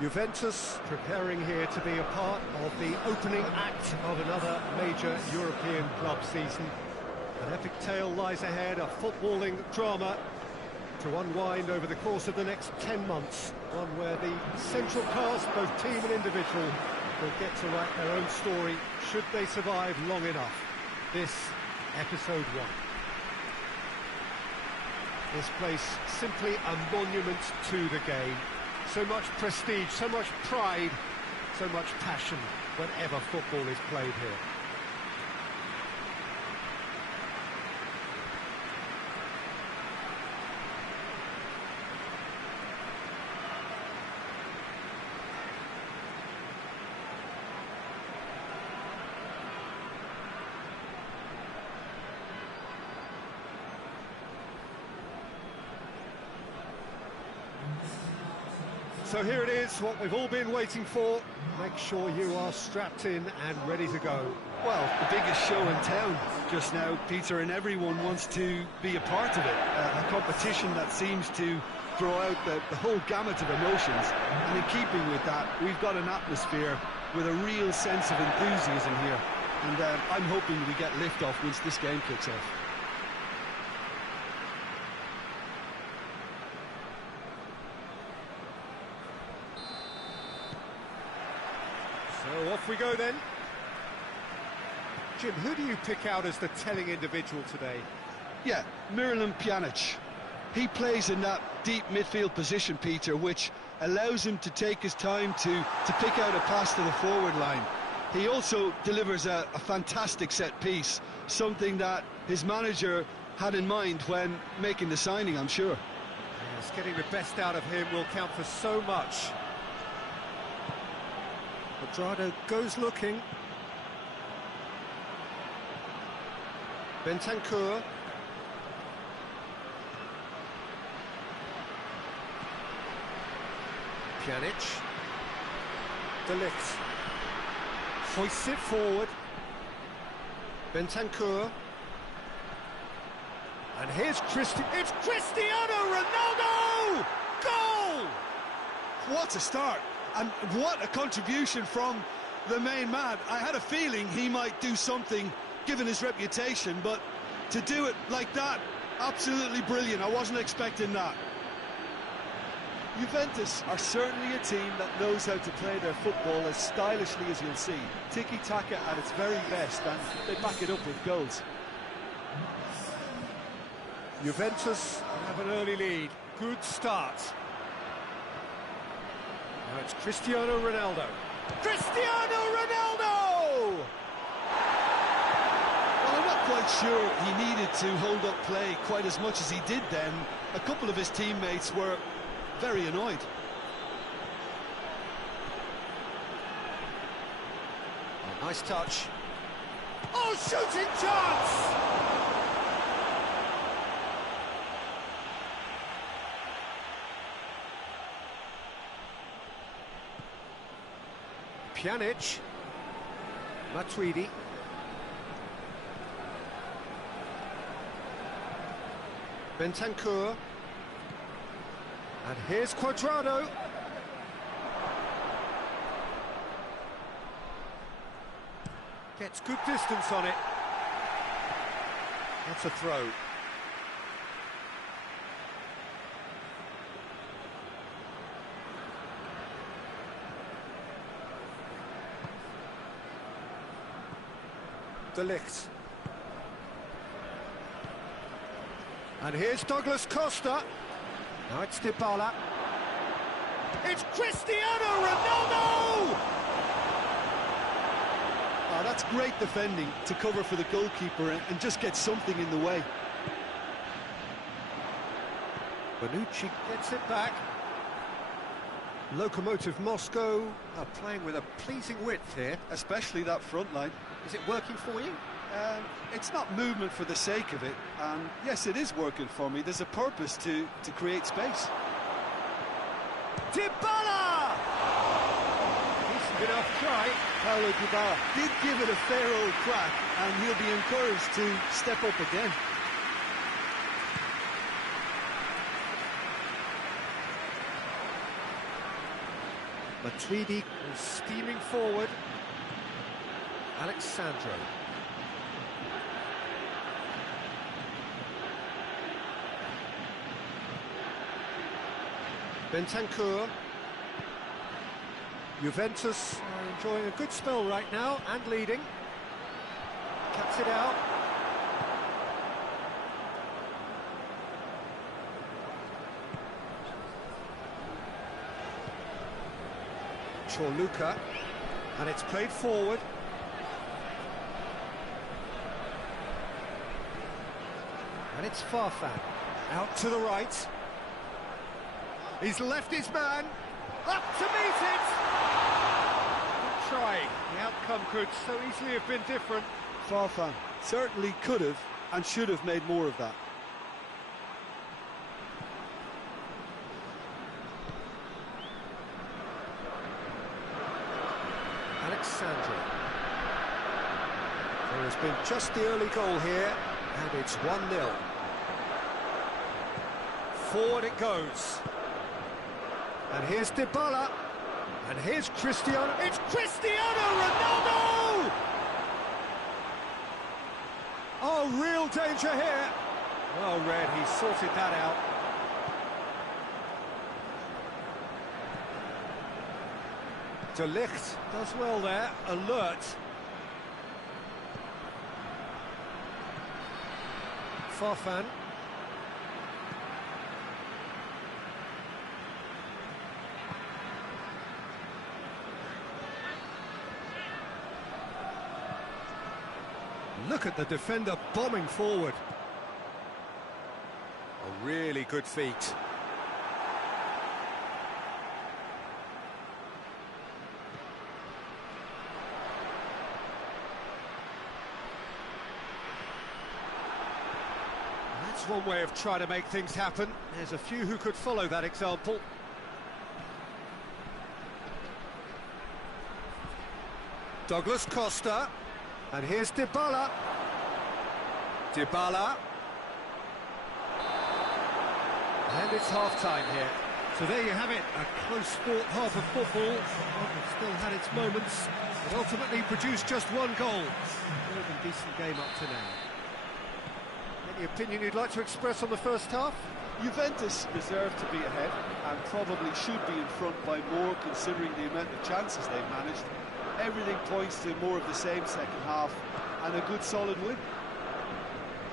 Juventus preparing here to be a part of the opening act of another major European club season. An epic tale lies ahead, a footballing drama to unwind over the course of the next 10 months. One where the central cast, both team and individual, will get to write their own story should they survive long enough. This, episode 1. This place simply a monument to the game. So much prestige, so much pride, so much passion whenever football is played here. So here it is, what we've all been waiting for. Make sure you are strapped in and ready to go. Well, the biggest show in town just now, Peter, and everyone wants to be a part of it. A competition that seems to draw out the whole gamut of emotions. And in keeping with that, we've got an atmosphere with a real sense of enthusiasm here. And I'm hoping we get lift-off once this game kicks off. So off we go then. Jim, who do you pick out as the telling individual today? Yeah, Miralem Pjanic. He plays in that deep midfield position, Peter, which allows him to take his time to pick out a pass to the forward line. He also delivers a fantastic set piece, something that his manager had in mind when making the signing, I'm sure. Yes, getting the best out of him will count for so much. Quadrado goes looking. Bentancur. Pjanic. De Ligt. Hoists it forward. Bentancur. And here's it's Cristiano Ronaldo! Goal! What a start! And what a contribution from the main man. I had a feeling he might do something, given his reputation, but to do it like that, absolutely brilliant. I wasn't expecting that. Juventus are certainly a team that knows how to play their football as stylishly as you'll see. Tiki-taka at its very best, and they back it up with goals. Juventus have an early lead. Good start. Now it's Cristiano Ronaldo. Cristiano Ronaldo! Well, I'm not quite sure he needed to hold up play quite as much as he did then. A couple of his teammates were very annoyed. Oh, nice touch. Oh, shooting chance! Pjanic, Matuidi, Bentancur, and here's Quadrado. Gets good distance on it. That's a throw. De Ligt. And here's Douglas Costa. Now it's Dybala. It's Cristiano Ronaldo! Oh, that's great defending to cover for the goalkeeper and just get something in the way. Bonucci gets it back. Lokomotiv Moscow are playing with a pleasing width here. Especially that front line. Is it working for you? It's not movement for the sake of it, and yes, it is working for me. There's a purpose to create space. Dybala! Decent enough try. Paulo Dybala did give it a fair old crack, and he'll be encouraged to step up again. Matuidi is steaming forward. Alexandro. Bentancur. Juventus are enjoying a good spell right now and leading. Cuts it out. Luka, and it's played forward. And it's Farfan, out to the right. He's left his man, up to meet it! Good try, the outcome could so easily have been different. Farfan certainly could have and should have made more of that. Alexandro. There has been just the early goal here, and it's 1-0. Forward it goes. And here's Dybala. And here's Cristiano. It's Cristiano Ronaldo! Oh, real danger here. Well read, he sorted that out. De Ligt does well there, alert. Farfan. Look at the defender bombing forward. A really good feat. That's one way of trying to make things happen. There's a few who could follow that example. Douglas Costa. And here's Dybala. Dybala. And it's half-time here. So there you have it, a close-fought half of football. It's still had its moments, but ultimately produced just one goal. More than decent game up to now. Any opinion you'd like to express on the first half? Juventus deserve to be ahead and probably should be in front by more, considering the amount of chances they've managed. Everything points to more of the same second half and a good solid win.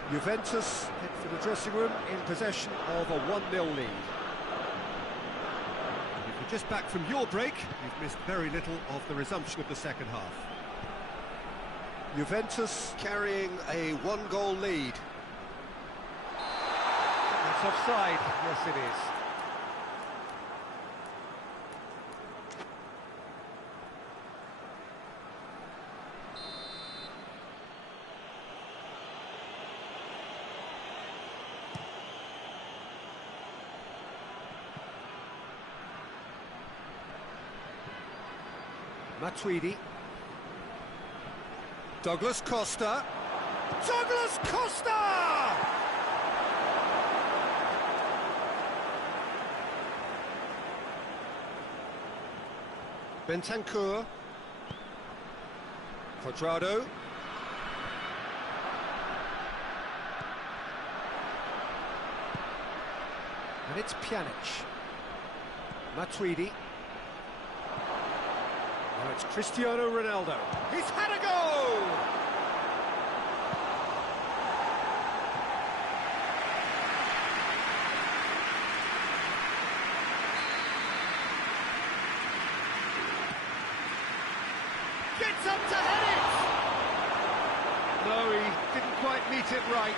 Juventus head for the dressing room in possession of a 1-0 lead. If you're just back from your break, you've missed very little of the resumption of the second half. Juventus carrying a 1-goal lead. That's offside, yes it is. Matuidi. Douglas Costa. Douglas Costa! Bentancur. Quadrado. And it's Pjanic. Matuidi. Now it's Cristiano Ronaldo. He's had a go! Gets up to head it! No, he didn't quite meet it right.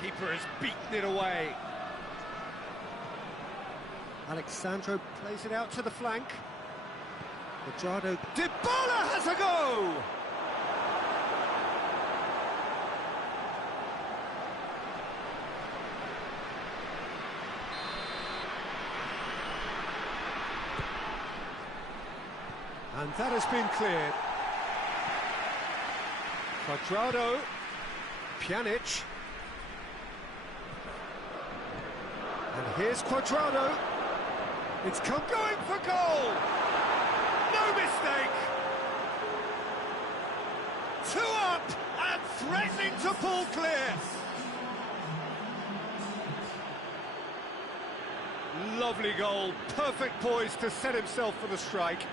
Keeper has beaten it away. Alexandro plays it out to the flank. Quadrado. Dybala has a go! And that has been cleared. Quadrado, Pjanic. And here's Quadrado. It's come going for goal. No mistake. 2 up and threatening to pull clear. Lovely goal, perfect poise to set himself for the strike.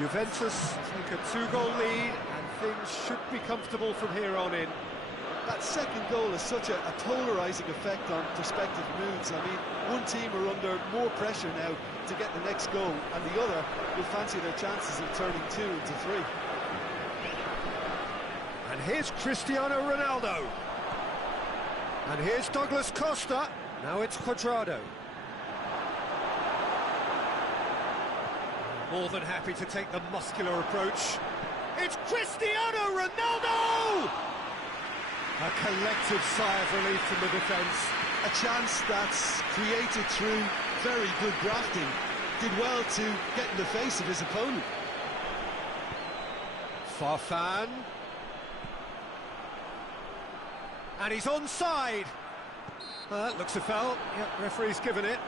Juventus take a 2-goal lead and things should be comfortable from here on in. That second goal has such a polarising effect on prospective moods. I mean, one team are under more pressure now to get the next goal, and the other will fancy their chances of turning 2 into 3. And here's Cristiano Ronaldo. And here's Douglas Costa. Now it's Quadrado. More than happy to take the muscular approach. It's Cristiano Ronaldo! A collective sigh of relief from the defence. A chance that's created through very good grafting. Did well to get in the face of his opponent. Farfan. And he's onside. Looks a foul. Yep, referee's given it.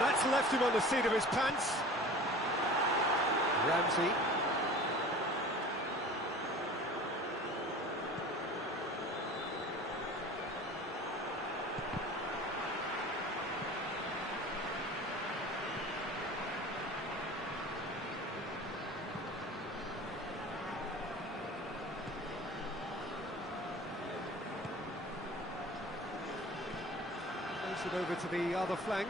That's left him on the seat of his pants. Ramsey. Plays it over to the other flank.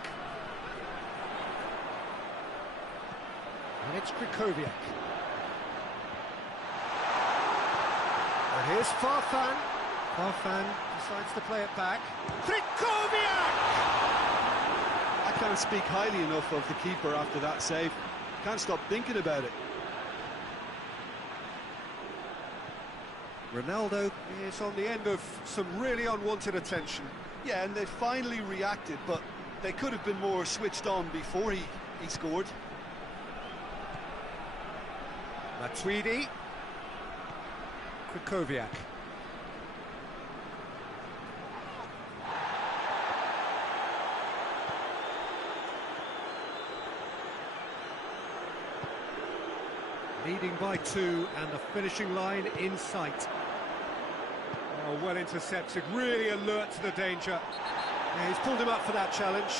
And it's Krikoviak. And here's Farfan. Farfan decides to play it back. Krikoviak! I can't speak highly enough of the keeper after that save. Can't stop thinking about it. Ronaldo is on the end of some really unwanted attention. Yeah, and they finally reacted, but they could have been more switched on before he scored. Matuidi. Krikoviak. Leading by 2 and the finishing line in sight. Oh, well intercepted, really alert to the danger. Yeah, he's pulled him up for that challenge.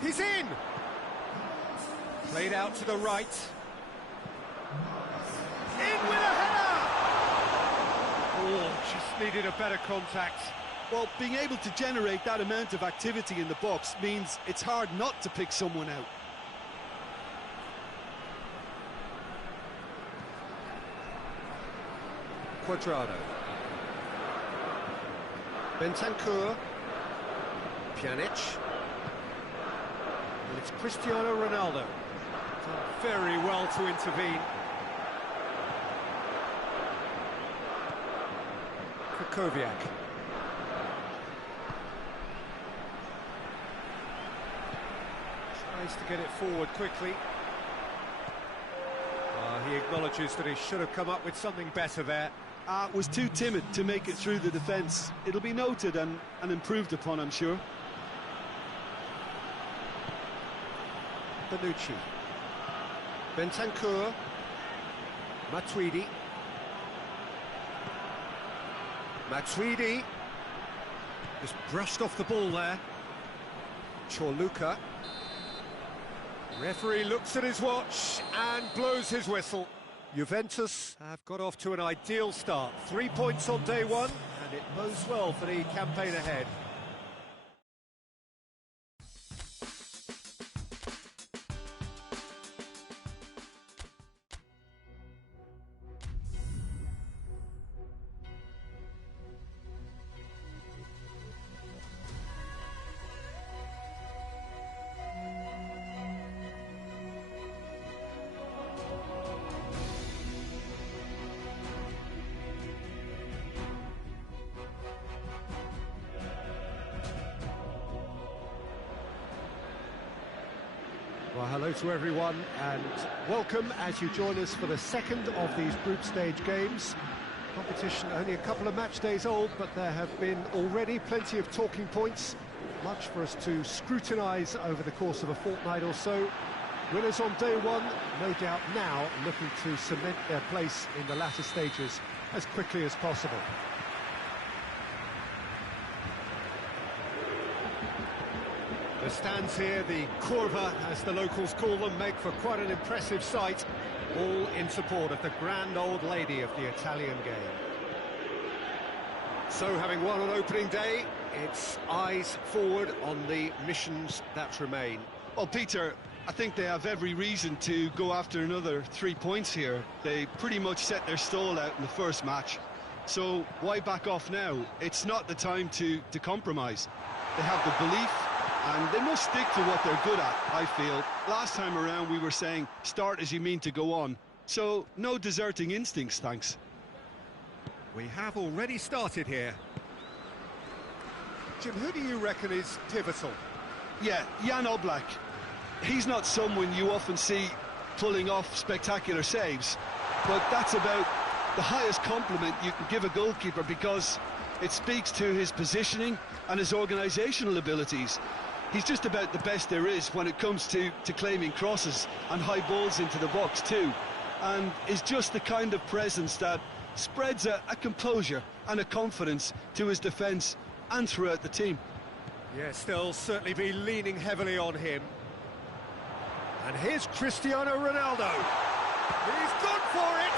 He's in! Played out to the right. In with a header! Oh, just needed a better contact. Well, being able to generate that amount of activity in the box means it's hard not to pick someone out. Quadrado. Bentancur. Pjanic. And it's Cristiano Ronaldo. Done very well to intervene. Krikoviak. Tries to get it forward quickly. He acknowledges that he should have come up with something better there. Was too timid to make it through the defence. It'll be noted and improved upon, I'm sure. Bonucci. Bentancur. Matuidi. Matuidi. Just brushed off the ball there. Chorluka. Referee looks at his watch and blows his whistle. Juventus have got off to an ideal start. 3 points on day 1, and it bodes well for the campaign ahead. Well, hello to everyone and welcome as you join us for the second of these group stage games. Competition only a couple of match days old, but there have been already plenty of talking points, much for us to scrutinise over the course of a fortnight or so. Winners on day one, no doubt now looking to cement their place in the latter stages as quickly as possible. The stands here, the curva, as the locals call them, make for quite an impressive sight, all in support of the grand old lady of the Italian game. So, having won on opening day, it's eyes forward on the missions that remain. Well, Peter, I think they have every reason to go after another 3 points here. They pretty much set their stall out in the first match, so why back off now? It's not the time to compromise. They have the belief, and they must stick to what they're good at, I feel. Last time around we were saying, start as you mean to go on. So, no deserting instincts, thanks. We have already started here. Jim, who do you reckon is pivotal? Yeah, Jan Oblak. He's not someone you often see pulling off spectacular saves, but that's about the highest compliment you can give a goalkeeper, because it speaks to his positioning and his organisational abilities. He's just about the best there is when it comes to claiming crosses and high balls into the box too, and is just the kind of presence that spreads a composure and a confidence to his defence and throughout the team. Yes, they'll certainly be leaning heavily on him. And here's Cristiano Ronaldo. He's gone for it!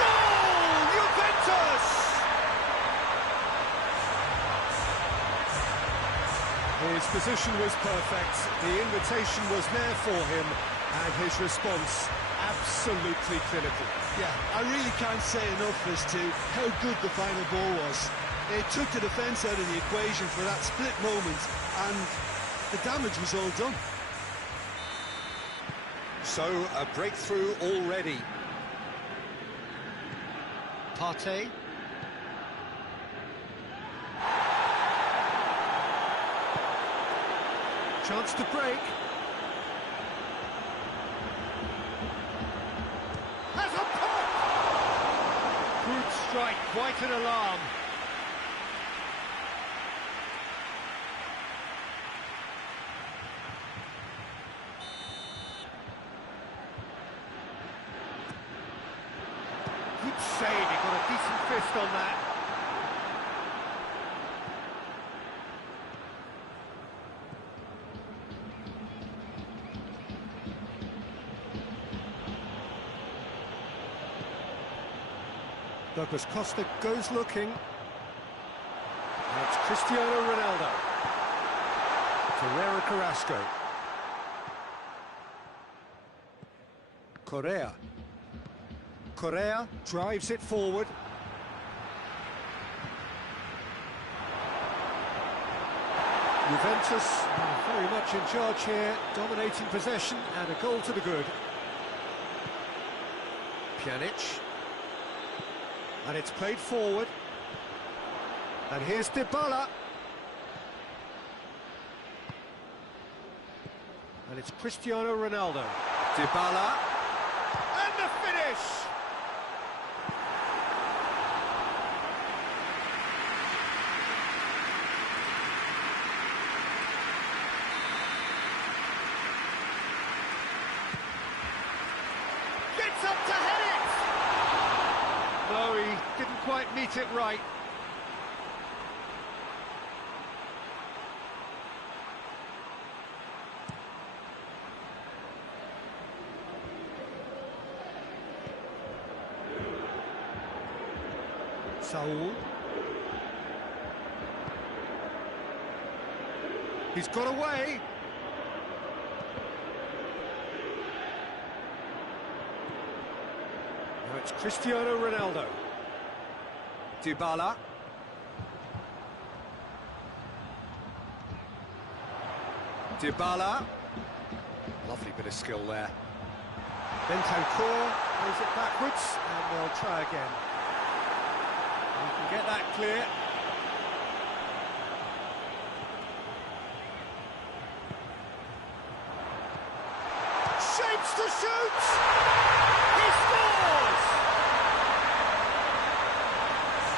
Goal! Juventus! His position was perfect, the invitation was there for him, and his response absolutely clinical. Yeah, I really can't say enough as to how good the final ball was. It took the defence out of the equation for that split moment, and the damage was all done. So, a breakthrough already. Partey. Chance to break. Has a pop! Crude strike, quite an alarm. Good save, he got a decent fist on that. Douglas Costa goes looking. And it's Cristiano Ronaldo. Ferreira Carrasco. Correa. Correa drives it forward. Juventus very much in charge here, dominating possession and a goal to the good. Pjanic. And it's played forward. And here's Dybala. And it's Cristiano Ronaldo. Dybala. And the finish! Gets up to head it! No, he didn't quite meet it right. Saul. He's got away. Now it's Cristiano Ronaldo. Dybala. Dybala. Lovely bit of skill there. Bentancur plays it backwards, and they'll try again. You can get that clear. Shapes to shoot! He scores!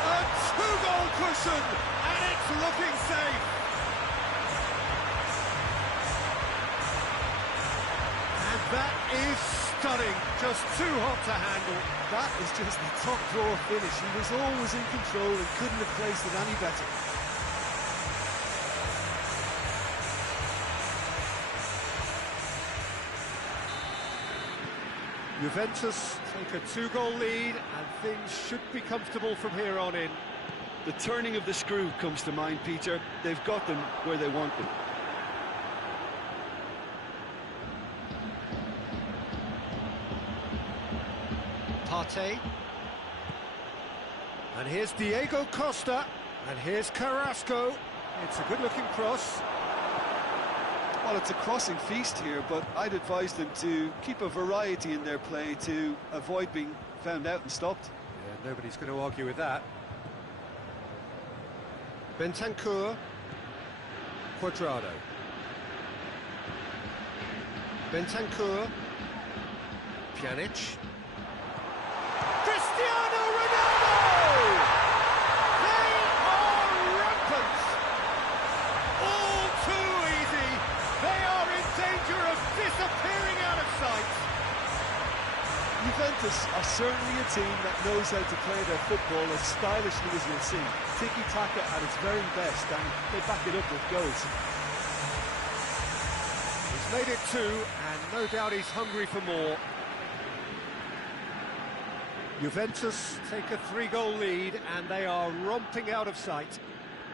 A two-goal cushion, and it's looking safe. And that is stunning, just too hot to handle. That is just the top drawer finish. He was always in control and couldn't have placed it any better. Juventus take a two-goal lead, and things should be comfortable from here on in. The turning of the screw comes to mind, Peter. They've got them where they want them. Partey. And here's Diego Costa. And here's Carrasco. It's a good-looking cross. Well, it's a crossing feast here, but I'd advise them to keep a variety in their play to avoid being found out and stopped. Yeah, nobody's going to argue with that. Bentancur. Cuadrado. Bentancur. Pjanic. Cristiano Ronaldo! They are rampant! All too easy! They are in danger of disappearing out of sight! Juventus are certainly a team that knows how to play their football as stylishly as you'll see. Tiki-taka at its very best, and they back it up with goals. He's made it two, and no doubt he's hungry for more. Juventus take a three-goal lead, and they are romping out of sight.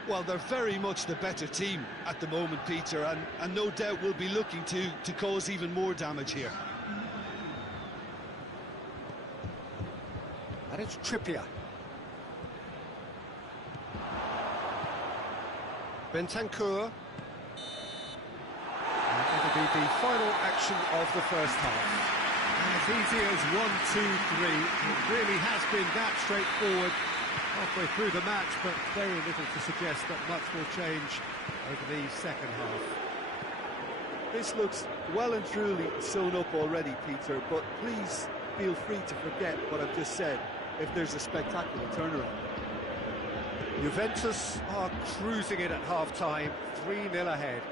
Well, they're very much the better team at the moment, Peter, and no doubt will be looking to cause even more damage here. And it's Trippier. Bentancur. And it'll be the final action of the first half. As easy as 1, 2, 3. It really has been that straightforward halfway through the match, but very little to suggest that much will change over the second half. This looks well and truly sewn up already, Peter, but please feel free to forget what I've just said if there's a spectacular turnaround. Juventus are cruising it at half-time, 3-0 ahead.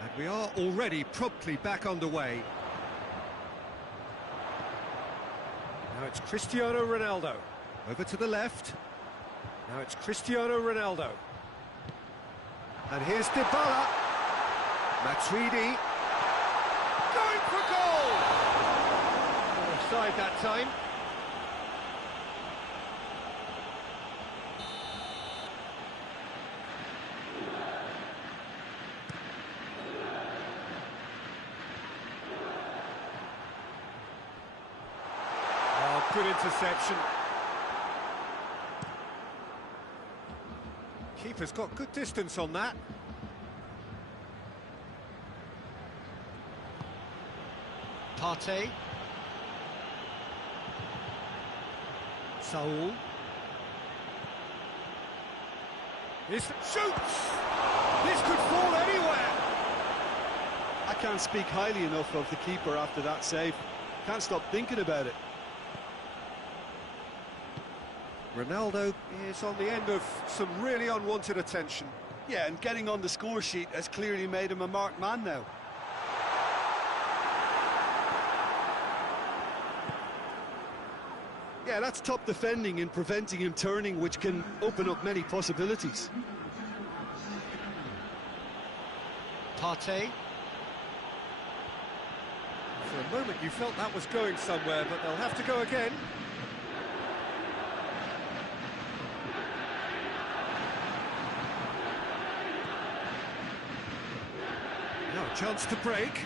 And we are already promptly back underway. Now it's Cristiano Ronaldo. Over to the left. Now it's Cristiano Ronaldo. And here's Dybala. Matuidi. Going for goal! Offside that time. Good interception. Keeper's got good distance on that. Partey. Saul. This shoots! This could fall anywhere! I can't speak highly enough of the keeper after that save. Can't stop thinking about it. Ronaldo is on the end of some really unwanted attention. Yeah, and getting on the score sheet has clearly made him a marked man now. Yeah, that's top defending and preventing him turning, which can open up many possibilities. Partey. For a moment you felt that was going somewhere, but they'll have to go again. Now a chance to break.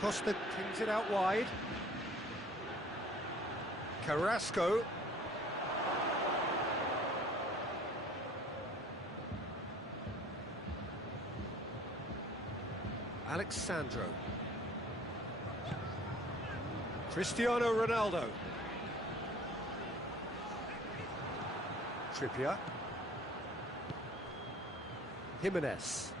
Costa pings it out wide. Carrasco. Alexandro. Cristiano Ronaldo. Trippier. Jimenez.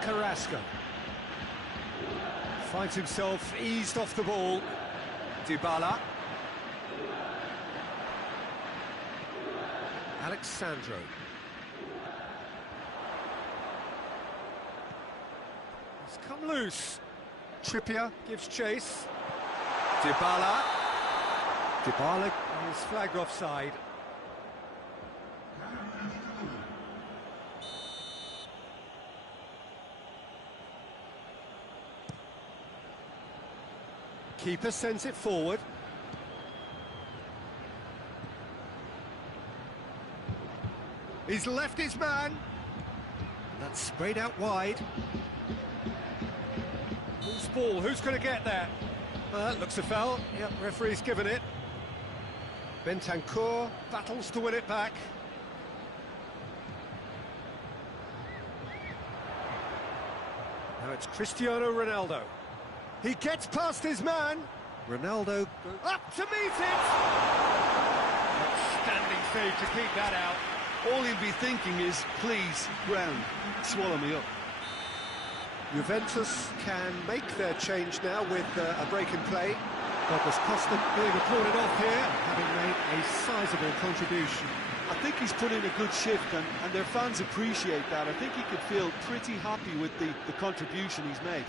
Carrasco. Finds himself eased off the ball. Dybala. Alexandro. He's come loose. Trippier gives chase. Dybala. Dybala is flagged offside. Keeper sends it forward. He's left his man. That's sprayed out wide. Loose ball, who's going to get there? Looks a foul. Yep, referee's given it. Bentancur battles to win it back. Now it's Cristiano Ronaldo. He gets past his man. Ronaldo up to meet it. Outstanding save to keep that out. All he'll be thinking is, please, ground, swallow me up. Juventus can make their change now with a break in play. Douglas Costa being applauded off here, having made a sizable contribution. I think he's put in a good shift, and their fans appreciate that. I think he could feel pretty happy with the contribution he's made.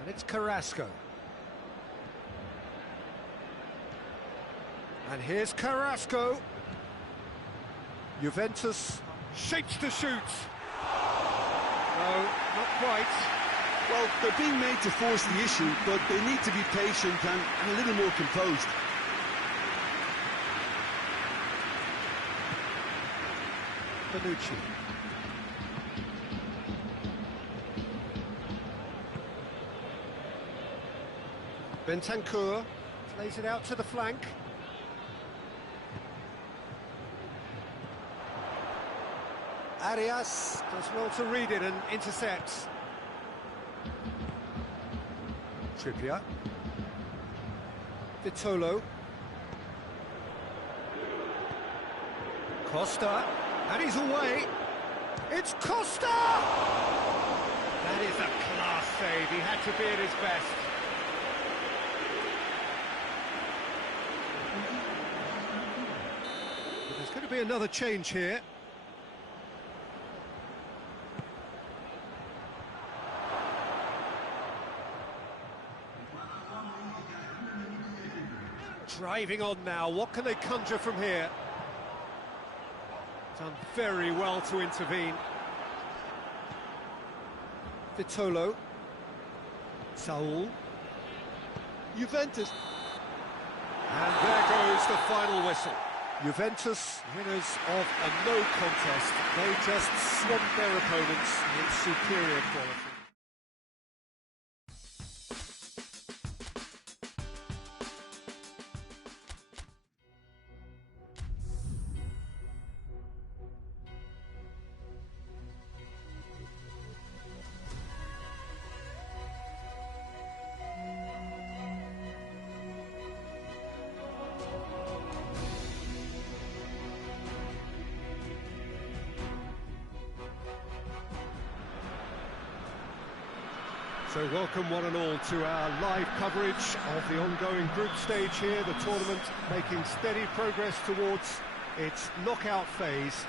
And it's Carrasco. And here's Carrasco. Juventus shapes to shoot. No, not quite. Well, they're being made to force the issue, but they need to be patient and a little more composed. Bonucci. Bentancur plays it out to the flank. Arias does well to read it and intercepts. Trippier. Vitolo. Costa. And he's away. It's Costa! That is a class save. He had to be at his best. But there's going to be another change here. Driving on now, what can they conjure from here? Done very well to intervene. Vitolo. Saul. Juventus. And there goes the final whistle. Juventus, winners of a no contest. They just swamped their opponents in superior quality. So welcome one and all to our live coverage of the ongoing group stage here, the tournament making steady progress towards its knockout phase.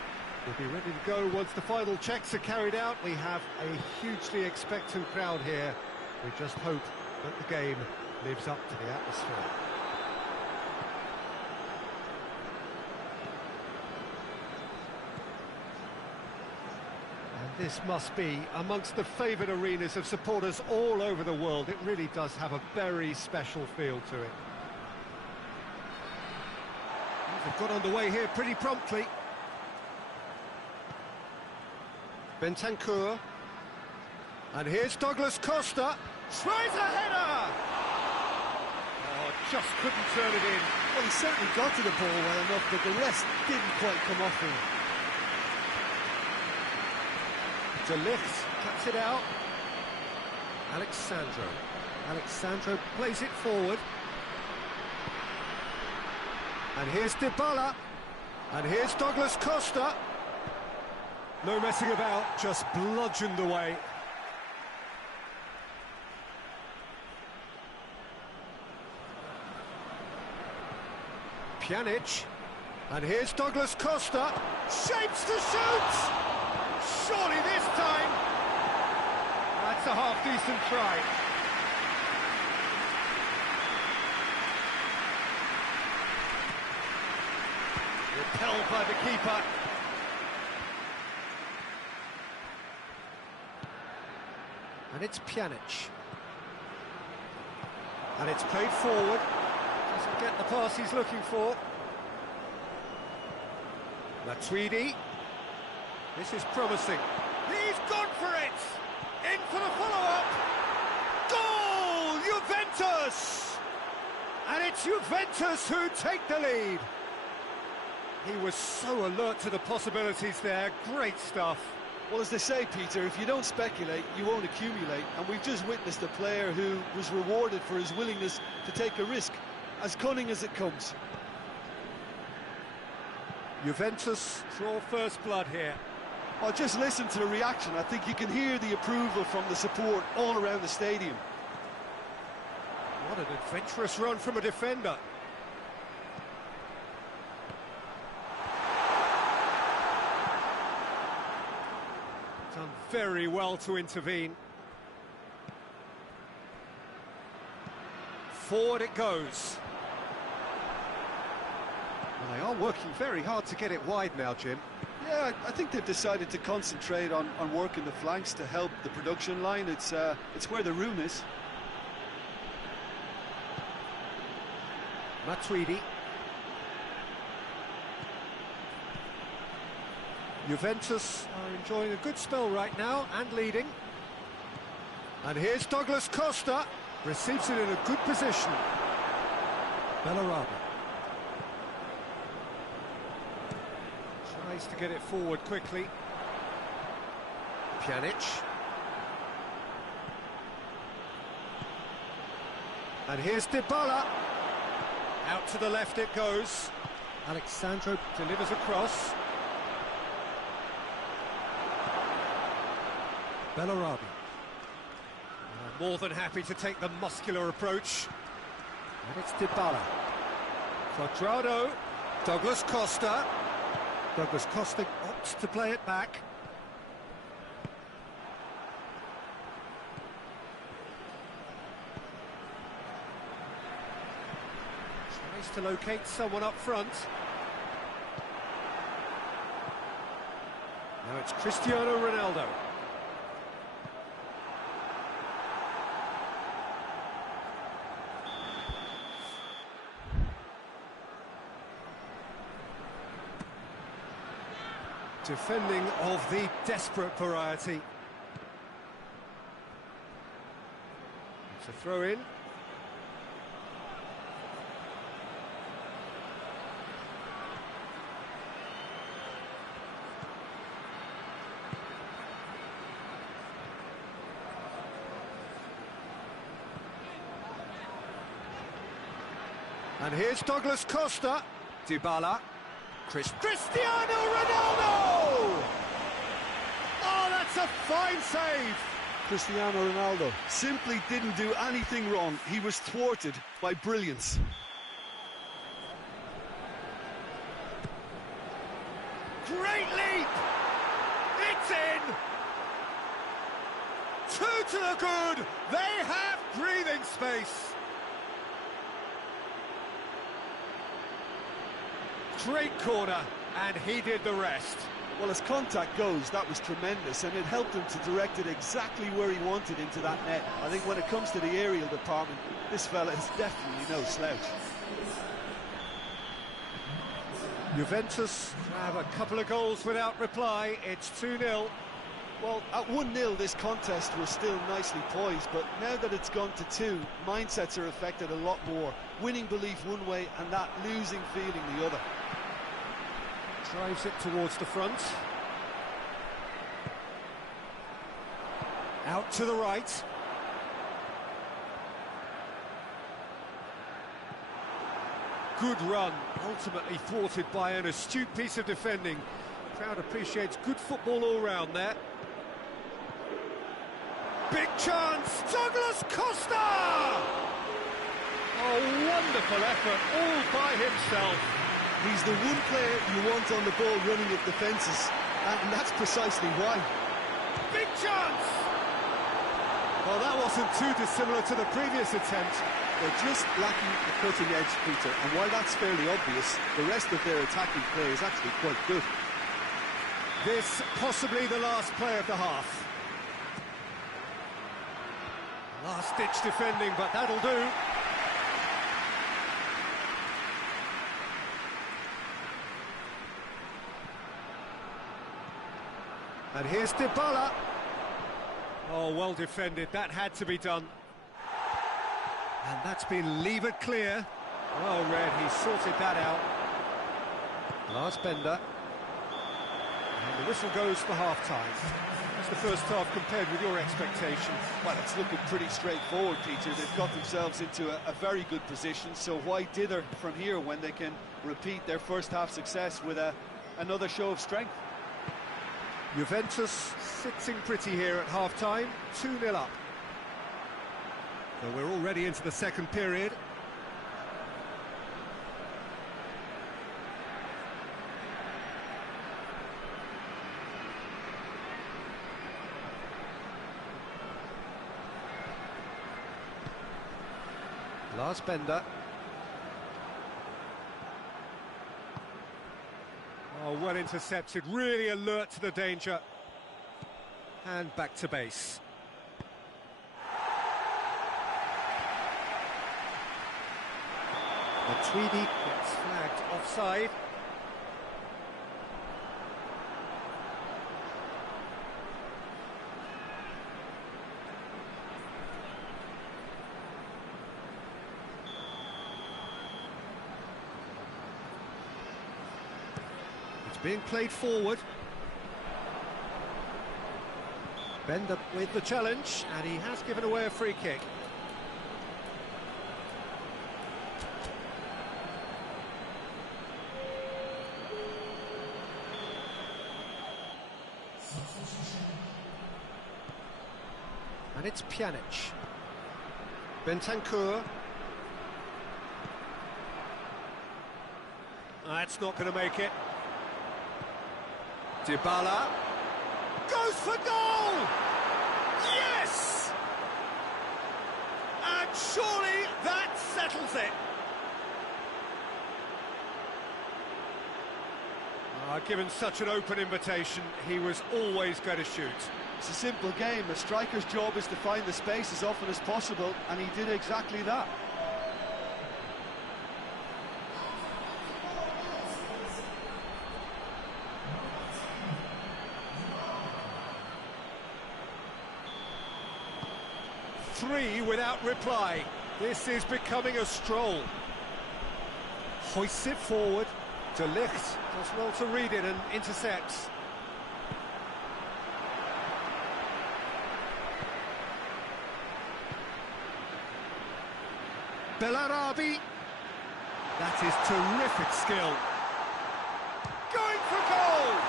We'll be ready to go once the final checks are carried out. We have a hugely expectant crowd here. We just hope that the game lives up to the atmosphere. This must be amongst the favoured arenas of supporters all over the world. It really does have a very special feel to it. They've got underway here pretty promptly. Bentancur. And here's Douglas Costa. Tries a header! Oh, just couldn't turn it in. Well, he certainly got to the ball well enough, but the rest didn't quite come off him. De Ligt cuts it out. Alexandro. Alexandro plays it forward. And here's Dybala. And here's Douglas Costa. No messing about, just bludgeoned away. Pjanic. And here's Douglas Costa. Shapes to shoot! Surely this time! That's a half-decent try. Repelled by the keeper. And it's Pjanic. And it's played forward. Doesn't get the pass he's looking for. Matuidi. This is promising. He's gone for it! In for the follow-up! Goal! Juventus! And it's Juventus who take the lead. He was so alert to the possibilities there. Great stuff. Well, as they say, Peter, if you don't speculate, you won't accumulate. And we've just witnessed a player who was rewarded for his willingness to take a risk, as cunning as it comes. Juventus draw first blood here. Well, just listen to the reaction. I think you can hear the approval from the support all around the stadium. What an adventurous run from a defender. Done very well to intervene. Forward it goes. Well, they are working very hard to get it wide now, Jim. Yeah, I think they've decided to concentrate on working the flanks to help the production line. It's where the room is. Matuidi. Juventus are enjoying a good spell right now and leading. And here's Douglas Costa. Receives it in a good position. Bellaraba. Tries to get it forward quickly. Pjanic. And here's Dybala. Out to the left it goes. Alexandro delivers across. Bellaraba. More than happy to take the muscular approach. And it's Dybala. Quadrado. Douglas Costa. Douglas Costa opts to play it back. Tries to locate someone up front. Now it's Cristiano Ronaldo. Defending of the desperate variety. It's a throw-in. And here's Douglas Costa. Dybala. Cristiano Ronaldo! Oh, that's a fine save! Cristiano Ronaldo simply didn't do anything wrong. He was thwarted by brilliance. Great leap! It's in! Two to the good! They have breathing space! Great corner, and he did the rest. Well, as contact goes, that was tremendous, and it helped him to direct it exactly where he wanted into that net. I think when it comes to the aerial department, this fella is definitely no slouch. Juventus have a couple of goals without reply. It's 2-0. Well, at 1-0, this contest was still nicely poised, but now that it's gone to 2, mindsets are affected a lot more. Winning belief one way and that losing feeling the other. Drives it towards the front. Out to the right. good run, ultimately thwarted by an astute piece of defending. Crowd appreciates good football all round there. Big chance, Douglas Costa! Oh, wonderful effort, all by himself. He's the one player you want on the ball running at defences, and that's precisely why. Big chance! Well, that wasn't too dissimilar to the previous attempt. They're just lacking the cutting edge, Peter, and while that's fairly obvious, the rest of their attacking play is actually quite good. This possibly the last play of the half. Last-ditch defending, but that'll do. And here's Dybala. Oh, well defended, that had to be done. And that's been levered clear. Well read, he sorted that out. Lars Bender. And the whistle goes for half-time. How's the first half compared with your expectations? Well, it's looking pretty straightforward, Peter. They've got themselves into a very good position, so why dither from here when they can repeat their first half success with another show of strength? Juventus sitting pretty here at half-time, 2-0 up. So we're already into the second period. Lars Bender. Oh, well intercepted, really alert to the danger. And back to base. Matuidi gets flagged offside. It's being played forward. Bender with the challenge, and he has given away a free kick. And it's Pjanic. Bentancur. That's not going to make it. Dybala. Goes for goal! Yes! And surely that settles it. Given such an open invitation, he was always going to shoot. It's a simple game. A striker's job is to find the space as often as possible, and he did exactly that. Three without reply. This is becoming a stroll. Hoists it forward. De Ligt does well to read it and intercepts. Bellarabi. That is terrific skill. Going for goal!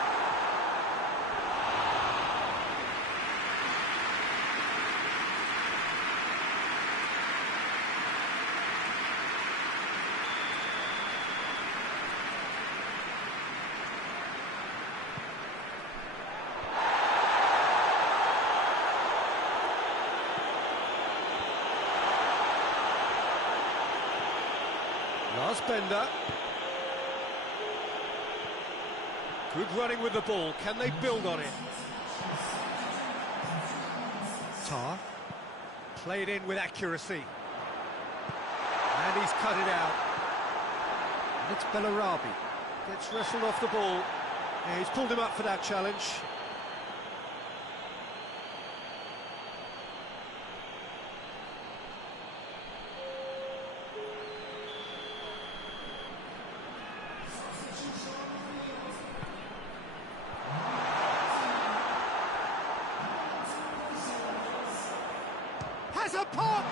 Lars Bender. Good running with the ball. Can they build on it? Tar. Played in with accuracy. And he's cut it out. And it's Bellarabi. Gets wrestled off the ball. Yeah, he's pulled him up for that challenge. Has a pop!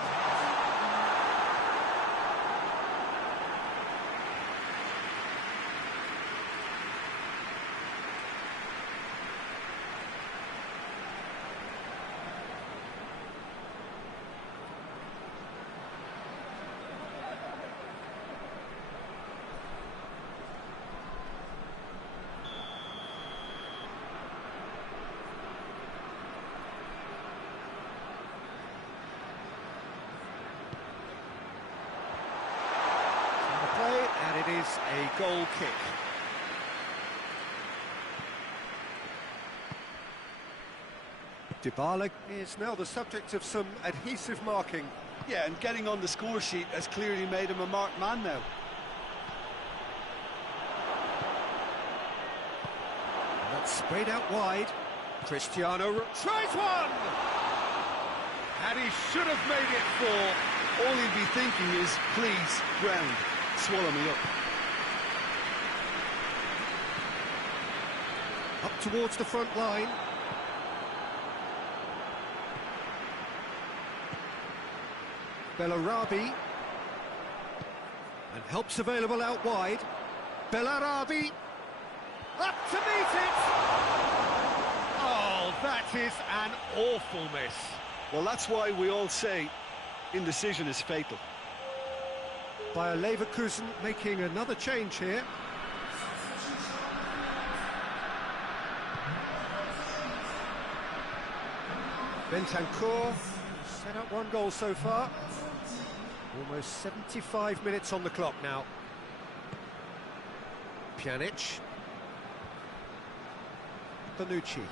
goal kick. Dybala is now the subject of some adhesive marking. Yeah, and getting on the score sheet has clearly made him a marked man now. That's sprayed out wide. Cristiano tries one! And he should have made it four. All he'd be thinking is, please, ground, swallow me up. Up towards the front line. Bellarabi. And help's available out wide. Bellarabi. Up to meet it! Oh, that is an awful miss. Well, that's why we all say indecision is fatal. Bayer Leverkusen making another change here. Bentancur set up one goal so far. Almost 75 minutes on the clock now. Pjanic. Bonucci.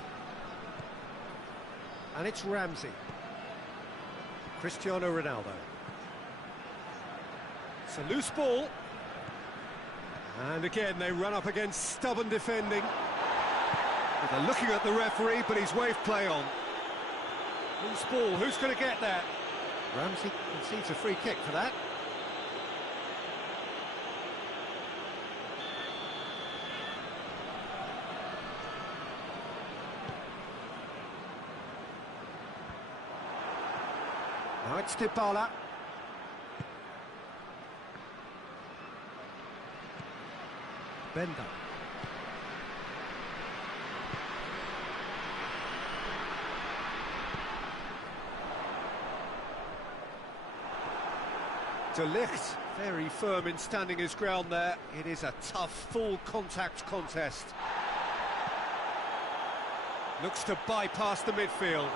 And it's Ramsey. Cristiano Ronaldo. It's a loose ball. And again, they run up against stubborn defending. They're looking at the referee, but he's waved play on. Loose ball, who's going to get that? Ramsey concedes a free kick for that. Now it's Dybala. Bender. De Ligt, very firm in standing his ground there. It is a tough, full contact contest. Looks to bypass the midfield.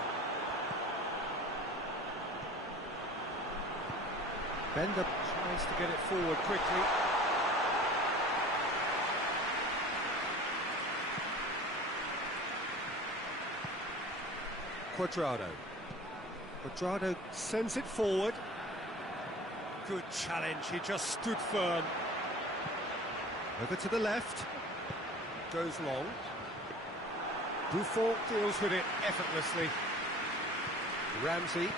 Bender tries to get it forward quickly. Cuadrado sends it forward. Good challenge, he just stood firm. Over to the left. Goes long. Buffon deals with it effortlessly. Ramsey.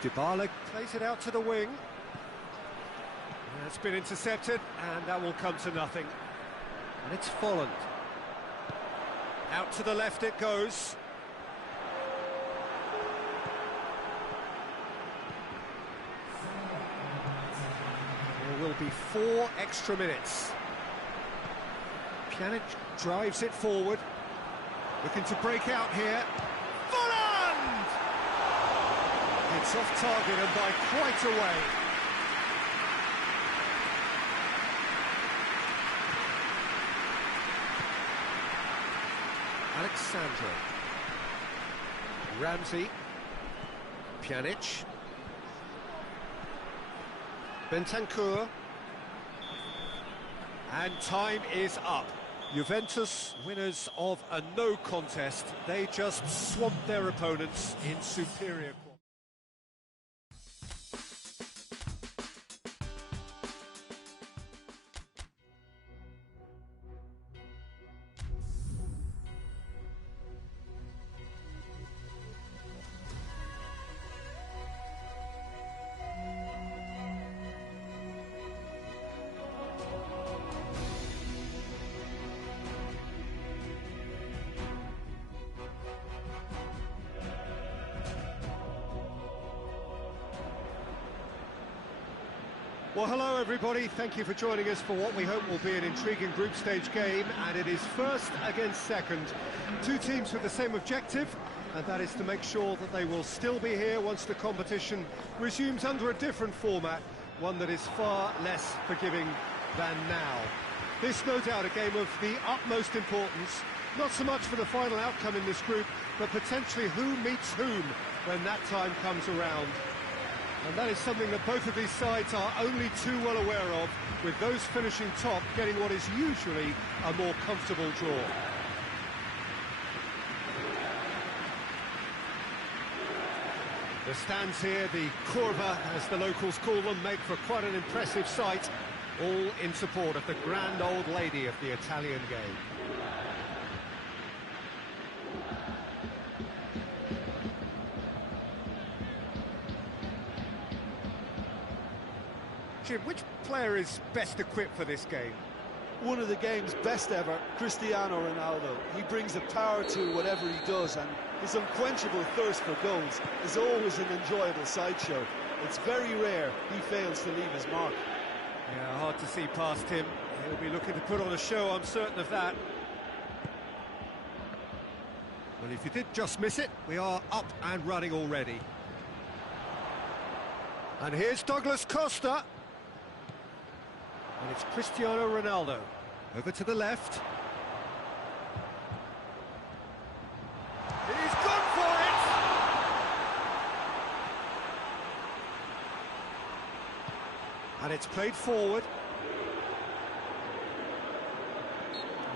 Dybala plays it out to the wing. That's been intercepted, and that will come to nothing. And it's Folland. Out to the left it goes. There will be 4 extra minutes. Pjanic drives it forward. Looking to break out here. Folland! It's off target and by quite a way. Alexandro. Ramsey. Pjanic. Bentancur. And time is up. Juventus, winners of a no contest. They just swamped their opponents in superior quality. Well, hello everybody, thank you for joining us for what we hope will be an intriguing group stage game, and it is first against second. 2 teams with the same objective, and that is to make sure that they will still be here once the competition resumes under a different format, one that is far less forgiving than now. This, no doubt, a game of the utmost importance, not so much for the final outcome in this group, but potentially who meets whom when that time comes around. And that is something that both of these sides are only too well aware of, with those finishing top getting what is usually a more comfortable draw. The stands here, the curva, as the locals call them, make for quite an impressive sight, all in support of the grand old lady of the Italian game. Jim, which player is best equipped for this game? One of the game's best ever, Cristiano Ronaldo. He brings a power to whatever he does, and his unquenchable thirst for goals is always an enjoyable sideshow. It's very rare he fails to leave his mark. Yeah, hard to see past him. He'll be looking to put on a show, I'm certain of that. Well, if you did just miss it, we are up and running already. And here's Douglas Costa. And it's Cristiano Ronaldo. Over to the left. He's gone for it! And it's played forward.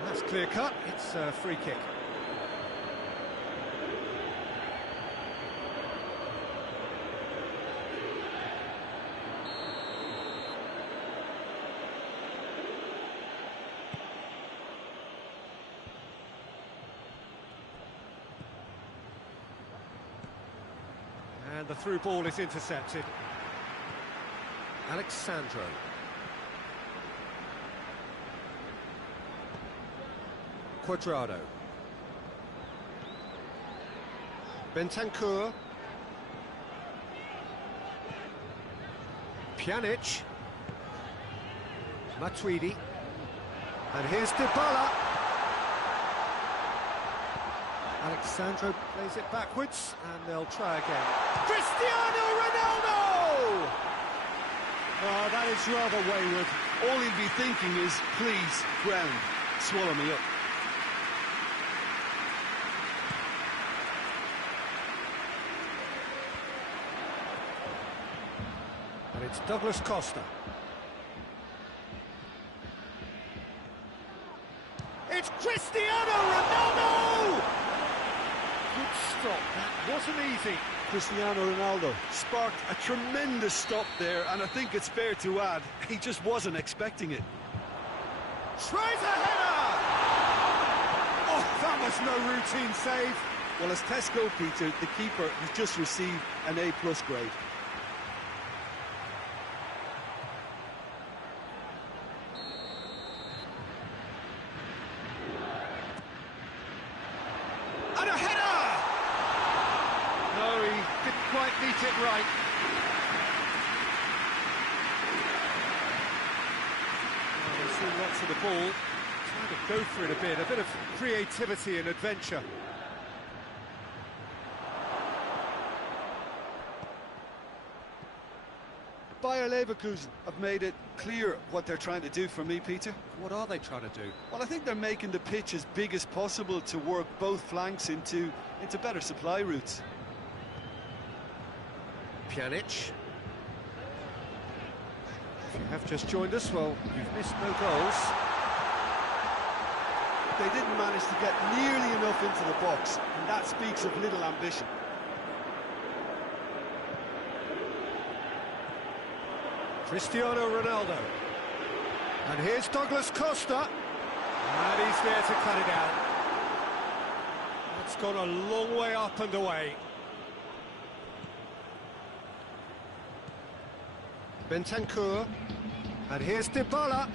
And that's clear cut. It's a free kick. And the through ball is intercepted. Alexandro. Cuadrado. Bentancur. Pjanic. Matuidi. And here's Dybala. Alexandro plays it backwards, and they'll try again. Cristiano Ronaldo! Oh, that is rather wayward. All he'd be thinking is, please, ground, swallow me up. And it's Douglas Costa. It's Cristiano Ronaldo! Good stop, that wasn't easy. Cristiano Ronaldo sparked a tremendous stop there, and I think it's fair to add, he just wasn't expecting it. Tries a header! Oh, that was no routine save. Well, as tests go, Peter, the keeper has just received an A+ grade. And a header! No, he didn't quite beat it right. Well, they've seen lots of the ball. Trying to go for it a bit of creativity and adventure. Bayer Leverkusen have made it clear what they're trying to do for me, Peter. What are they trying to do? Well, I think they're making the pitch as big as possible to work both flanks into better supply routes. Pjanic. If you have just joined us, well, you've missed no goals. They didn't manage to get nearly enough into the box, and that speaks of little ambition. Cristiano Ronaldo. And here's Douglas Costa. And he's there to cut it out. That's gone a long way up and away. Bentancur. And here's Dybala.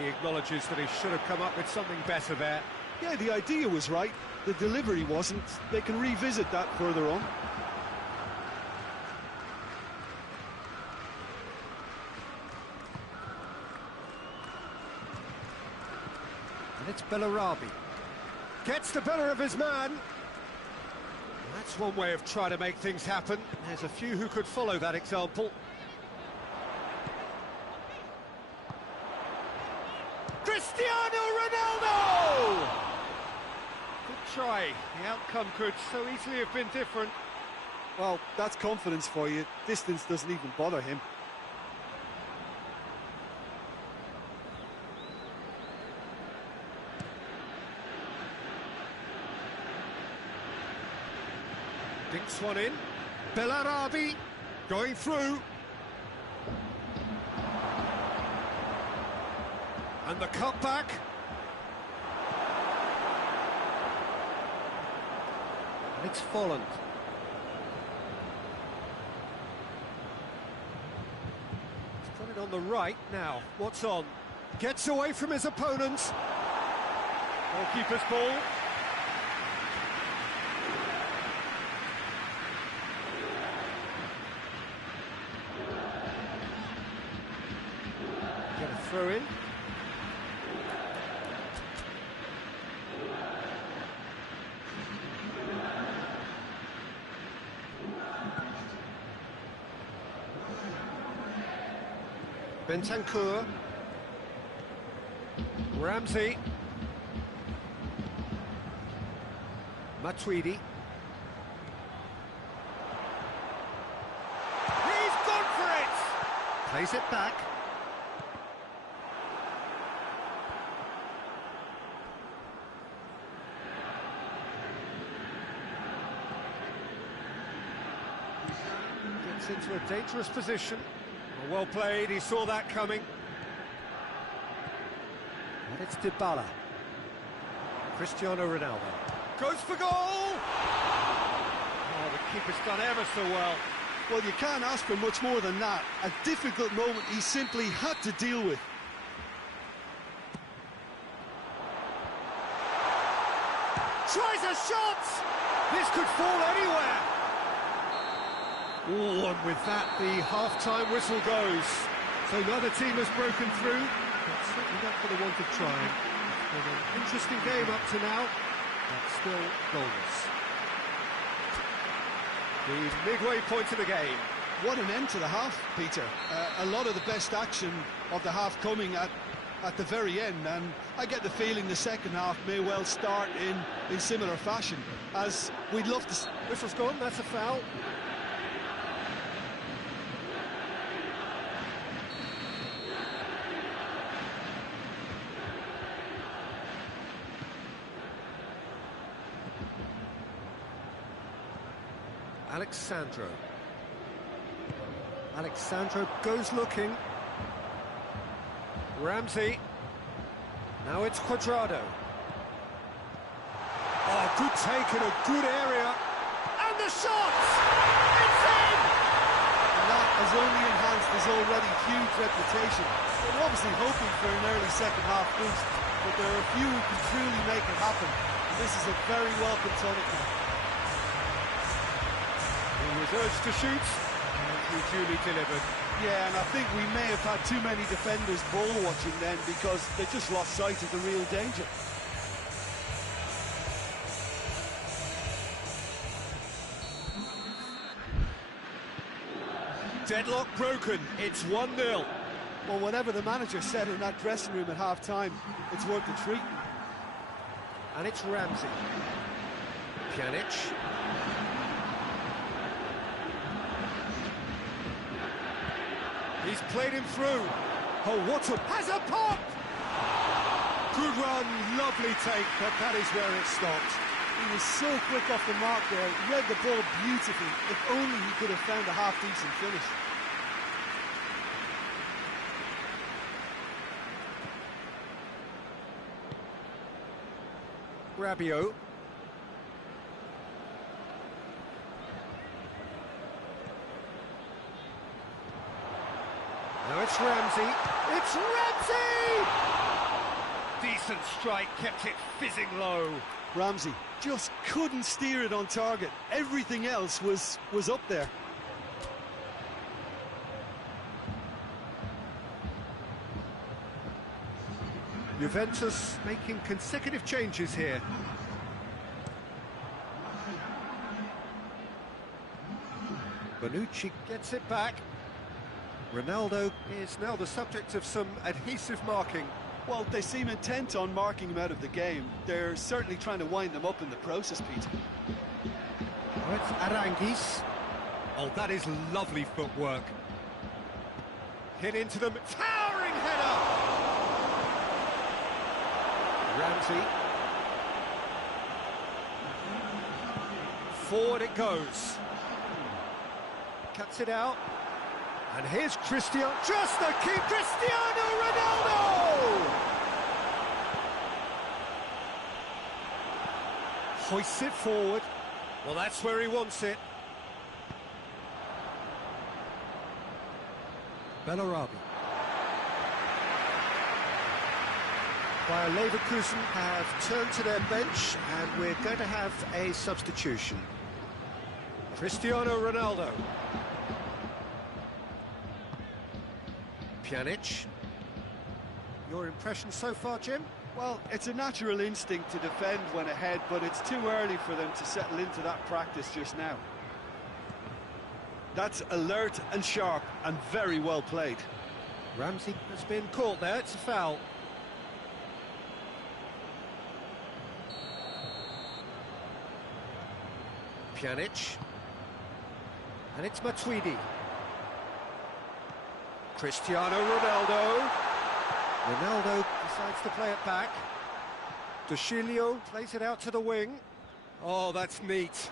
He acknowledges that he should have come up with something better there. Yeah, the idea was right, the delivery wasn't. They can revisit that further on. And it's Bellarabi. Gets the better of his man. That's one way of trying to make things happen. There's a few who could follow that example. try. The outcome could so easily have been different. Well, that's confidence for you. Distance doesn't even bother him. Dinks one in. Bellarabi going through. And the cutback. And it's Folland. He's got it on the right now. What's on? Gets away from his opponents. Goalkeeper's ball. Get a throw in. Bentancur, Ramsey, Matuidi. He's gone for it! Plays it back. Gets into a dangerous position. Well played, he saw that coming. And it's Dybala. Cristiano Ronaldo. Goes for goal! Oh, the keeper's done ever so well. Well, you can't ask for much more than that. A difficult moment he simply had to deal with. Tries a shot! This could fall anywhere. Oh, and with that, the half-time whistle goes. So neither team has broken through, but certainly not for the want of trying. It's been an interesting game up to now, but still goalless. The midway point of the game. What an end to the half, Peter. A lot of the best action of the half coming at the very end, and I get the feeling the second half may well start in similar fashion, as we'd love to... Whistle's gone, that's a foul. Alexandro goes looking. Ramsey. Now it's Cuadrado. Oh, good take in a good area. And the shot! It's in! And that has only enhanced his already huge reputation. They're obviously hoping for an early second half boost, but there are a few who can truly make it happen. And this is a very welcome tonic now. He was urged to shoot, and he duly delivered. Yeah, and I think we may have had too many defenders ball watching then, because they just lost sight of the real danger. Deadlock broken, it's 1-0. Well, whatever the manager said in that dressing room at half-time, it's worth the treat. And it's Ramsey. Pjanic. He's played him through. Oh, what a... Has a pop! Good run, lovely take, but that is where it stopped. He was so quick off the mark there, read the ball beautifully. If only he could have found a half-decent finish. Rabiot. Now it's Ramsey. It's Ramsey! Decent strike, kept it fizzing low. Ramsey just couldn't steer it on target. Everything else was up there. Juventus making consecutive changes here. Bonucci gets it back. Ronaldo is now the subject of some adhesive marking Well, they seem intent on marking him out of the game. They're certainly trying to wind them up in the process, Peter. Oh, it's Arangis. Oh, that is lovely footwork. Hit into them, towering header! Ramsey. Forward it goes. Cuts it out. And here's Cristiano, just the keep, Cristiano Ronaldo! Hoists it forward. Well, that's where he wants it. Bellarabi. Bayer Leverkusen have turned to their bench, and we're going to have a substitution. Cristiano Ronaldo. Pjanic. Your impression so far, Jim? Well, it's a natural instinct to defend when ahead, but it's too early for them to settle into that practice just now. That's alert and sharp and very well played. Ramsey has been caught there, it's a foul. Pjanic. And it's Matuidi. Cristiano Ronaldo. Ronaldo decides to play it back. De Sciglio plays it out to the wing. Oh, that's neat.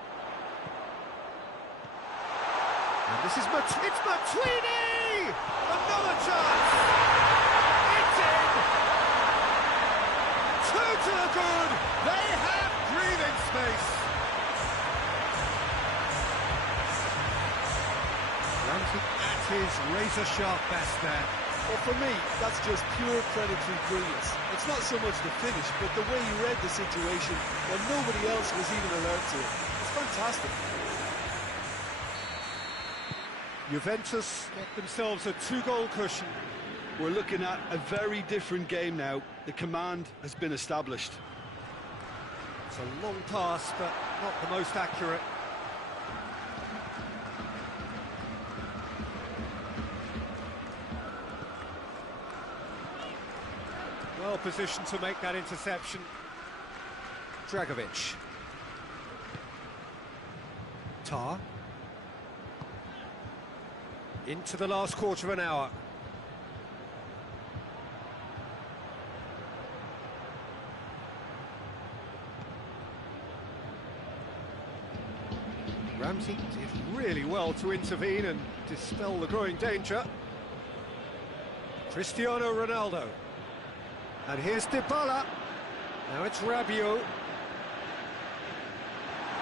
And this is it's Matuidi! Another chance! It's in! Two to the good! They have breathing space! Ramsey at his razor-sharp best there. Well, for me, that's just pure predatory brilliance. It's not so much the finish, but the way he read the situation when nobody else was even alert to it. It's fantastic. Juventus get themselves a two-goal cushion. We're looking at a very different game now. The command has been established. It's a long pass, but not the most accurate. Well positioned to make that interception. Dragovic. Tar. Into the last quarter of an hour. Ramsey did really well to intervene and dispel the growing danger. Cristiano Ronaldo. And here's Dybala. Now it's Rabiot.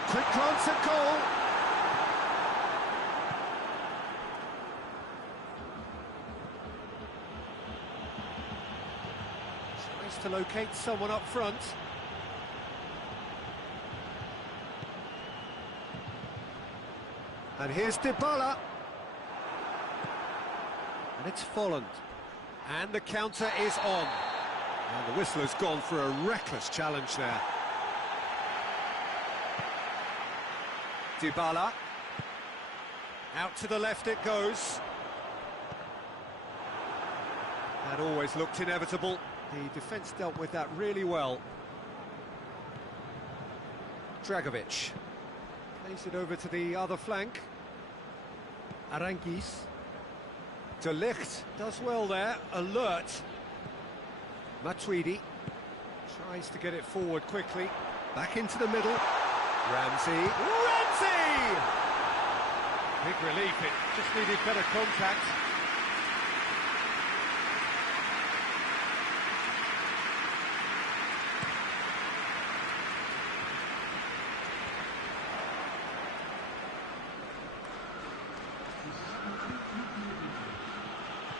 Quick glance at goal. Tries to locate someone up front. And here's Dybala. And it's Folland. And the counter is on. And the whistle has gone for a reckless challenge there. Dybala. Out to the left it goes. That always looked inevitable. The defence dealt with that really well. Dragovic. Plays it over to the other flank. Arangis. De Ligt does well there, alert. Matuidi tries to get it forward quickly. Back into the middle. Ramsey. Ramsey! Big relief, it just needed better contact.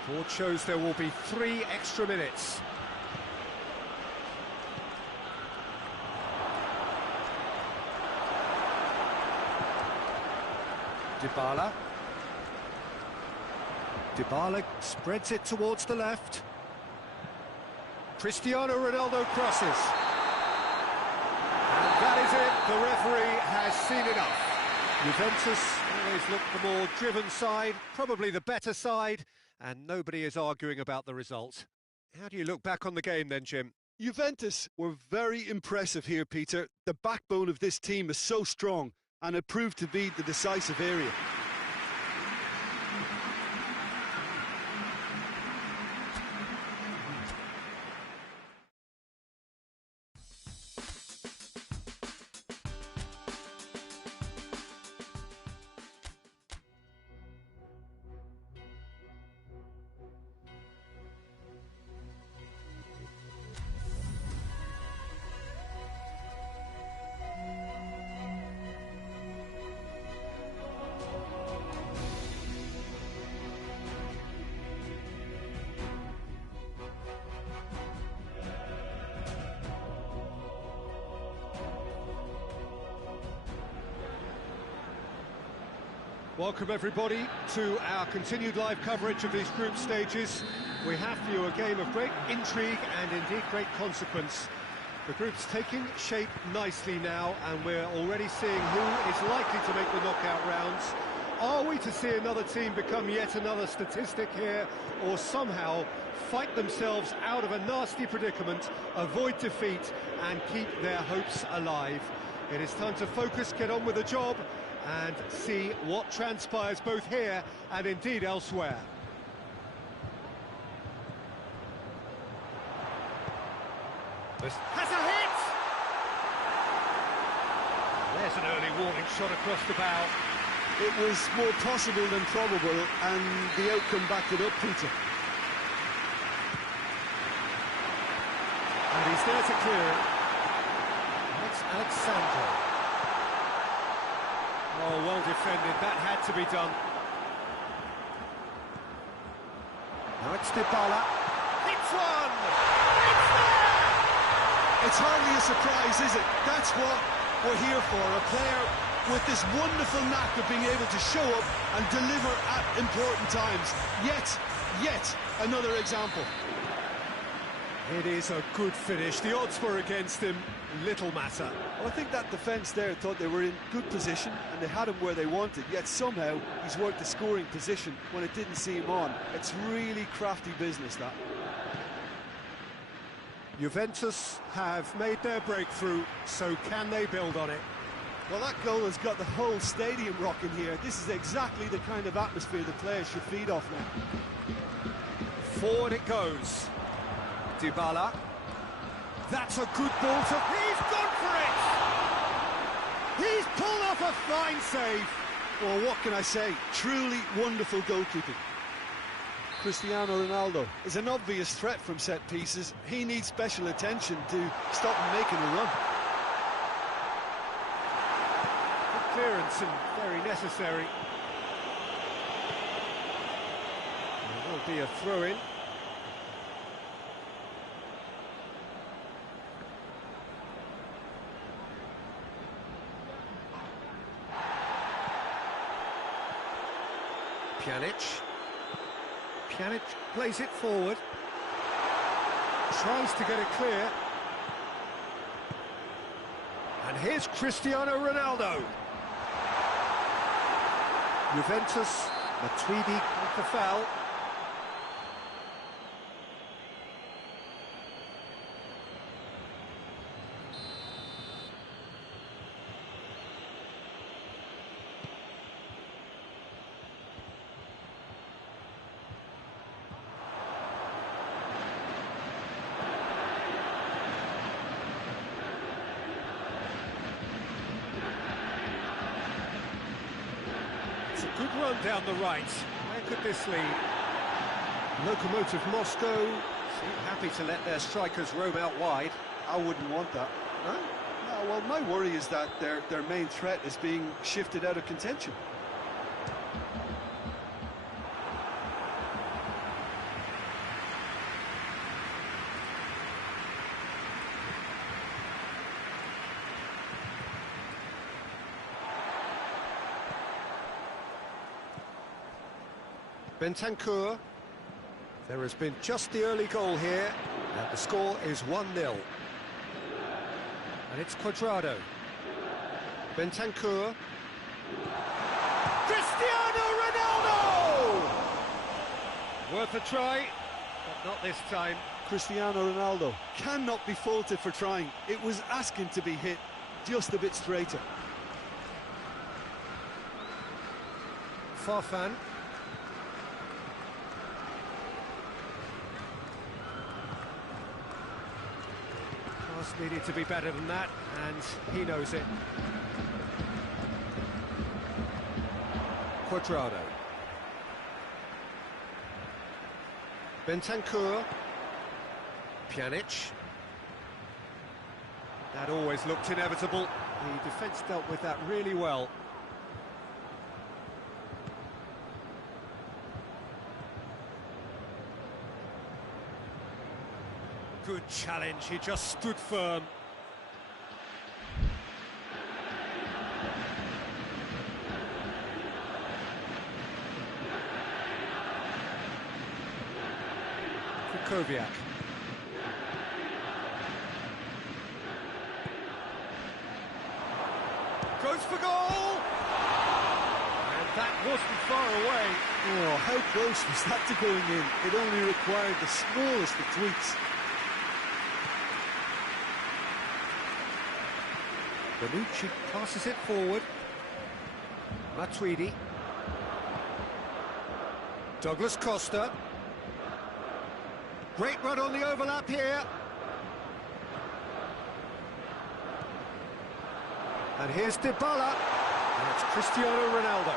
Board shows there will be 3 extra minutes. Dybala. Dybala spreads it towards the left. Cristiano Ronaldo crosses. And that is it. The referee has seen enough. Juventus always look the more driven side, probably the better side, and nobody is arguing about the result. How do you look back on the game then, Jim? Juventus were very impressive here, Peter. The backbone of this team is so strong, and it proved to be the decisive area. Welcome everybody to our continued live coverage of these group stages. We have for you a game of great intrigue and indeed great consequence. The group's taking shape nicely now, and we're already seeing who is likely to make the knockout rounds. Are we to see another team become yet another statistic here, or somehow fight themselves out of a nasty predicament, avoid defeat and keep their hopes alive? It is time to focus, get on with the job, and see what transpires both here and indeed elsewhere. Has a hit! There's an early warning shot across the bow. It was more possible than probable, and the outcome backed it up, Peter. And he's there to clear it. That's Alexander. Oh, well defended, that had to be done. Now it's Dybala. Hits one! It's there! It's hardly a surprise, is it? That's what we're here for, a player with this wonderful knack of being able to show up and deliver at important times. Yet another example. It is a good finish. The odds were against him, little matter. Well, I think that defence there thought they were in good position and they had him where they wanted, yet somehow he's worked the scoring position when it didn't see him on. It's really crafty business, that. Juventus have made their breakthrough, so can they build on it? Well, that goal has got the whole stadium rocking here. This is exactly the kind of atmosphere the players should feed off now. Forward it goes. Dybala. That's a good ball to... He's gone for it! He's pulled off a fine save. Well, what can I say? Truly wonderful goalkeeping. Cristiano Ronaldo is an obvious threat from set pieces. He needs special attention to stop him making a run. Good clearance and very necessary. There will be a throw-in. Pjanic plays it forward, tries to get it clear, and here's Cristiano Ronaldo. Juventus, Matuidi with the foul. Good run down the right. Where could this lead? Lokomotiv Moscow seem happy to let their strikers roam out wide. I wouldn't want that. Huh? No, well, my worry is that their main threat is being shifted out of contention. Bentancur. There has been just the early goal here, and the score is 1-0. And it's Cuadrado. Bentancur. Cristiano Ronaldo! Worth a try, but not this time. Cristiano Ronaldo cannot be faulted for trying. It was asking to be hit just a bit straighter. Farfan. Pass needed to be better than that, and he knows it. Cuadrado. Bentancur. Pjanic. That always looked inevitable. The defence dealt with that really well. Good challenge, he just stood firm. Kukoviak. Goes for goal! And that wasn't far away. Oh, how close was that to going in? It only required the smallest of tweaks. Bonucci passes it forward. Matuidi. Douglas Costa. Great run on the overlap here. And here's Dybala. And it's Cristiano Ronaldo.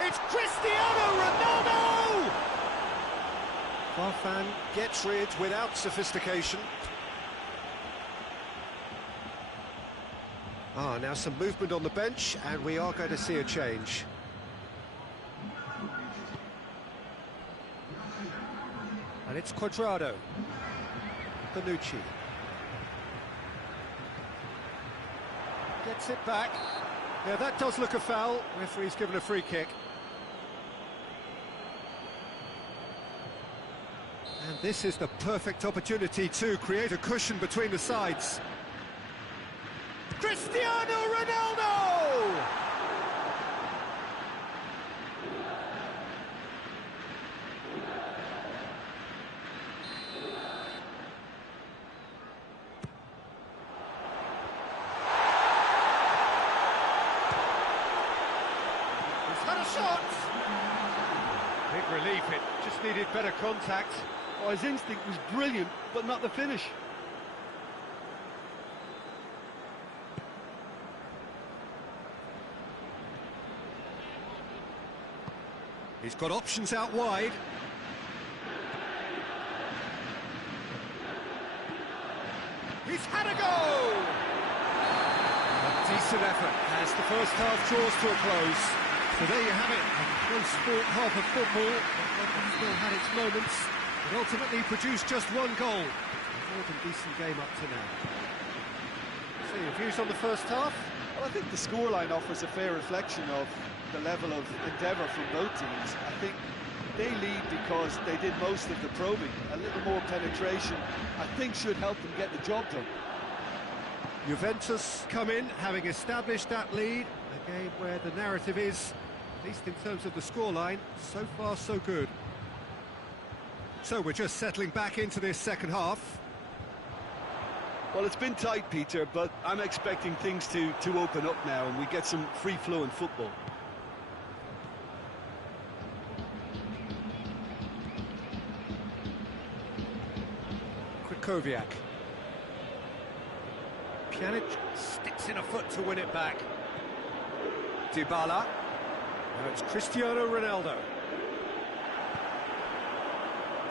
It's Cristiano Ronaldo! Farfan gets rid without sophistication. Now some movement on the bench, and we are going to see a change. And it's Cuadrado. Bonucci. Gets it back. Yeah, that does look a foul. Referee's given a free kick. And this is the perfect opportunity to create a cushion between the sides. Cristiano Ronaldo! He's had a shot! Big relief, it just needed better contact. Oh, his instinct was brilliant, but not the finish. He's got options out wide. He's had a go! A decent effort as the first half draws to a close. So there you have it, a close sport half of football. That still had its moments, but ultimately produced just one goal. A more than decent game up to now. So your views on the first half? Well, I think the scoreline offers a fair reflection of the level of endeavour from both teams. I think they lead because they did most of the probing. A little more penetration, I think, should help them get the job done. Juventus come in, having established that lead. A game where the narrative is, at least in terms of the scoreline, so far so good. So we're just settling back into this second half. Well, it's been tight, Peter, but I'm expecting things to open up now and we get some free-flowing football. Kukoviak. Pjanic sticks in a foot to win it back. Dybala. Now it's Cristiano Ronaldo.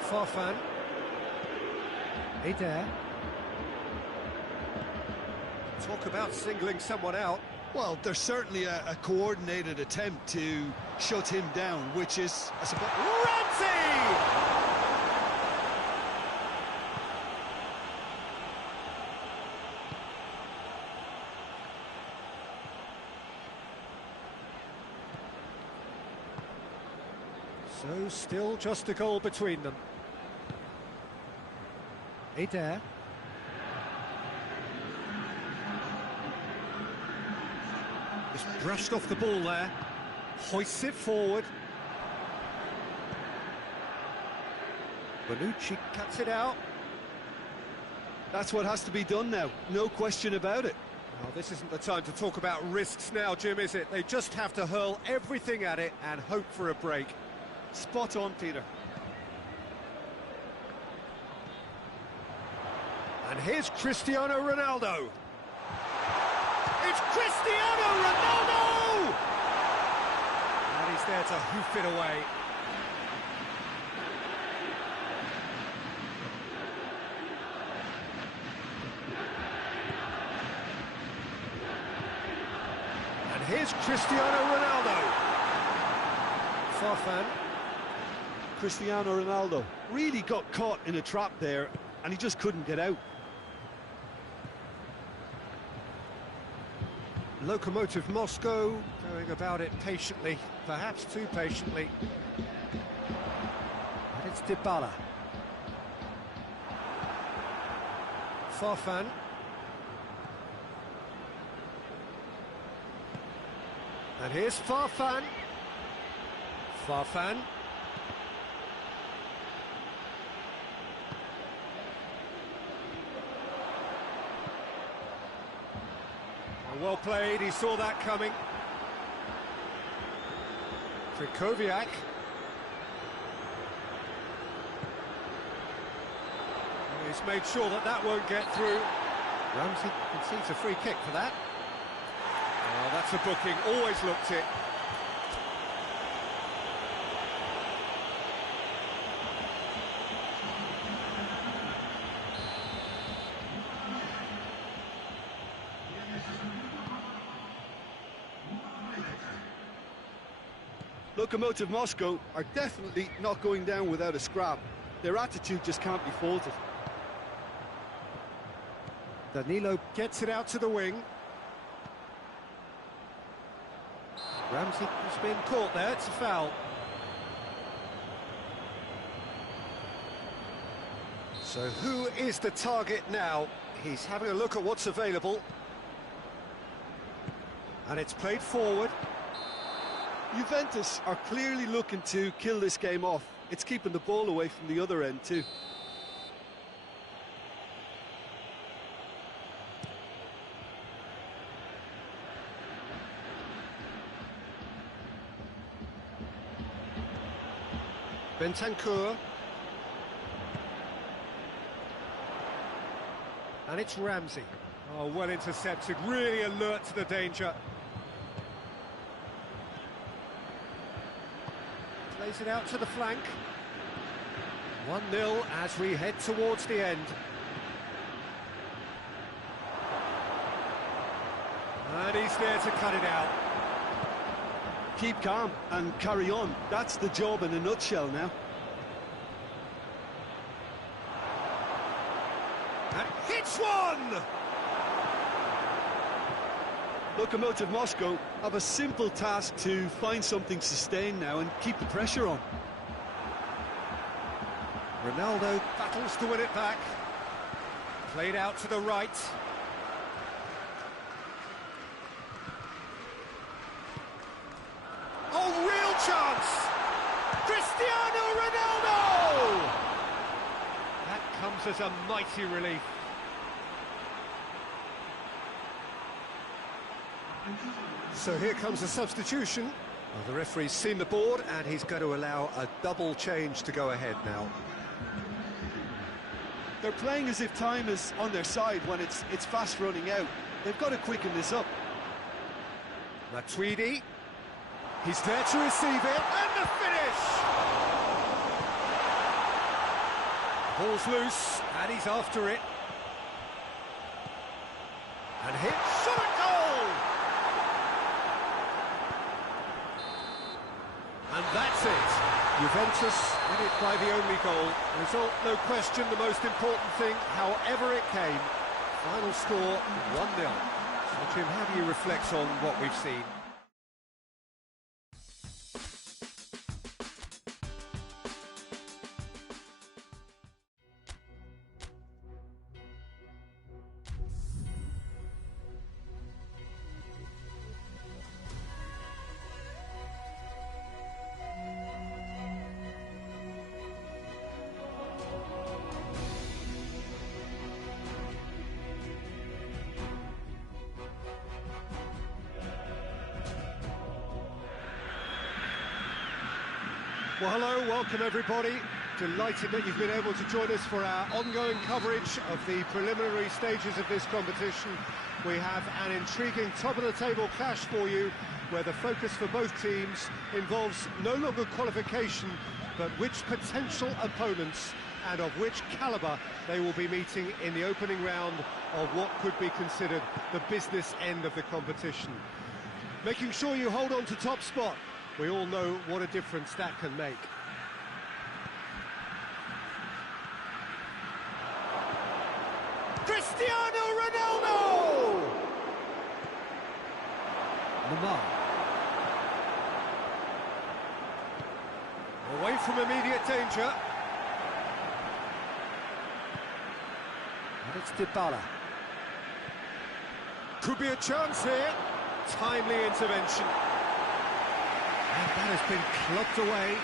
Farfan. Eder. Talk about singling someone out. Well, there's certainly a coordinated attempt to shut him down, which is, I suppose... Ramsey! So, still just a goal between them. Eder. Just brushed off the ball there. Hoists it forward. Bonucci cuts it out. That's what has to be done now, no question about it. Well, this isn't the time to talk about risks now, Jim, is it? They just have to hurl everything at it and hope for a break. Spot on, Peter. And here's Cristiano Ronaldo. It's Cristiano Ronaldo! And he's there to hoof it away. And here's Cristiano Ronaldo. Farfan. Cristiano Ronaldo really got caught in a trap there, and he just couldn't get out. Lokomotiv Moscow going about it patiently, perhaps too patiently. And it's Dybala. Farfan. And here's Farfan. Farfan. Well played, he saw that coming. Krikoviak. He's made sure that that won't get through. Ramsey concedes a free kick for that. Oh, that's a booking, always looked it. Lokomotiv Moscow are definitely not going down without a scrap. Their attitude just can't be faulted. Danilo gets it out to the wing. Ramsey has been caught there, it's a foul. So who is the target now? He's having a look at what's available. And it's played forward. Juventus are clearly looking to kill this game off. It's keeping the ball away from the other end too. Bentancur. And it's Ramsey. Oh, well intercepted, really alert to the danger. Plays it out to the flank. 1-0 as we head towards the end. And he's there to cut it out. Keep calm and carry on. That's the job in a nutshell now. And hits one! Lokomotiv Moscow have a simple task to find something sustained now and keep the pressure on. Ronaldo battles to win it back. Played out to the right. Oh, real chance! Cristiano Ronaldo! That comes as a mighty relief. So here comes a substitution. Well, the referee's seen the board and he's going to allow a double change to go ahead now. They're playing as if time is on their side when it's fast running out. They've got to quicken this up. Matuidi. He's there to receive it, and the finish! Ball's loose, and he's after it. And hit, shot at goal! And that's it. Juventus win it by the only goal. Result, no question, the most important thing, however it came. Final score, 1-0. So, Jim, how do you reflect on what we've seen? Well, hello, welcome everybody. Delighted that you've been able to join us for our ongoing coverage of the preliminary stages of this competition. We have an intriguing top-of-the-table clash for you, where the focus for both teams involves no longer qualification, but which potential opponents and of which calibre they will be meeting in the opening round of what could be considered the business end of the competition. Making sure you hold on to top spot. We all know what a difference that can make. Cristiano Ronaldo! Lamar. Away from immediate danger. And it's Dybala. Could be a chance here. Timely intervention. And that has been clubbed away.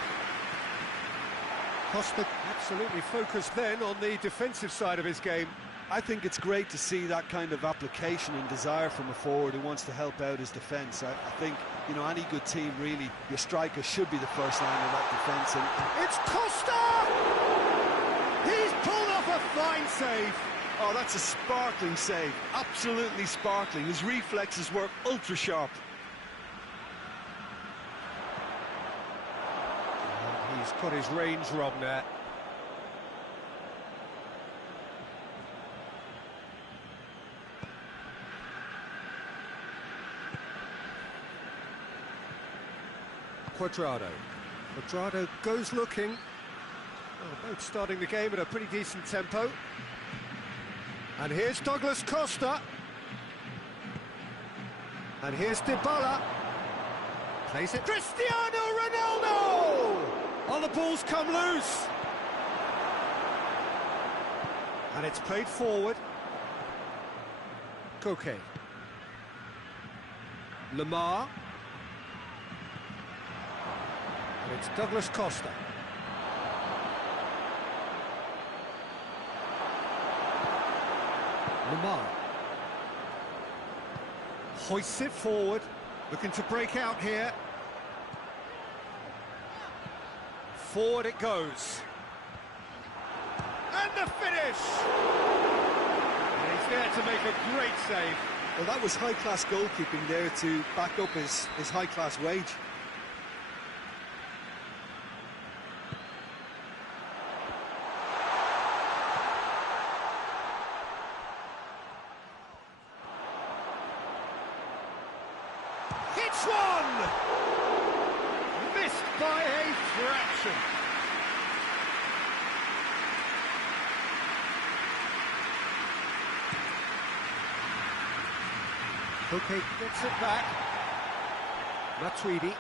Costa absolutely focused then on the defensive side of his game. I think it's great to see that kind of application and desire from a forward who wants to help out his defence. I think, you know, any good team, really, your striker should be the first line of that defence. And it's Costa! He's pulled off a fine save. Oh, that's a sparkling save. Absolutely sparkling. His reflexes were ultra-sharp. He's got his range wrong there. Quadrado goes looking. Well, both starting the game at a pretty decent tempo. And here's Douglas Costa. And here's Dybala. Plays it. Cristiano Ronaldo! Oh, the ball's come loose. And it's played forward. Koke. Lamar. And it's Douglas Costa. Lamar. Hoists it forward, looking to break out here. Forward it goes. And the finish! And he's there to make a great save. Well, that was high-class goalkeeping there to back up his high-class wage. It's one! Missed by a fraction. Okay, gets it back. Matuidi.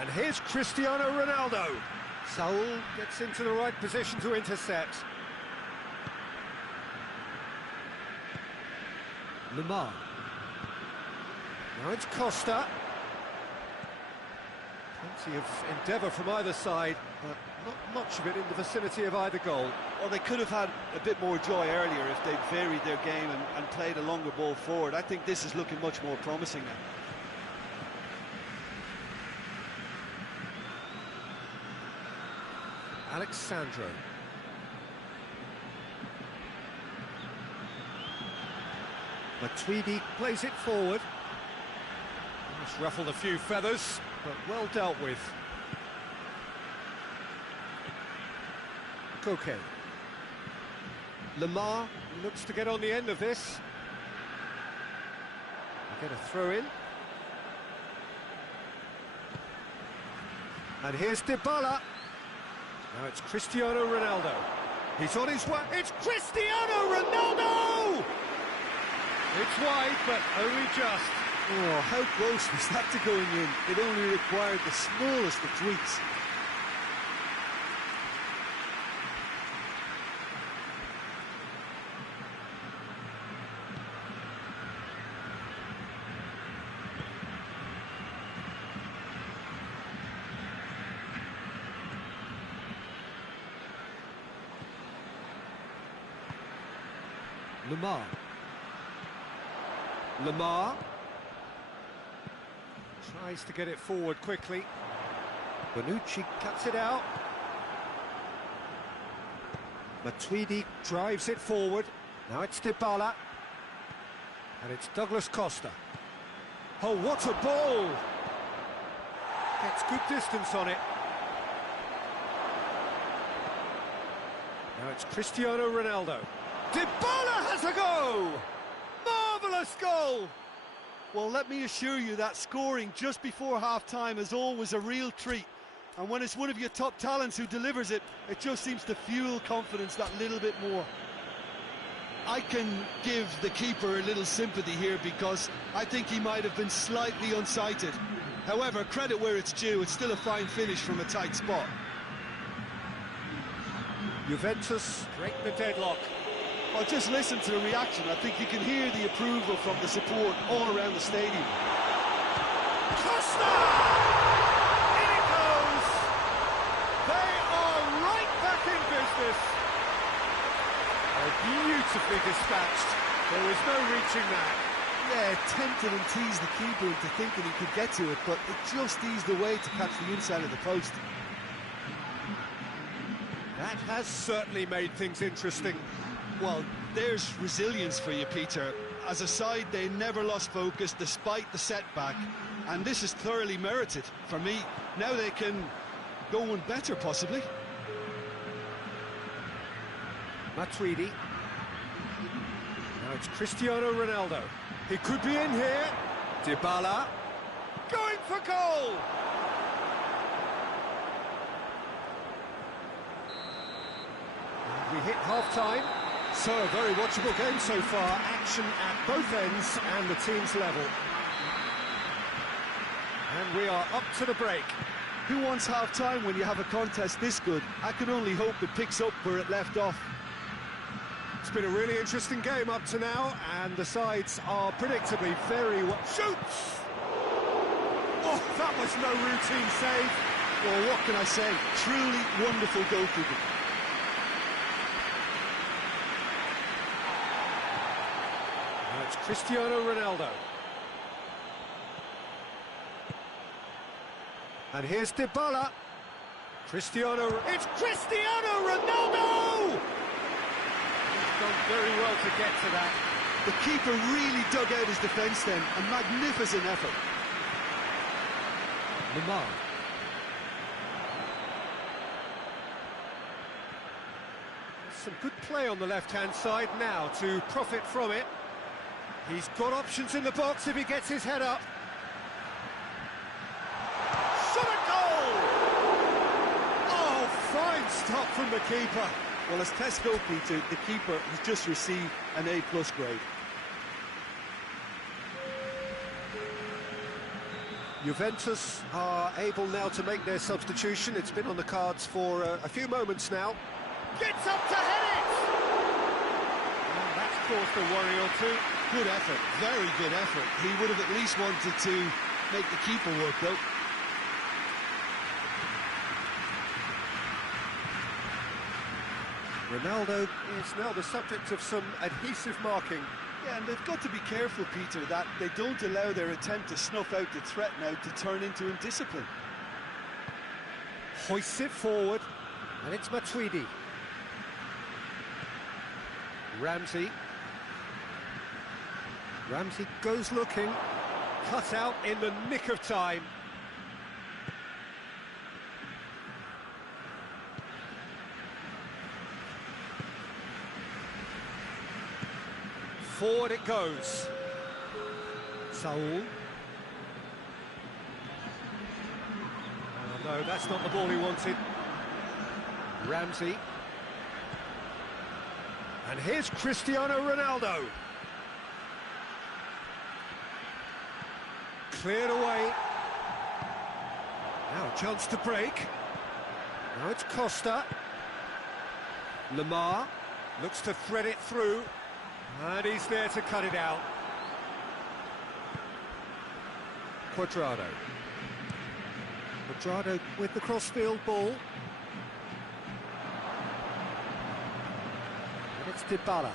And here's Cristiano Ronaldo. Saul gets into the right position to intercept. Lamar. Now it's Costa. Plenty of endeavour from either side, but not much of it in the vicinity of either goal. Well, they could have had a bit more joy earlier if they'd varied their game and played a longer ball forward. I think this is looking much more promising now. Alexandro. Matuidi plays it forward. Just ruffled a few feathers, but well dealt with. Koke. Lamar looks to get on the end of this. Get a throw in. And here's Dybala. Now it's Cristiano Ronaldo. He's on his way. It's Cristiano Ronaldo! It's wide, but only just. Oh, how close was that to going in? It only required the smallest of tweaks. Lamar tries to get it forward quickly. Bonucci cuts it out. Matuidi drives it forward. Now it's Dybala. And it's Douglas Costa. Oh, what a ball! Gets good distance on it. Now it's Cristiano Ronaldo. Dybala has a go! Marvellous goal! Well, let me assure you that scoring just before half-time is always a real treat. And when it's one of your top talents who delivers it, it just seems to fuel confidence that little bit more. I can give the keeper a little sympathy here because I think he might have been slightly unsighted. However, credit where it's due, it's still a fine finish from a tight spot. Juventus break the deadlock. Well, just listen to the reaction. I think you can hear the approval from the support all around the stadium. Costa! In it goes! They are right back in business. Oh, beautifully dispatched. There was no reaching that. Yeah, tempted and teased the keeper into thinking he could get to it, but it just eased away to catch the inside of the post. That has certainly made things interesting. Well, there's resilience for you, Peter. As a side, they never lost focus despite the setback, and this is thoroughly merited for me. Now they can go one better, possibly. Matuidi. Now it's Cristiano Ronaldo. He could be in here. Dybala. Going for goal! And we hit half-time. So, a very watchable game so far. Action at both ends and the team's level. And we are up to the break. Who wants half-time when you have a contest this good? I can only hope it picks up where it left off. It's been a really interesting game up to now, and the sides are predictably very well. Shoots! Oh, that was no routine save. Well, what can I say? Truly wonderful goalkeeping. Now it's Cristiano Ronaldo. And here's Dybala. It's Cristiano Ronaldo! He's done very well to get to that. The keeper really dug out his defence then. A magnificent effort. Lamar. Some good play on the left-hand side now to profit from it. He's got options in the box if he gets his head up. Shot a goal! Oh, fine stop from the keeper. Well, as tests go, Peter, the keeper has just received an A+ grade. Juventus are able now to make their substitution. It's been on the cards for a few moments now. Gets up to head it! And that's caused a worry or two. Good effort, very good effort. He would have at least wanted to make the keeper work, though. Ronaldo is now the subject of some adhesive marking. Yeah, and they've got to be careful, Peter, that they don't allow their attempt to snuff out the threat now to turn into indiscipline. Hoists it forward, and it's Matuidi. Ramsey goes looking, cut out in the nick of time. Forward it goes. Saul. Oh, no, that's not the ball he wanted. Ramsey. And here's Cristiano Ronaldo. Cleared away. Now a chance to break. Now it's Costa. Lamar looks to thread it through. And he's there to cut it out. Cuadrado with the crossfield ball. And it's Dybala.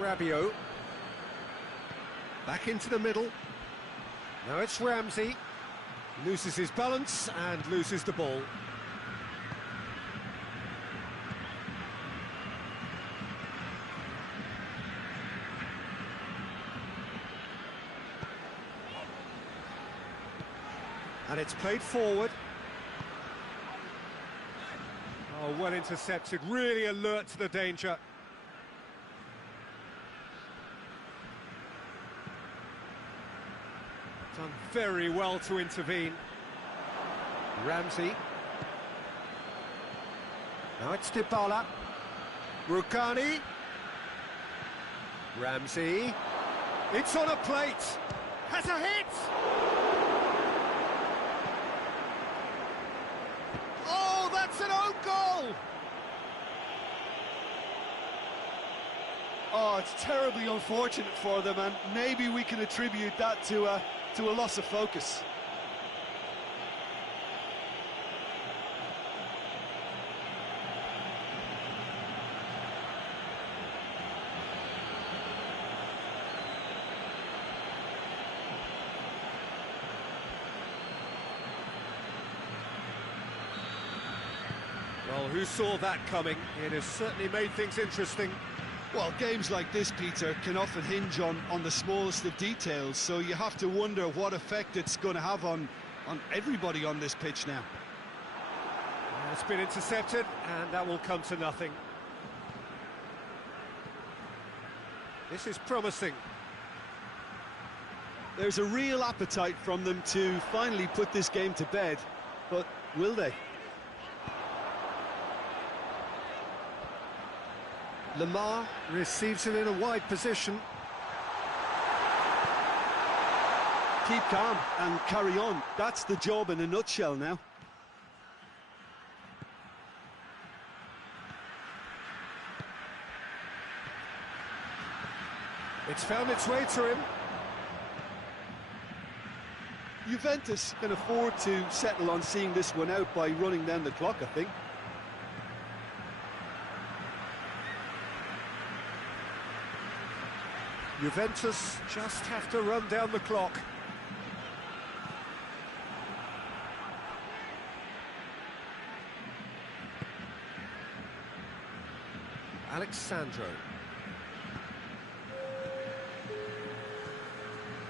Rabiot. Back into the middle. Now it's Ramsey. Loses his balance and loses the ball. And it's played forward. Oh, well intercepted, really alert to the danger. Done very well to intervene. Ramsey. Now it's Dybala. Rukani. Ramsey. It's on a plate. Has a hit! Oh, that's an own goal! Oh, it's terribly unfortunate for them, and maybe we can attribute that to a loss of focus. Well, who saw that coming? It has certainly made things interesting. Well, games like this, Peter, can often hinge on the smallest of details, so you have to wonder what effect it's going to have on everybody on this pitch now. It's been intercepted, and that will come to nothing. This is promising. There's a real appetite from them to finally put this game to bed, but will they? Lamar receives it in a wide position. Keep calm and carry on. That's the job in a nutshell now. It's found its way to him. Juventus can afford to settle on seeing this one out by running down the clock, I think. Juventus just have to run down the clock. Alexandro.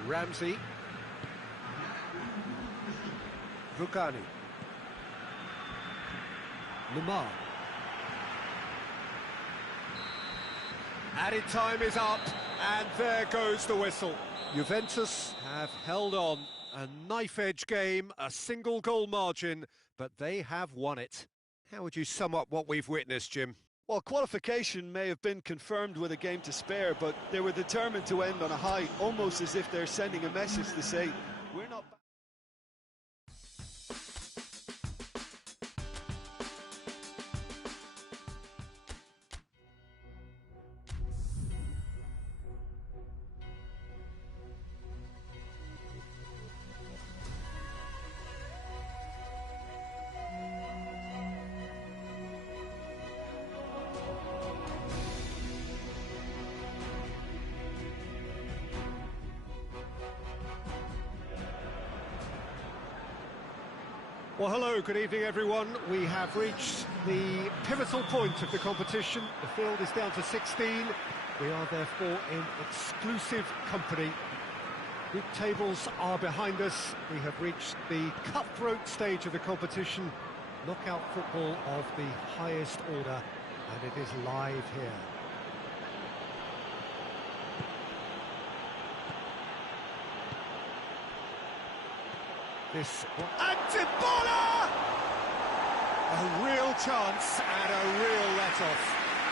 Ramsey. Rugani. Lamar. Added time is up, and there goes the whistle. Juventus have held on. A knife-edge game, a single goal margin, but they have won it. How would you sum up what we've witnessed, Jim? Well, qualification may have been confirmed with a game to spare, but they were determined to end on a high, almost as if they're sending a message to say, we're not... Well, hello, good evening, everyone. We have reached the pivotal point of the competition. The field is down to 16. We are therefore in exclusive company. Group tables are behind us. We have reached the cutthroat stage of the competition. Knockout football of the highest order, and it is live here. This and Dybala! A real chance and a real let-off.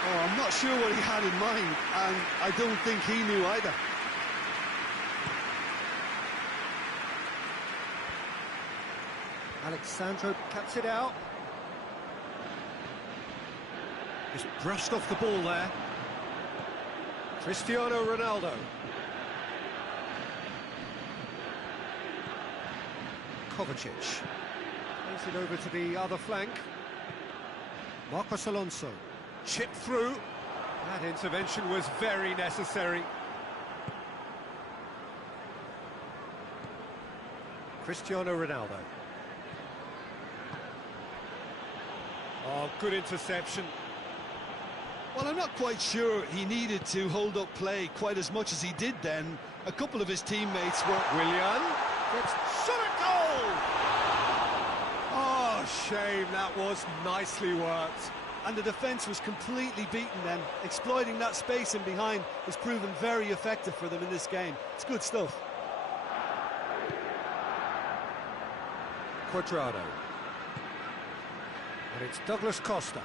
Oh, I'm not sure what he had in mind, and I don't think he knew either. Alexandro cuts it out. Just brushed off the ball there. Cristiano Ronaldo. Kovacic. Plays it over to the other flank. Marcos Alonso. Chipped through. That intervention was very necessary. Cristiano Ronaldo. Oh, good interception. Well, I'm not quite sure he needed to hold up play quite as much as he did then. A couple of his teammates were... Willian gets shot at goal! Oh, shame, that was nicely worked. And the defence was completely beaten then. Exploiting that space in behind has proven very effective for them in this game. It's good stuff. Quadrado. And it's Douglas Costa.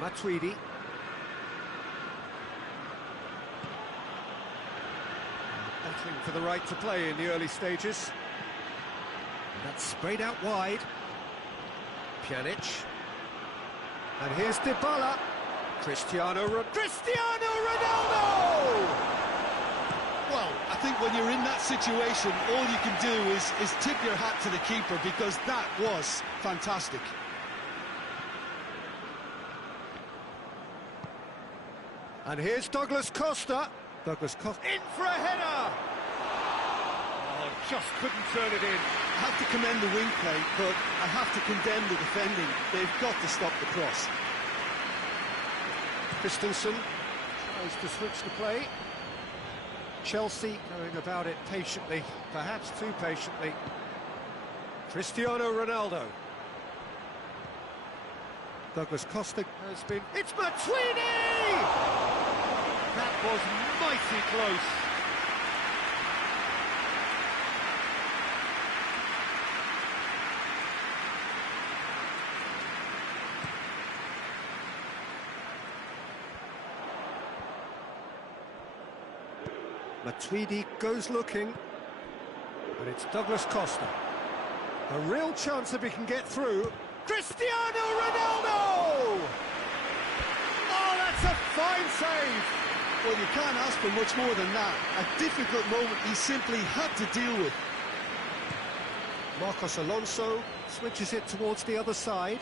Matuidi. Battling for the right to play in the early stages. And that's sprayed out wide. Pjanic. And here's Dybala. Cristiano Ronaldo! Well, I think when you're in that situation, all you can do is tip your hat to the keeper, because that was fantastic. And here's Douglas Costa. Douglas Costa in for a header! Oh, just couldn't turn it in. I have to commend the wing play, but I have to condemn the defending. They've got to stop the cross. Christensen tries to switch the play. Chelsea going about it patiently, perhaps too patiently. Cristiano Ronaldo. Douglas Costa has been... It's Matuidi! That was mighty close. Matuidi goes looking, and it's Douglas Costa. A real chance if he can get through. Cristiano Ronaldo! Oh, that's a fine save! Well, you can't ask for much more than that. A difficult moment he simply had to deal with. Marcos Alonso switches it towards the other side.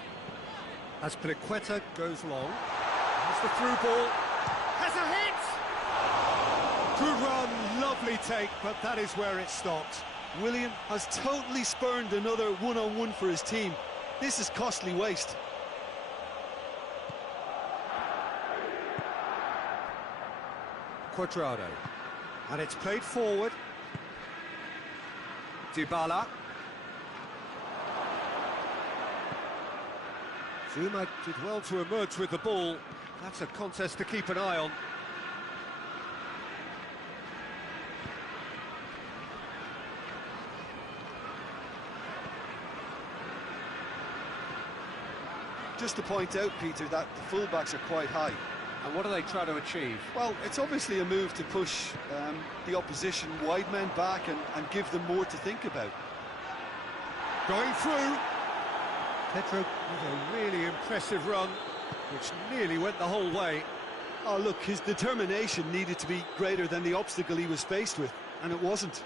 Azpilicueta goes long. Has the through ball. Has a hit! Good run, lovely take, but that is where it stopped. Willian has totally spurned another one-on-one for his team. This is costly waste. Quadrado. And it's played forward. Dybala. Zuma did well to emerge with the ball. That's a contest to keep an eye on. Just to point out, Peter, that the fullbacks are quite high. And what do they try to achieve? Well, it's obviously a move to push the opposition wide men back and give them more to think about. Going through. Pedro with a really impressive run, which nearly went the whole way. Oh, look, his determination needed to be greater than the obstacle he was faced with, and it wasn't.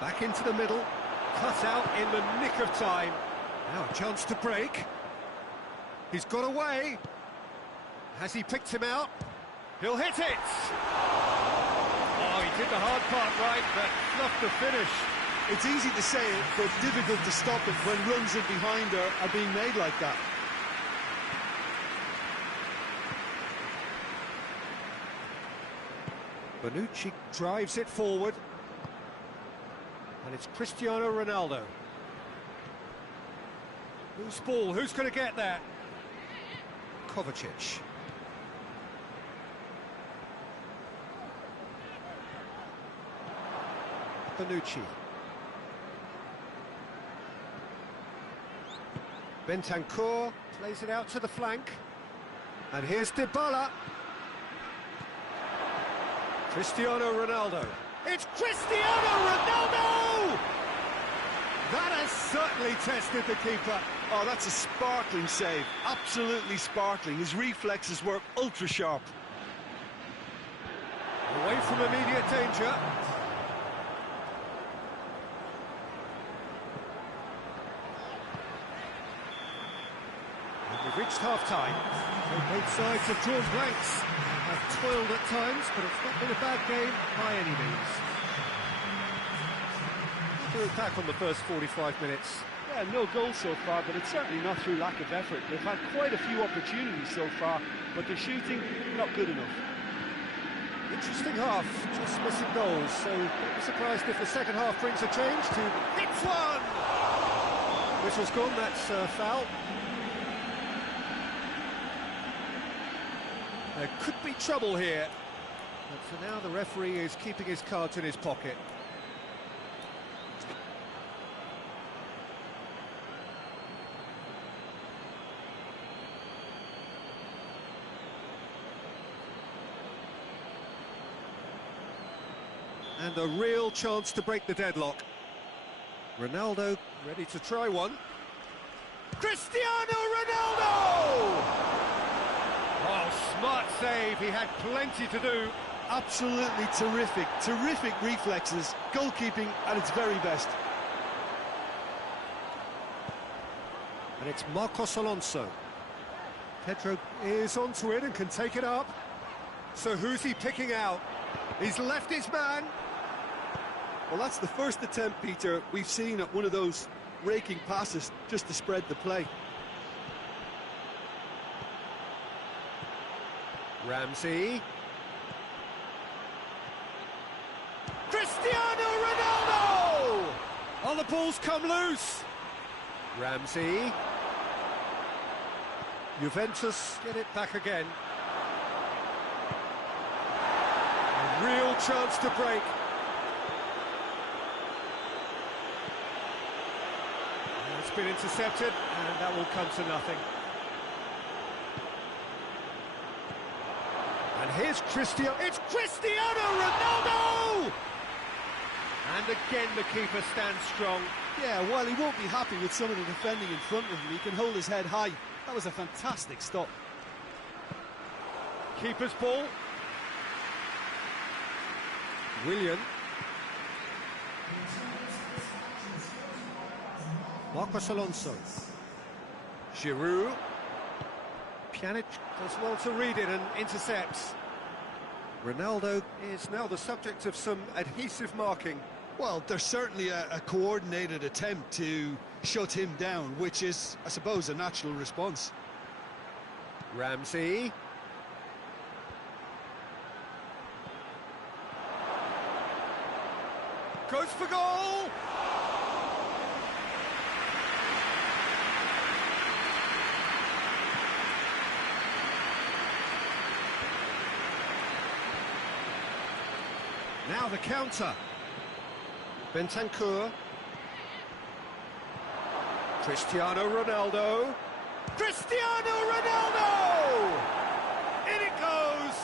Back into the middle, cut out in the nick of time. Now a chance to break. He's got away. Has he picked him out? He'll hit it! Oh, he did the hard part right, but fluffed the finish. It's easy to say it, but difficult to stop it when runs in behind are being made like that. Bonucci drives it forward. And it's Cristiano Ronaldo. Who's ball? Who's going to get that? Kovacic. Bonucci. Bentancur plays it out to the flank. And here's Dybala. Cristiano Ronaldo. It's Cristiano Ronaldo! That has certainly tested the keeper. Oh, that's a sparkling save. Absolutely sparkling. His reflexes were ultra sharp. Away from immediate danger. And we've reached half-time. So both sides have drawn blanks. have toiled at times, but it's not been a bad game by any means. We'll look back on the first 45 minutes. Yeah, no goals so far, but it's certainly not through lack of effort. They've had quite a few opportunities so far, but their shooting, not good enough. Interesting half, just missing goals, so don't be surprised if the second half brings a change to hits one! Whistle's gone, that's foul. There could be trouble here, but for now the referee is keeping his cards in his pocket. And a real chance to break the deadlock. Ronaldo ready to try one. Cristiano Ronaldo! Oh, smart save, he had plenty to do. Absolutely terrific, terrific reflexes, goalkeeping at its very best. And it's Marcos Alonso. Pedro is onto it and can take it up. So who's he picking out? He's left his man. Well, that's the first attempt, Peter, we've seen at one of those raking passes just to spread the play. Ramsey. Cristiano Ronaldo! Oh, the ball's come loose. Ramsey. Juventus get it back again. A real chance to break. It's been intercepted, and that will come to nothing. And here's Cristiano. It's Cristiano Ronaldo! And again, the keeper stands strong. Yeah, while he won't be happy with some of the defending in front of him, he can hold his head high. That was a fantastic stop. Keeper's ball. Willian. Marcos Alonso. Giroud. Pjanic does well to read it and intercepts. Ronaldo is now the subject of some adhesive marking. Well, there's certainly a coordinated attempt to shut him down, which is, I suppose, a natural response. Ramsey. Goes for goal! Now the counter. Bentancur. Cristiano Ronaldo. Cristiano Ronaldo! In it goes!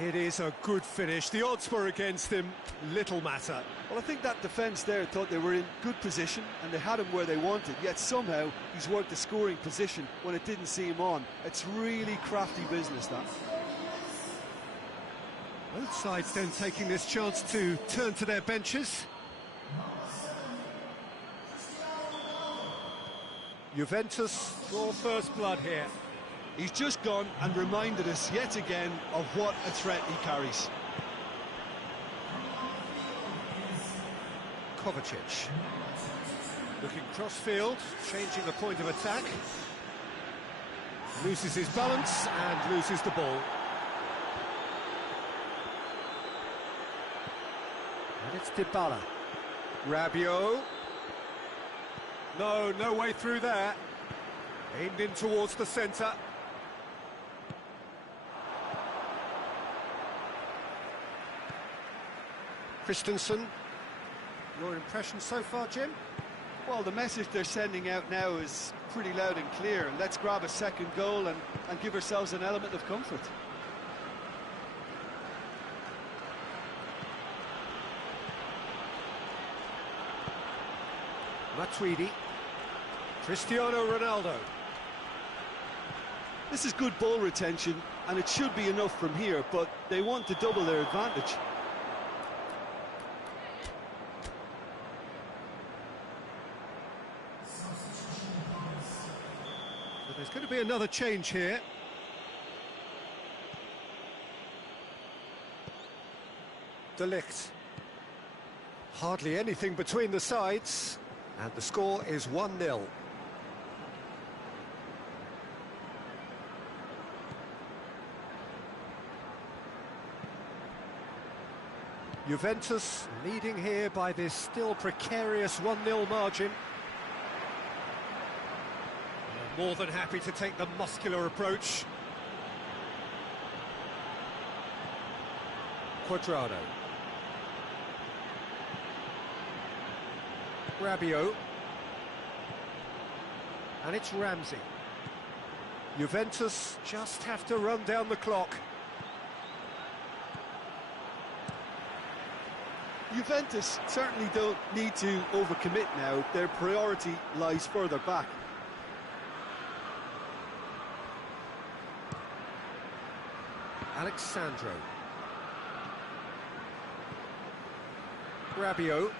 It is a good finish. The odds were against him. Little matter. Well, I think that defence there thought they were in good position and they had him where they wanted, yet somehow he's worked the scoring position when it didn't see him on. It's really crafty business, that. Both sides then taking this chance to turn to their benches. Juventus draw first blood here. He's just gone and reminded us yet again of what a threat he carries. Kovacic. Looking cross-field, changing the point of attack. Loses his balance and loses the ball. And it's Dybala. Rabiot. No way through there. Aimed in towards the centre. Christensen. Your impression so far, Jim? Well, the message they're sending out now is pretty loud and clear. Let's grab a second goal and give ourselves an element of comfort. Matuidi. Cristiano Ronaldo. This is good ball retention, and it should be enough from here, but they want to double their advantage. So they're There's going to be another change here. De Ligt. Hardly anything between the sides, and the score is 1-0. Juventus leading here by this still precarious 1-0 margin. They're more than happy to take the muscular approach. Quadrado. Rabiot. And it's Ramsey. Juventus just have to run down the clock. Juventus certainly don't need to overcommit now. Their priority lies further back. Alexandro. Rabiot.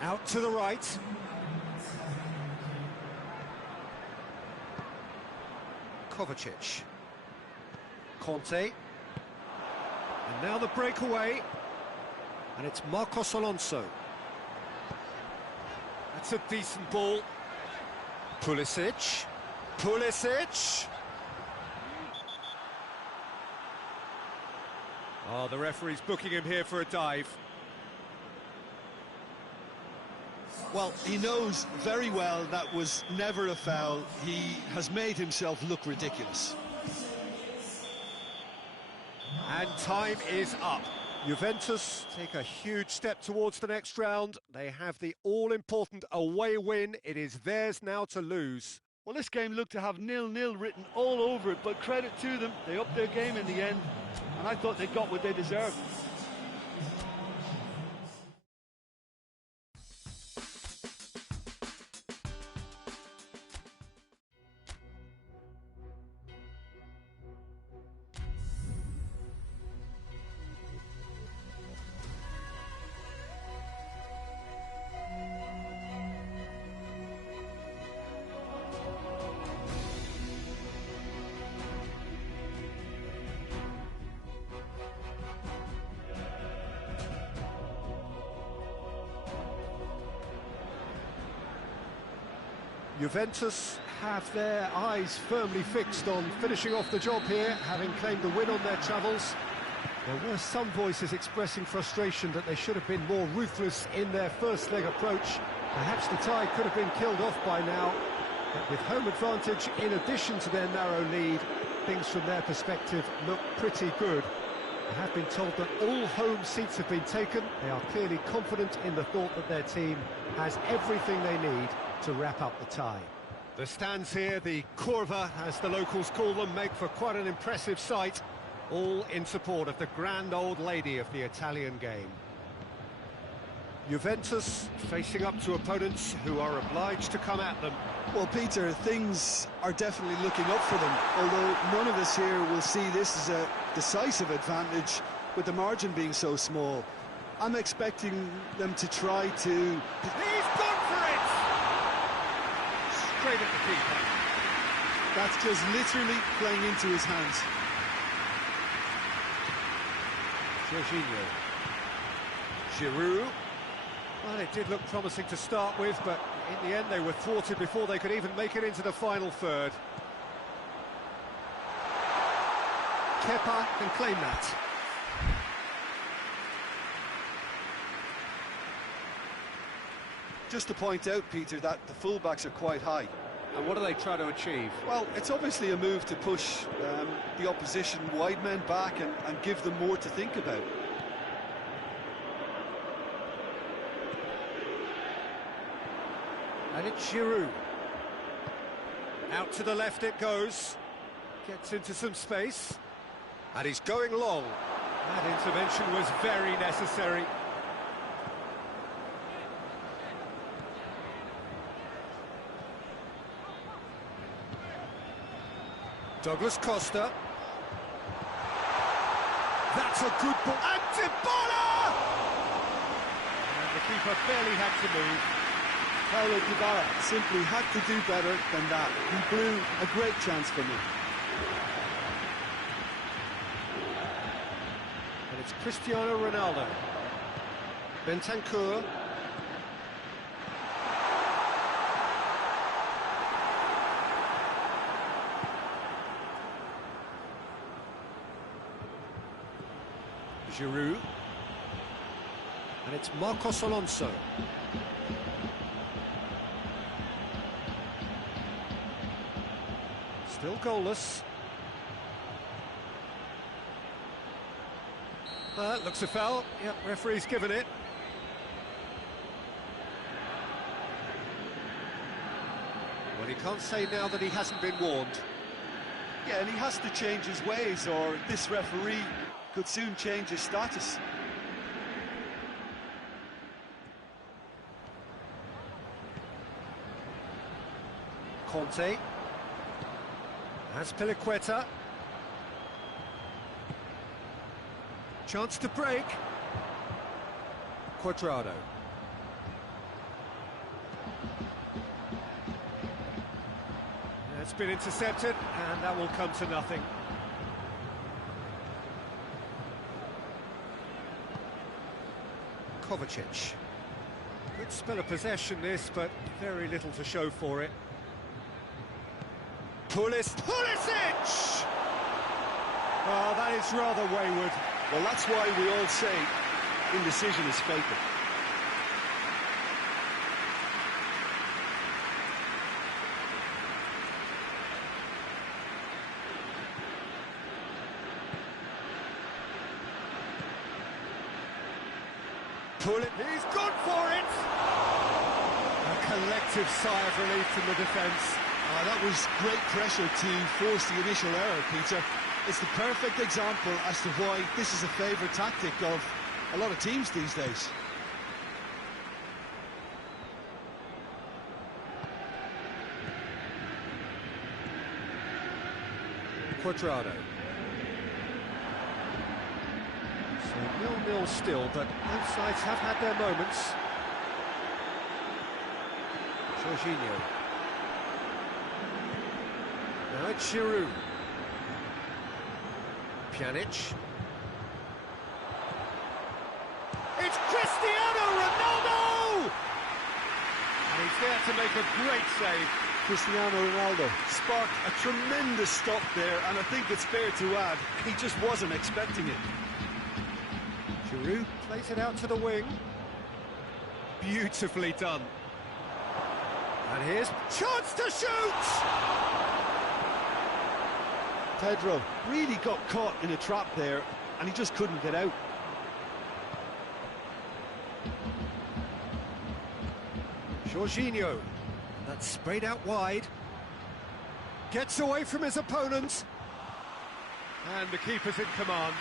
Out to the right. Kovacic. Conte. And now the breakaway. And it's Marcos Alonso. That's a decent ball. Pulisic. Pulisic. Oh, the referee's booking him here for a dive. Well, he knows very well that was never a foul. He has made himself look ridiculous. And time is up. Juventus take a huge step towards the next round. They have the all-important away win. It is theirs now to lose. Well, this game looked to have 0-0 written all over it, but credit to them. They upped their game in the end, and I thought they got what they deserved. Juventus have their eyes firmly fixed on finishing off the job here, having claimed the win on their travels. There were some voices expressing frustration that they should have been more ruthless in their first leg approach. Perhaps the tie could have been killed off by now, but with home advantage in addition to their narrow lead, things from their perspective look pretty good. I have been told that all home seats have been taken. They are clearly confident in the thought that their team has everything they need to wrap up the tie. The stands here, the curva, as the locals call them, make for quite an impressive sight, all in support of the grand old lady of the Italian game. Juventus facing up to opponents who are obliged to come at them. Well, Peter, things are definitely looking up for them, although none of us here will see this as a decisive advantage with the margin being so small. I'm expecting them to try to... He's gone for it! Straight at the keeper. That's just literally playing into his hands. Jorginho. Giroud. Well, it did look promising to start with, but in the end they were thwarted before they could even make it into the final third. Kepa can claim that. Just to point out, Peter, that the fullbacks are quite high. And what do they try to achieve? Well, it's obviously a move to push the opposition wide men back and give them more to think about. And it's Giroud. Out to the left it goes. Gets into some space. And he's going long. That intervention was very necessary. Douglas Costa. That's a good ball. And Dybala! And the keeper barely had to move. Paulo Dybala simply had to do better than that. He blew a great chance for me. And it's Cristiano Ronaldo. Bentancur. Giroud. And it's Marcos Alonso. Still goalless. Looks a foul. Yep, referee's given it. Well, he can't say now that he hasn't been warned. Yeah, and he has to change his ways, or this referee could soon change his status. Conte. Has Piliqueta. Chance to break. Cuadrado. It's been intercepted, and that will come to nothing. Kovacic. Good spell of possession this, but very little to show for it. Pulisic! Oh, that is rather wayward. Well, that's why we all say indecision is fatal. He's gone for it! A collective sigh of relief from the defence. That was great pressure to force the initial error, Peter. It's the perfect example as to why this is a favourite tactic of a lot of teams these days. Cuadrado. So 0-0 still, but both sides have had their moments. Jorginho. Now it's Giroud. Pjanic. It's Cristiano Ronaldo! And he's there to make a great save. Cristiano Ronaldo sparked a tremendous stop there, and I think it's fair to add, he just wasn't expecting it. Giroud plays it out to the wing. Beautifully done. And here's chance to shoot! Pedro really got caught in a trap there, and he just couldn't get out. Jorginho. That's sprayed out wide. Gets away from his opponent. And the keeper's in command.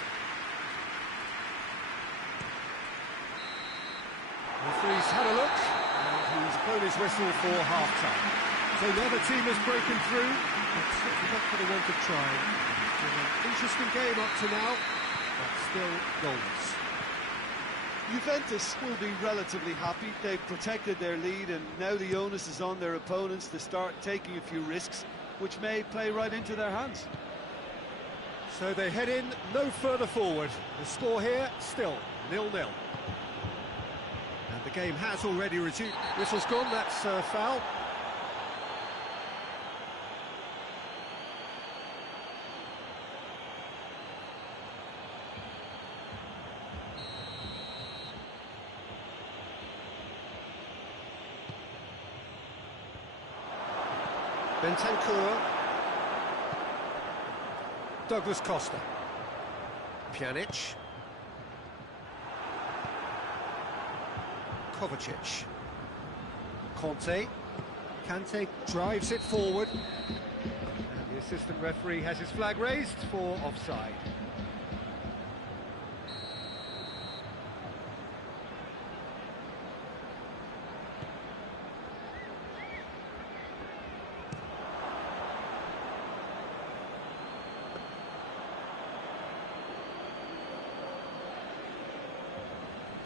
Referee's had a look, and he's blown his whistle for half-time. So the other team has broken through, but certainly not for the want of trying. It's been an interesting game up to now, but still goalless. Juventus will be relatively happy. They've protected their lead, and now the onus is on their opponents to start taking a few risks, which may play right into their hands. So they head in no further forward. The score here, still 0-0. And the game has already resumed. Whistle's gone, that's a foul. Bentancur. Douglas Costa. Pjanic. Kovacic. Conte. Kante drives it forward. And the assistant referee has his flag raised for offside.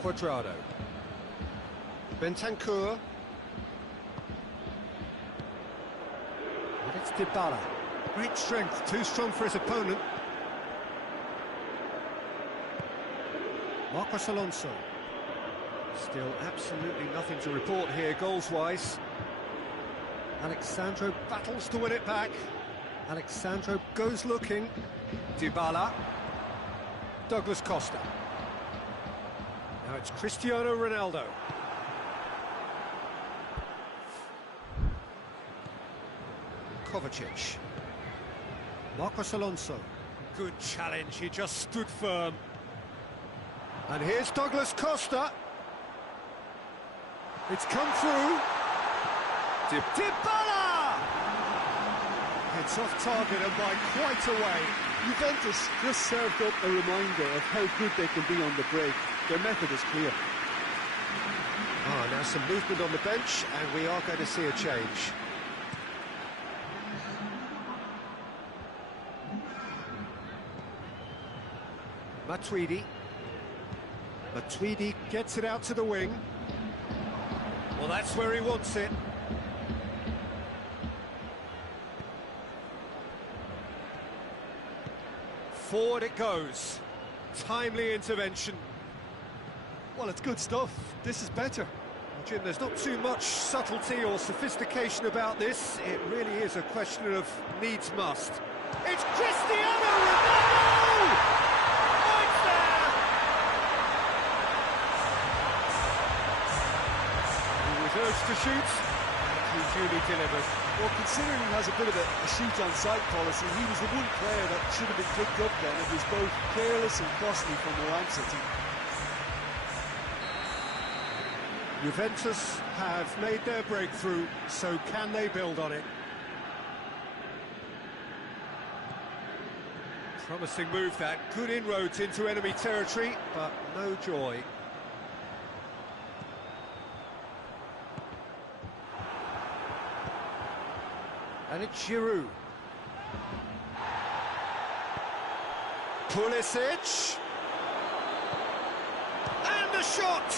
Cuadrado. Bentancur. It's Dybala. Great strength, too strong for his opponent. Marcos Alonso. Still absolutely nothing to report here, goals-wise. Alexandro battles to win it back. Alexandro goes looking. Dybala. Douglas Costa. Now it's Cristiano Ronaldo. Kovacic. Marcos Alonso. Good challenge, he just stood firm. And here's Douglas Costa. It's come through. Dybala! It's off target and by quite a way. Juventus just served up a reminder of how good they can be on the break. Their method is clear. Now some movement on the bench, and we are going to see a change. Matuidi. Matuidi gets it out to the wing. Well, that's where he wants it. Forward it goes. Timely intervention. Well, it's good stuff. This is better. Well, Jim, there's not too much subtlety or sophistication about this. It really is a question of needs must. It's Cristiano Ronaldo! Oh, it's there! He was urged to shoot, and he duly delivered. Well, considering he has a bit of a shoot-on-sight policy, he was the one player that should have been picked up then. It was both careless and costly from Moran's team. Juventus have made their breakthrough, so can they build on it? Promising move that, good inroads into enemy territory, but no joy. And it's Giroud. Pulisic. And the shot!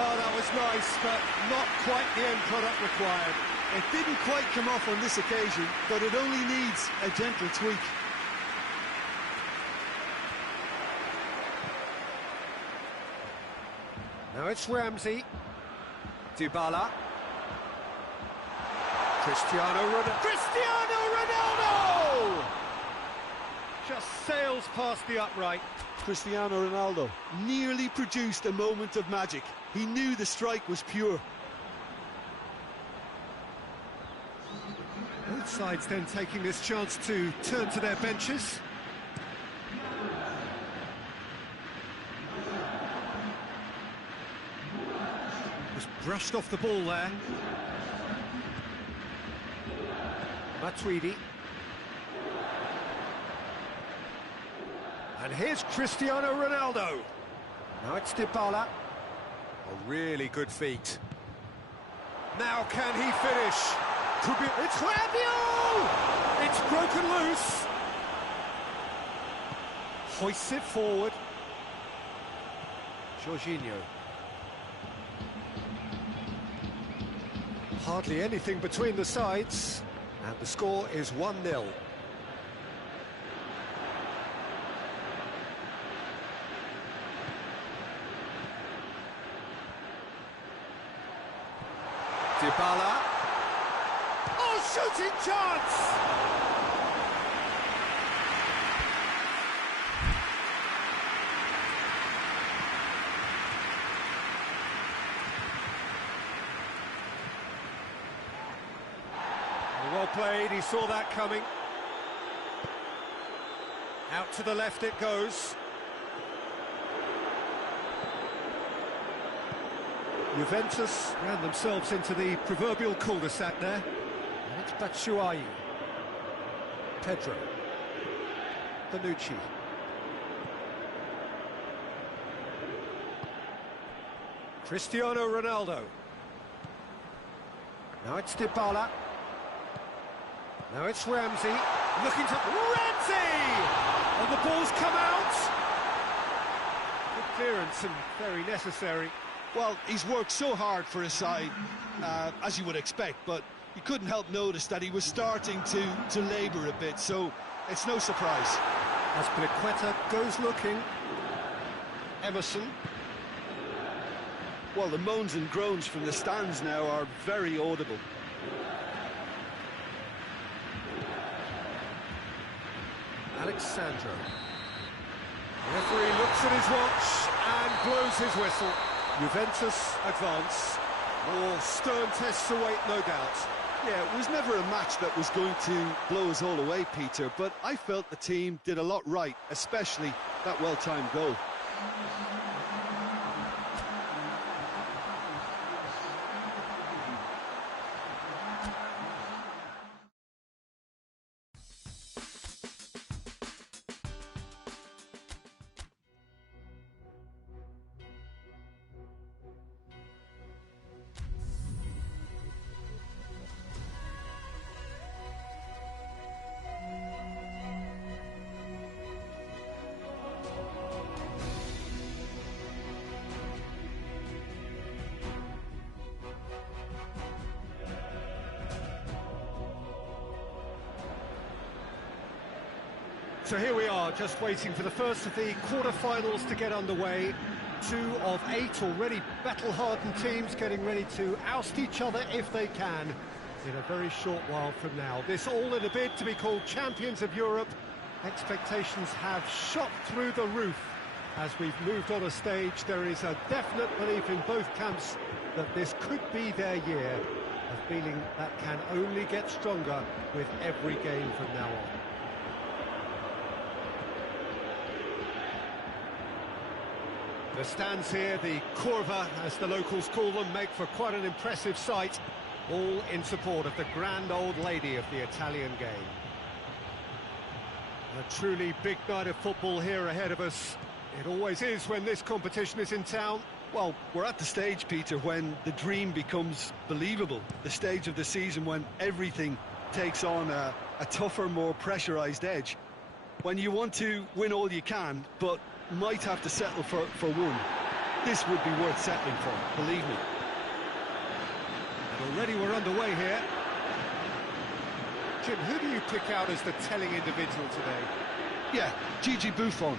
Oh, that was nice, but not quite the end product required. It didn't quite come off on this occasion, but it only needs a gentle tweak. Now it's Ramsey. Dybala. Cristiano Ronaldo! Just sails past the upright. Cristiano Ronaldo nearly produced a moment of magic. He knew the strike was pure. Both sides then taking this chance to turn to their benches. Just brushed off the ball there. Matuidi. And here's Cristiano Ronaldo. Now it's Dybala. A really good feat. Now can he finish? Could be. It's Rabiot! It's broken loose. Hoists it forward. Jorginho. Hardly anything between the sides. And the score is 1-0. Dybala. Oh, shooting chance! Well played, he saw that coming. Out to the left it goes. Juventus ran themselves into the proverbial cul-de-sac there. And it's Batshuayi. Pedro. Bonucci. Cristiano Ronaldo. Now it's Dybala. Now it's Ramsey. Looking to... Ramsey! And the ball's come out. Good clearance and very necessary. Well, he's worked so hard for his side, as you would expect, but you couldn't help notice that he was starting to labour a bit, so it's no surprise. Azpilicueta goes looking. Emerson. Well, the moans and groans from the stands now are very audible. Alexandro. The referee looks at his watch and blows his whistle. Juventus advance. More stern tests await, no doubt. Yeah, it was never a match that was going to blow us all away, Peter, but I felt the team did a lot right, especially that well-timed goal. So here we are, just waiting for the first of the quarter-finals to get underway. 2 of 8 already battle-hardened teams getting ready to oust each other if they can in a very short while from now. This all in a bid to be called champions of Europe. Expectations have shot through the roof as we've moved on a stage. There is a definite belief in both camps that this could be their year, a feeling that can only get stronger with every game from now on. The stands here, the curva, as the locals call them, make for quite an impressive sight, all in support of the grand old lady of the Italian game. A truly big night of football here ahead of us. It always is when this competition is in town. Well, we're at the stage, Peter, when the dream becomes believable. The stage of the season when everything takes on a tougher, more pressurised edge. When you want to win all you can, but might have to settle for one. This would be worth settling for, believe me. And already we're underway here. Jim, who do you pick out as the telling individual today? Yeah, Gigi Buffon.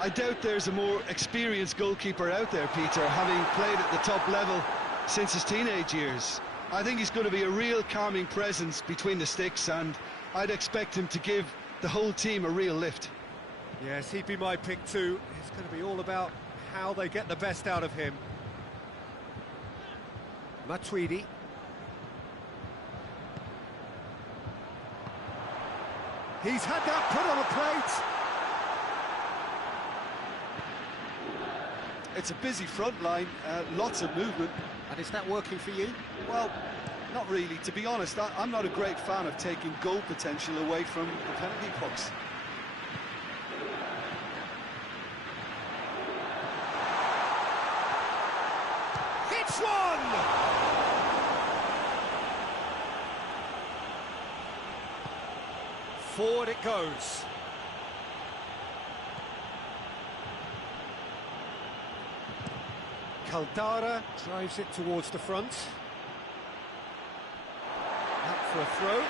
I doubt there's a more experienced goalkeeper out there, Peter, having played at the top level since his teenage years. I think he's going to be a real calming presence between the sticks, and I'd expect him to give the whole team a real lift. Yes, he'd be my pick too. It's going to be all about how they get the best out of him. Matuidi. He's had that put on a plate. It's a busy front line, lots of movement. And is that working for you? Well, not really. To be honest, I'm not a great fan of taking goal potential away from the penalty box. One! Forward it goes. Caldara drives it towards the front. Out for a throw.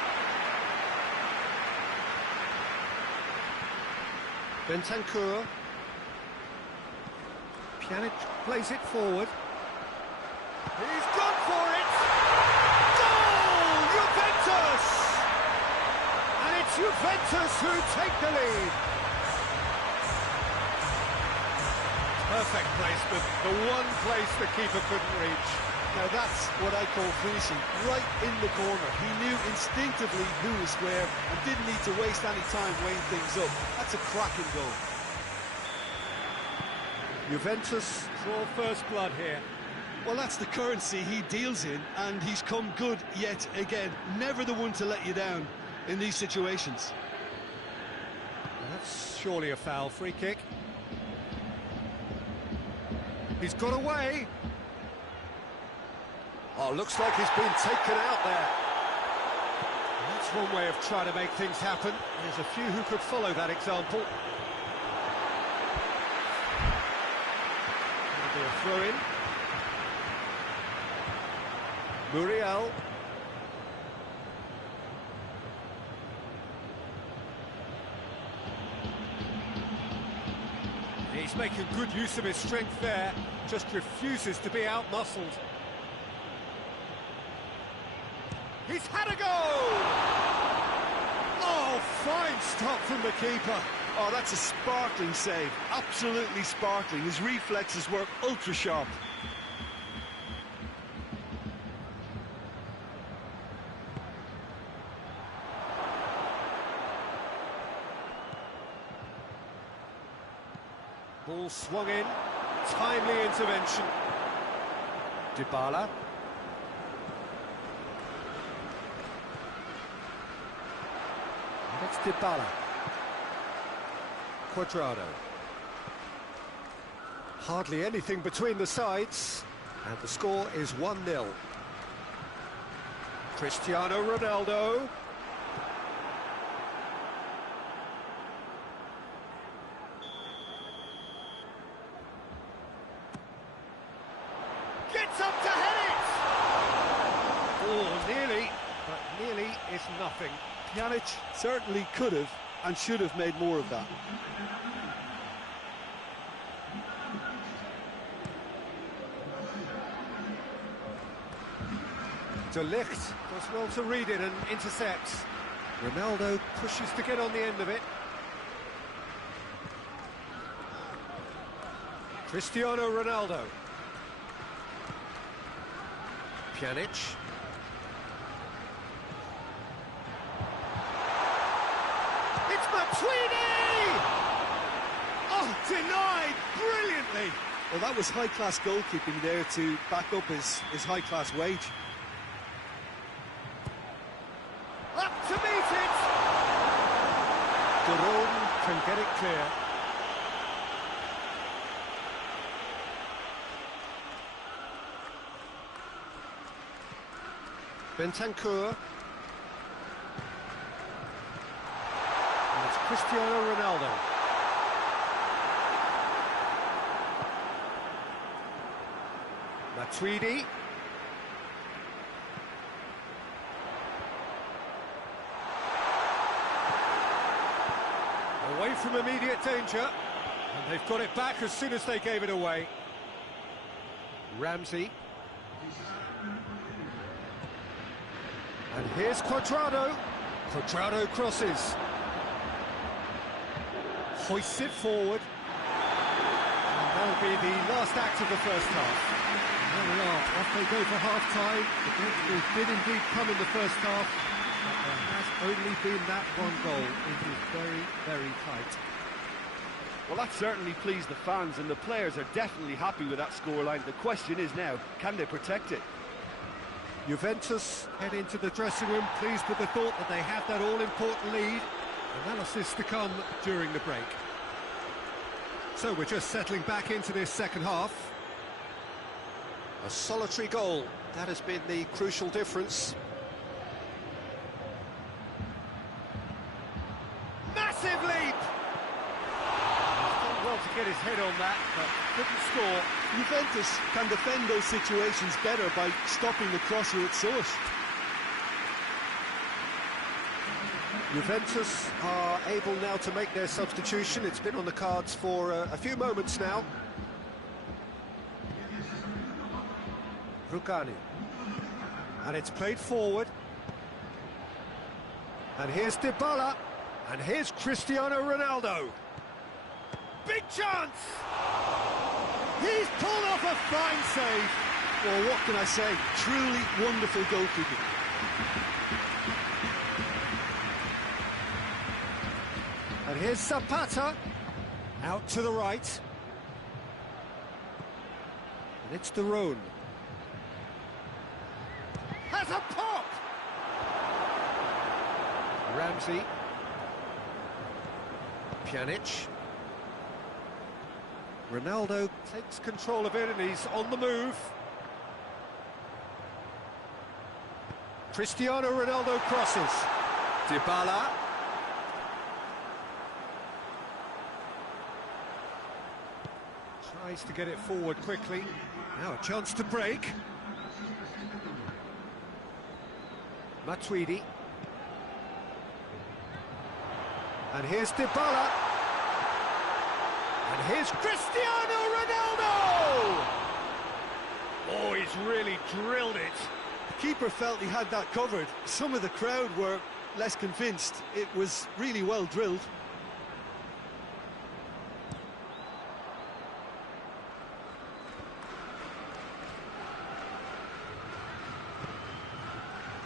Bentancur. Pjanic plays it forward. He's gone for it! Goal! Juventus! And it's Juventus who take the lead. Perfect placement, the one place the keeper couldn't reach. Now that's what I call finishing, right in the corner. He knew instinctively who was where and didn't need to waste any time weighing things up. That's a cracking goal. Juventus draw first blood here. Well, that's the currency he deals in, and he's come good yet again. Never the one to let you down in these situations. That's surely a foul. Free kick. He's got away. Oh, looks like he's been taken out there. That's one way of trying to make things happen. There's a few who could follow that example. That'll be a throw-in. Muriel. He's making good use of his strength there, just refuses to be out-muscled. He's had a go! Oh, fine stop from the keeper. Oh, that's a sparkling save, absolutely sparkling. His reflexes work ultra-sharp. Ball swung in, timely intervention. Dybala. And it's Dybala. Cuadrado. Hardly anything between the sides, and the score is 1-0. Cristiano Ronaldo. Gets up to head it! Oh, nearly, but nearly is nothing. Pjanic certainly could have and should have made more of that. De Ligt does well to read it and intercepts. Ronaldo pushes to get on the end of it. Cristiano Ronaldo. Pjanic. It's Matuidi! Oh, denied brilliantly! Well, that was high-class goalkeeping there to back up his high-class wage. Up to meet it! Jerome can get it clear. Bentancur. And it's Cristiano Ronaldo. Matuidi. Away from immediate danger, and they've got it back as soon as they gave it away. Ramsey. And here's Cuadrado. Cuadrado crosses. Hoists it forward. And that'll be the last act of the first half. There we are, off they go for half-time. The breakthrough did indeed come in the first half, but there has only been that one goal. It is very, very tight. Well, that certainly pleased the fans, and the players are definitely happy with that scoreline. The question is now, can they protect it? Juventus head into the dressing room pleased with the thought that they have that all-important lead. Analysis to come during the break. So we're just settling back into this second half. A solitary goal, that has been the crucial difference. Massive leap! He's done well to get his head on that, but couldn't score. Juventus can defend those situations better by stopping the crosser at source. Juventus are able now to make their substitution. It's been on the cards for a few moments now. Rugani. And it's played forward. And here's Dybala. And here's Cristiano Ronaldo. Big chance! He's pulled off a fine save. Well, what can I say? Truly wonderful goalkeeping. And here's Zapata. Out to the right. And it's De Roon. Has a pop! Ramsey. Pjanic. Ronaldo takes control of it and he's on the move. Cristiano Ronaldo crosses. Dybala. Tries to get it forward quickly. Now a chance to break. Matuidi. And here's Dybala. And here's Cristiano Ronaldo! Oh, he's really drilled it. The keeper felt he had that covered. Some of the crowd were less convinced. It was really well drilled.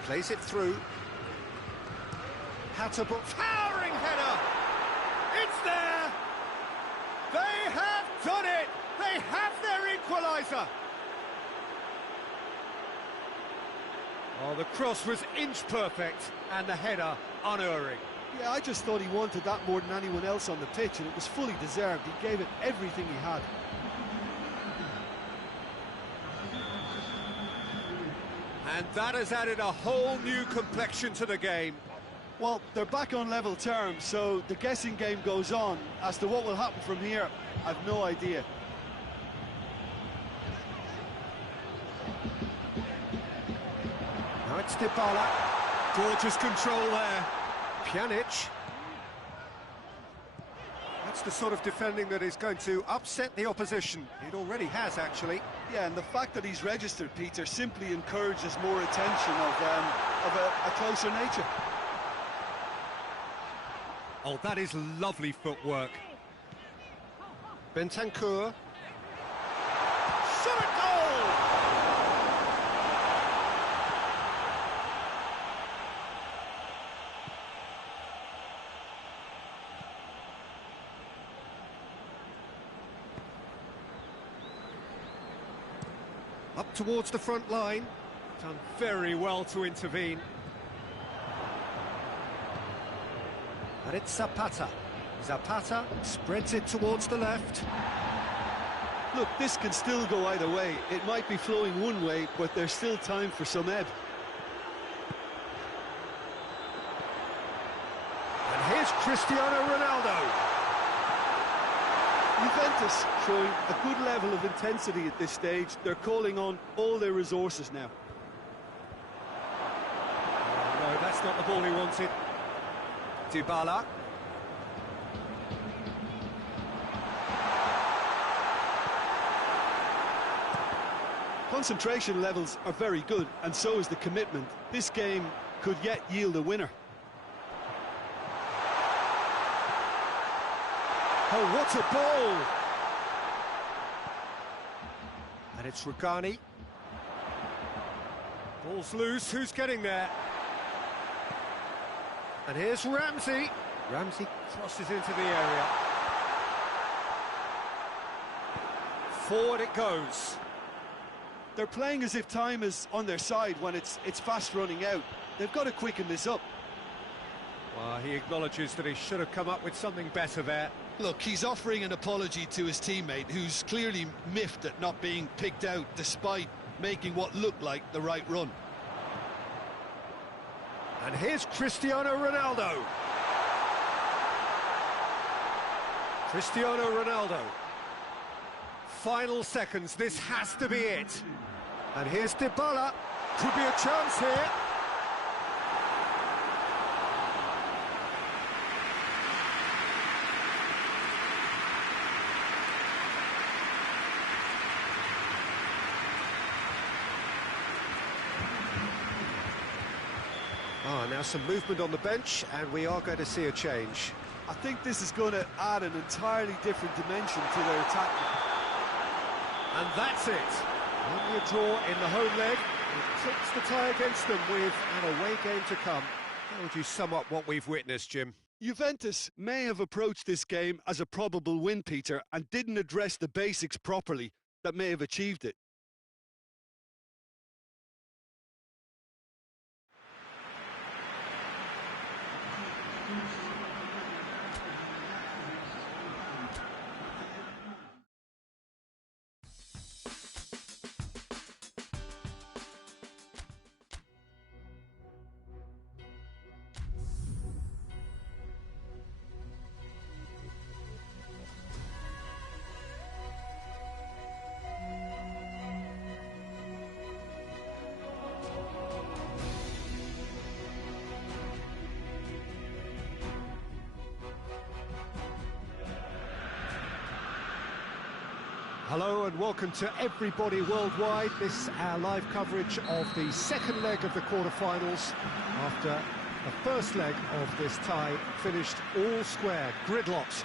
Plays it through. Hatterbuck, towering header! It's there! They have done it! They have their equaliser! Oh, the cross was inch perfect, and the header unerring. Yeah, I just thought he wanted that more than anyone else on the pitch, and it was fully deserved. He gave it everything he had. And that has added a whole new complexion to the game. Well, they're back on level terms, so the guessing game goes on. As to what will happen from here, I've no idea. Now it's Dybala. Gorgeous control there. Pjanic. That's the sort of defending that is going to upset the opposition. It already has, actually. Yeah, and the fact that he's registered, Peter, simply encourages more attention of a closer nature. Oh, that is lovely footwork. Bentancur. Shot at goal! Up towards the front line. Done very well to intervene. And it's Zapata. Zapata spreads it towards the left. Look, this can still go either way. It might be flowing one way, but there's still time for some ebb. And here's Cristiano Ronaldo. Juventus showing a good level of intensity at this stage. They're calling on all their resources now. Oh, no, that's not the ball he wanted. Dybala. Concentration levels are very good, and so is the commitment. This game could yet yield a winner. Oh, what a ball! And it's Rugani. Ball's loose, who's getting there? And here's Ramsey. Ramsey crosses into the area. Forward it goes. They're playing as if time is on their side when it's fast running out. They've got to quicken this up. Well, he acknowledges that he should have come up with something better there. Look, he's offering an apology to his teammate, who's clearly miffed at not being picked out despite making what looked like the right run. And here's Cristiano Ronaldo. Cristiano Ronaldo. Final seconds, this has to be it. And here's Dybala. Could be a chance here. Now some movement on the bench, and we are going to see a change. I think this is going to add an entirely different dimension to their attack. And that's it. Only a draw in the home leg. It tips the tie against them with an away game to come. How would you sum up what we've witnessed, Jim? Juventus may have approached this game as a probable win, Peter, and didn't address the basics properly that may have achieved it. Hello and welcome to everybody worldwide. This is our live coverage of the second leg of the quarter-finals after the first leg of this tie finished all square, gridlocked.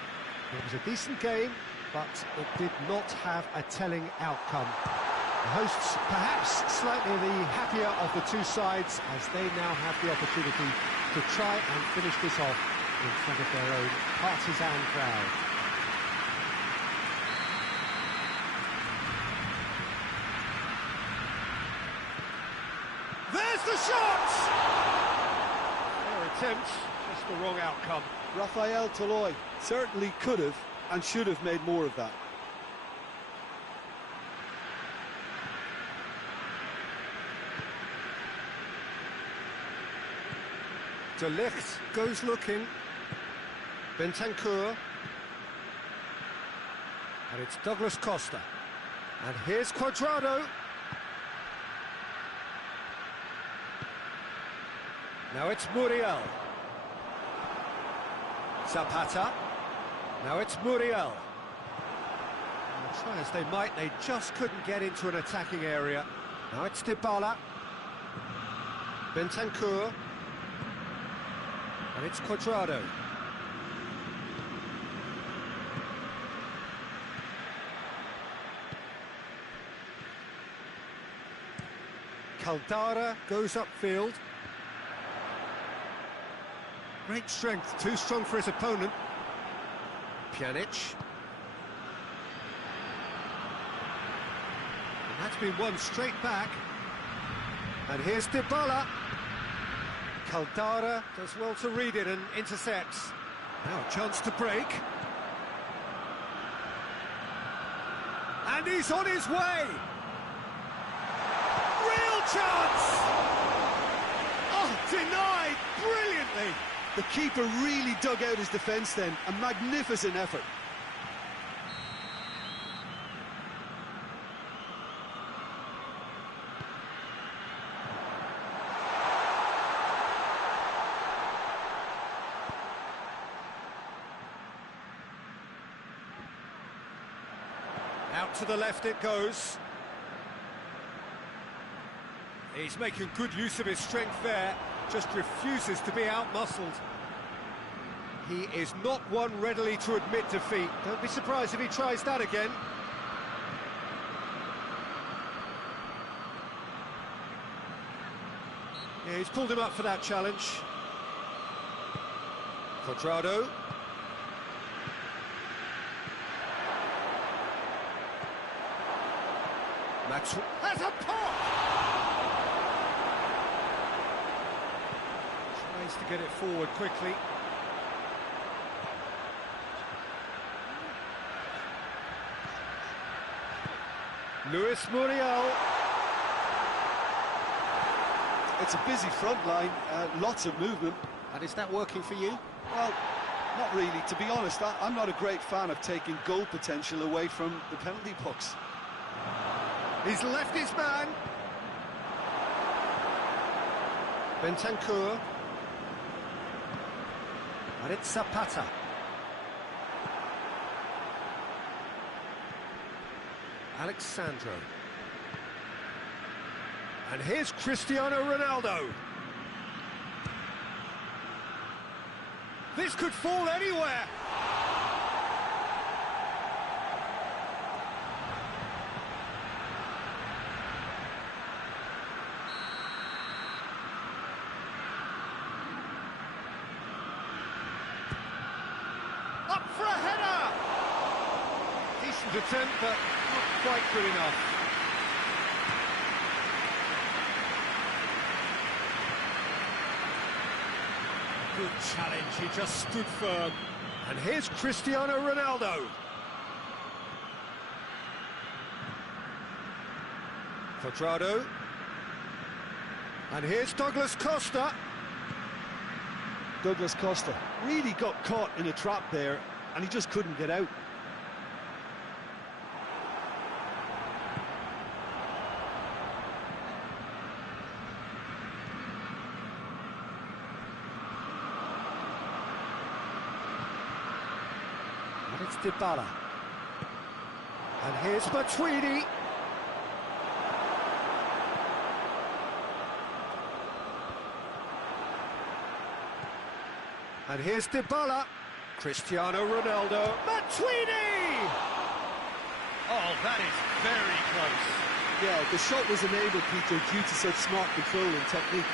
It was a decent game, but it did not have a telling outcome. The hosts perhaps slightly the happier of the two sides as they now have the opportunity to try and finish this off in front of their own partisan crowd. There's the shot! Their attempt, just the wrong outcome. Rafael Toloi certainly could have and should have made more of that. De Ligt goes looking. Bentancur. And it's Douglas Costa. And here's Cuadrado. Now it's Muriel. Zapata. Now it's Muriel. And try as they might, they just couldn't get into an attacking area. Now it's Dybala. Bentancur. And it's Cuadrado. Caldara goes upfield. Great strength, too strong for his opponent. Pjanic. And that's been won straight back. And here's Dybala. Caldara does well to read it and intercepts. Now a chance to break. And he's on his way! Real chance! Oh, denied brilliantly! The keeper really dug out his defence then, a magnificent effort. Out to the left it goes. He's making good use of his strength there, just refuses to be out-muscled. He is not one readily to admit defeat. Don't be surprised if he tries that again. Yeah, he's pulled him up for that challenge. Cuadrado. Maxwell has a pop! Tries to get it forward quickly. Luis Muriel. It's a busy front line, lots of movement. And is that working for you? Well, not really. To be honest, I'm not a great fan of taking goal potential away from the penalty box. He's left his man. Bentancur. And it's Zapata. Alexandro. And here's Cristiano Ronaldo. This could fall anywhere. Up for a header! Decent attempt, but not quite good enough. Good challenge, he just stood firm. And here's Cristiano Ronaldo. Cuadrado. And here's Douglas Costa. Douglas Costa really got caught in a trap there, and he just couldn't get out. And it's Dybala. And here's Matuidi. And here's Dybala. Cristiano Ronaldo. Matuidi! Oh, that is very close. Yeah, the shot was enabled, Peter, due to such smart control and technique.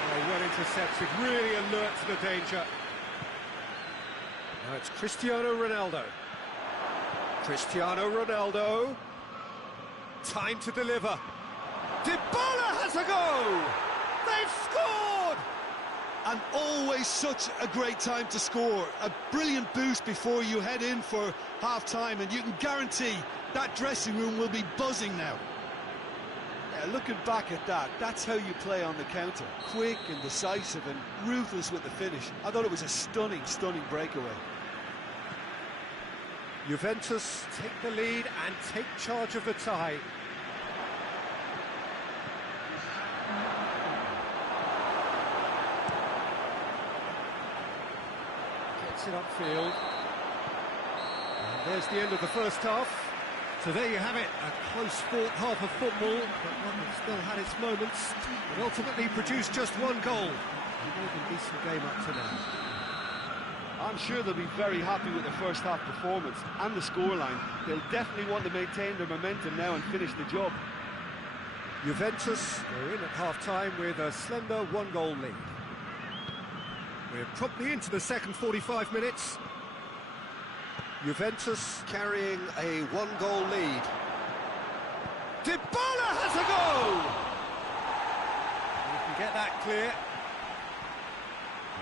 Oh, well intercepted, really alert to the danger. Now it's Cristiano Ronaldo. Cristiano Ronaldo. Time to deliver. Dybala has a go! They've scored! And always such a great time to score. A brilliant boost before you head in for half-time, and you can guarantee that dressing room will be buzzing now. Yeah, looking back at that, that's how you play on the counter. Quick and decisive and ruthless with the finish. I thought it was a stunning, stunning breakaway. Juventus take the lead and take charge of the tie. Gets it upfield. And there's the end of the first half. So there you have it, a close-fought half of football, but one that still had its moments, but ultimately produced just one goal. A decent game up to now. I'm sure they'll be very happy with their first half performance and the scoreline. They'll definitely want to maintain their momentum now and finish the job. Juventus are in at half-time with a slender one-goal lead. We're promptly into the second 45 minutes. Juventus carrying a one-goal lead. Dybala has a goal! We can get that clear.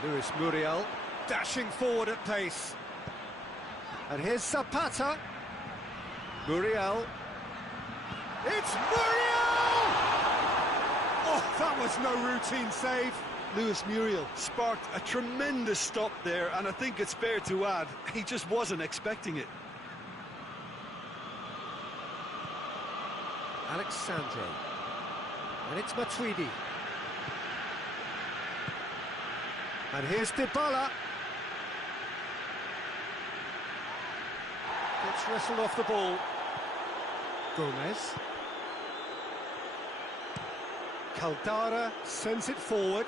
Luis Muriel dashing forward at pace. And here's Zapata. Muriel. It's Muriel! Oh, that was no routine save. Luis Muriel sparked a tremendous stop there, and I think it's fair to add, he just wasn't expecting it. Alexandro. And it's Matuidi. And here's Dybala. Gets wrestled off the ball. Gomez. Caldara sends it forward.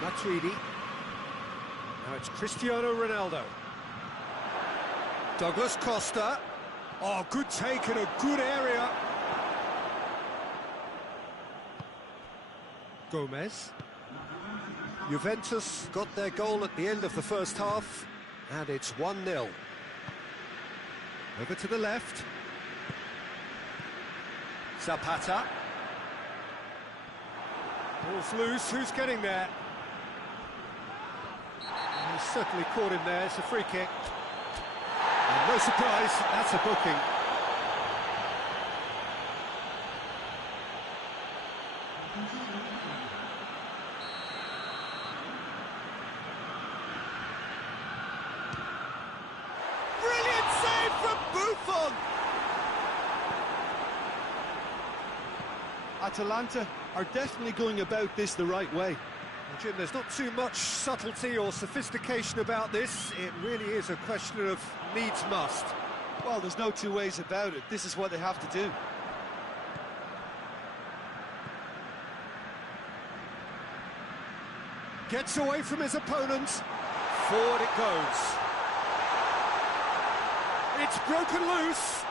Matuidi. Now it's Cristiano Ronaldo. Douglas Costa. Oh, good take in a good area. Gomez. Juventus got their goal at the end of the first half, and it's 1-0. Over to the left. Zapata. Ball's loose, who's getting there? He's certainly caught him there, it's a free kick. And no surprise, that's a booking. Brilliant save from Buffon! Atalanta are definitely going about this the right way. Well, Jim, there's not too much subtlety or sophistication about this. It really is a question of needs must. Well, there's no two ways about it. This is what they have to do. Gets away from his opponent. Forward it goes. It's broken loose.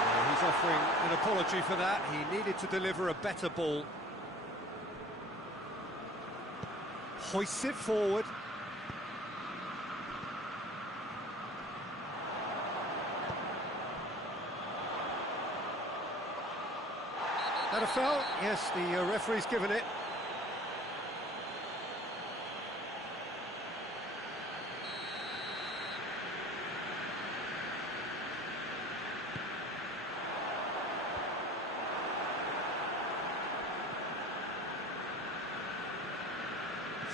Well, he's offering an apology for that. He needed to deliver a better ball. Hoists it forward. That a foul? Yes, the referee's given it.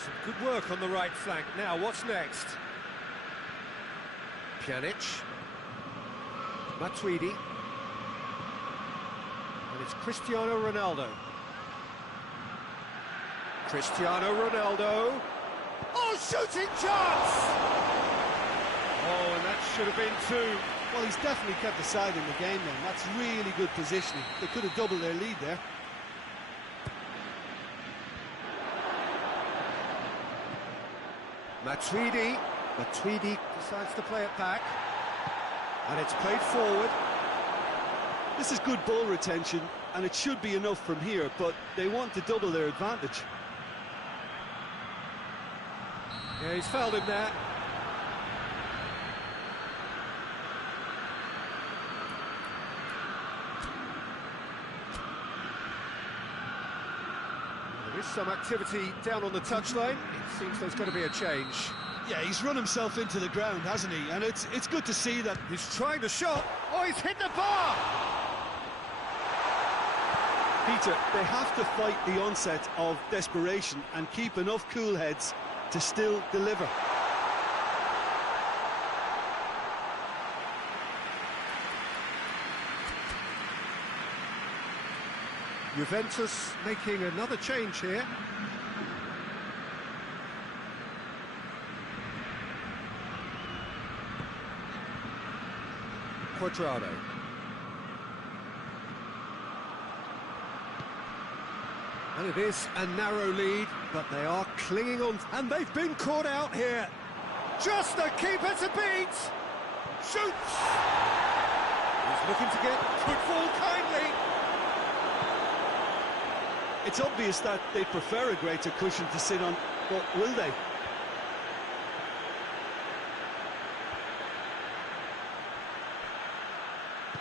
Some good work on the right flank. Now, what's next? Pjanic. Matuidi. And it's Cristiano Ronaldo. Cristiano Ronaldo. Oh, shooting chance! Oh, and that should have been two. Well, he's definitely kept the side in the game then. That's really good positioning. They could have doubled their lead there. Matuidi decides to play it back. And it's played forward. This is good ball retention, and it should be enough from here, but they want to double their advantage. Yeah, he's fouled him there. There is some activity down on the touchline. It seems there's going to be a change. Yeah, he's run himself into the ground, hasn't he? And it's good to see that. He's trying to shot. Oh, he's hit the bar! Peter, they have to fight the onset of desperation and keep enough cool heads to still deliver. Juventus making another change here. Quadrado. And it is a narrow lead, but they are clinging on, and they've been caught out here. Just the keeper to beat. Shoots! He's looking to get football kindly. It's obvious that they prefer a greater cushion to sit on, but will they?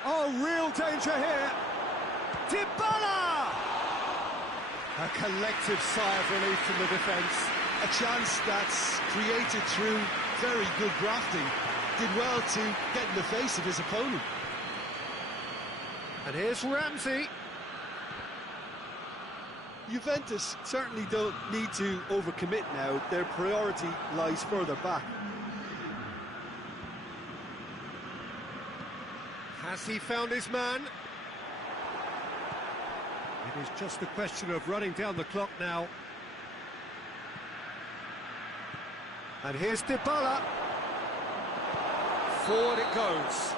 Oh, real danger here. Dybala! A collective sigh of relief from the defence. A chance that's created through very good grafting. Did well to get in the face of his opponent. And here's Ramsey. Juventus certainly don't need to overcommit now. Their priority lies further back. Has he found his man? It is just a question of running down the clock now. And here's Dybala. Forward it goes.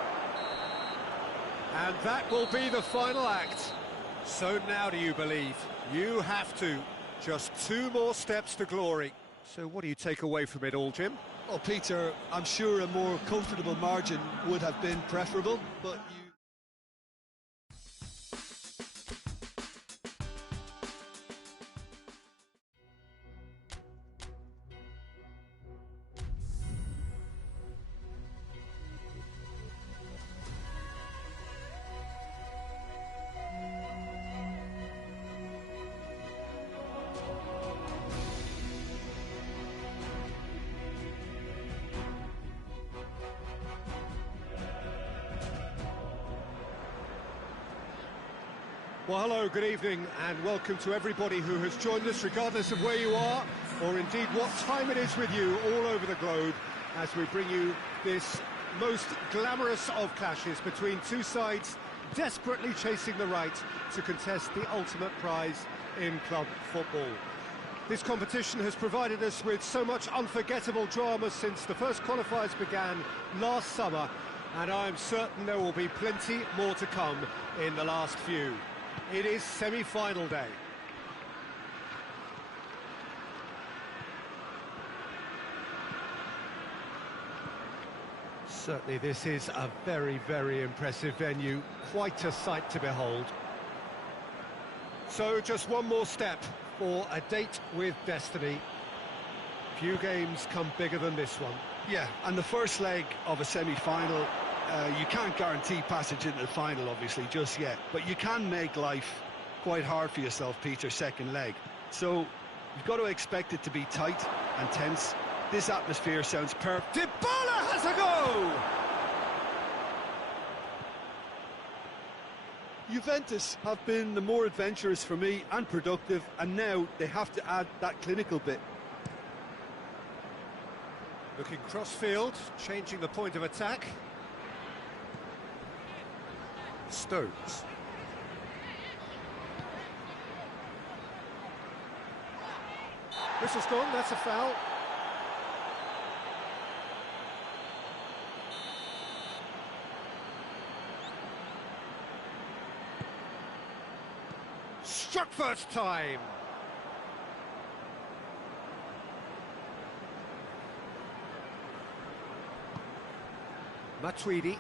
And that will be the final act. So now do you believe? You have to. Just 2 more steps to glory. So what do you take away from it all, Jim? Well, Peter, I'm sure a more comfortable margin would have been preferable, but you... Well, hello, good evening, and welcome to everybody who has joined us, regardless of where you are, or indeed what time it is with you all over the globe, as we bring you this most glamorous of clashes between two sides desperately chasing the right to contest the ultimate prize in club football. This competition has provided us with so much unforgettable drama since the first qualifiers began last summer, and I'm certain there will be plenty more to come in the last few. It is semi-final day. Certainly this is a very, very impressive venue. Quite a sight to behold. So just one more step for a date with destiny. Few games come bigger than this one. Yeah, and the first leg of a semi-final, you can't guarantee passage into the final, obviously, just yet. But you can make life quite hard for yourself, Peter, second leg. So you've got to expect it to be tight and tense. This atmosphere sounds perfect. Dybala has a go! Juventus have been the more adventurous for me and productive, and now they have to add that clinical bit. Looking cross-field, changing the point of attack. Stones. Whistle's gone, that's a foul. Struck first time. Matuidi.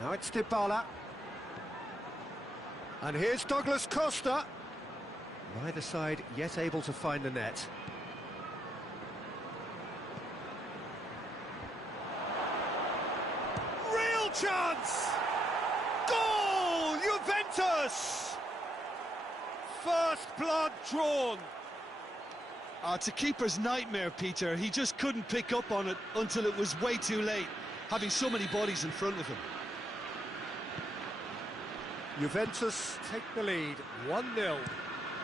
Now it's Dybala. And here's Douglas Costa. Neither side yet able to find the net. Real chance! Goal! Juventus! First blood drawn. It's a keeper's nightmare, Peter. He just couldn't pick up on it until it was way too late, having so many bodies in front of him. Juventus take the lead, 1-0.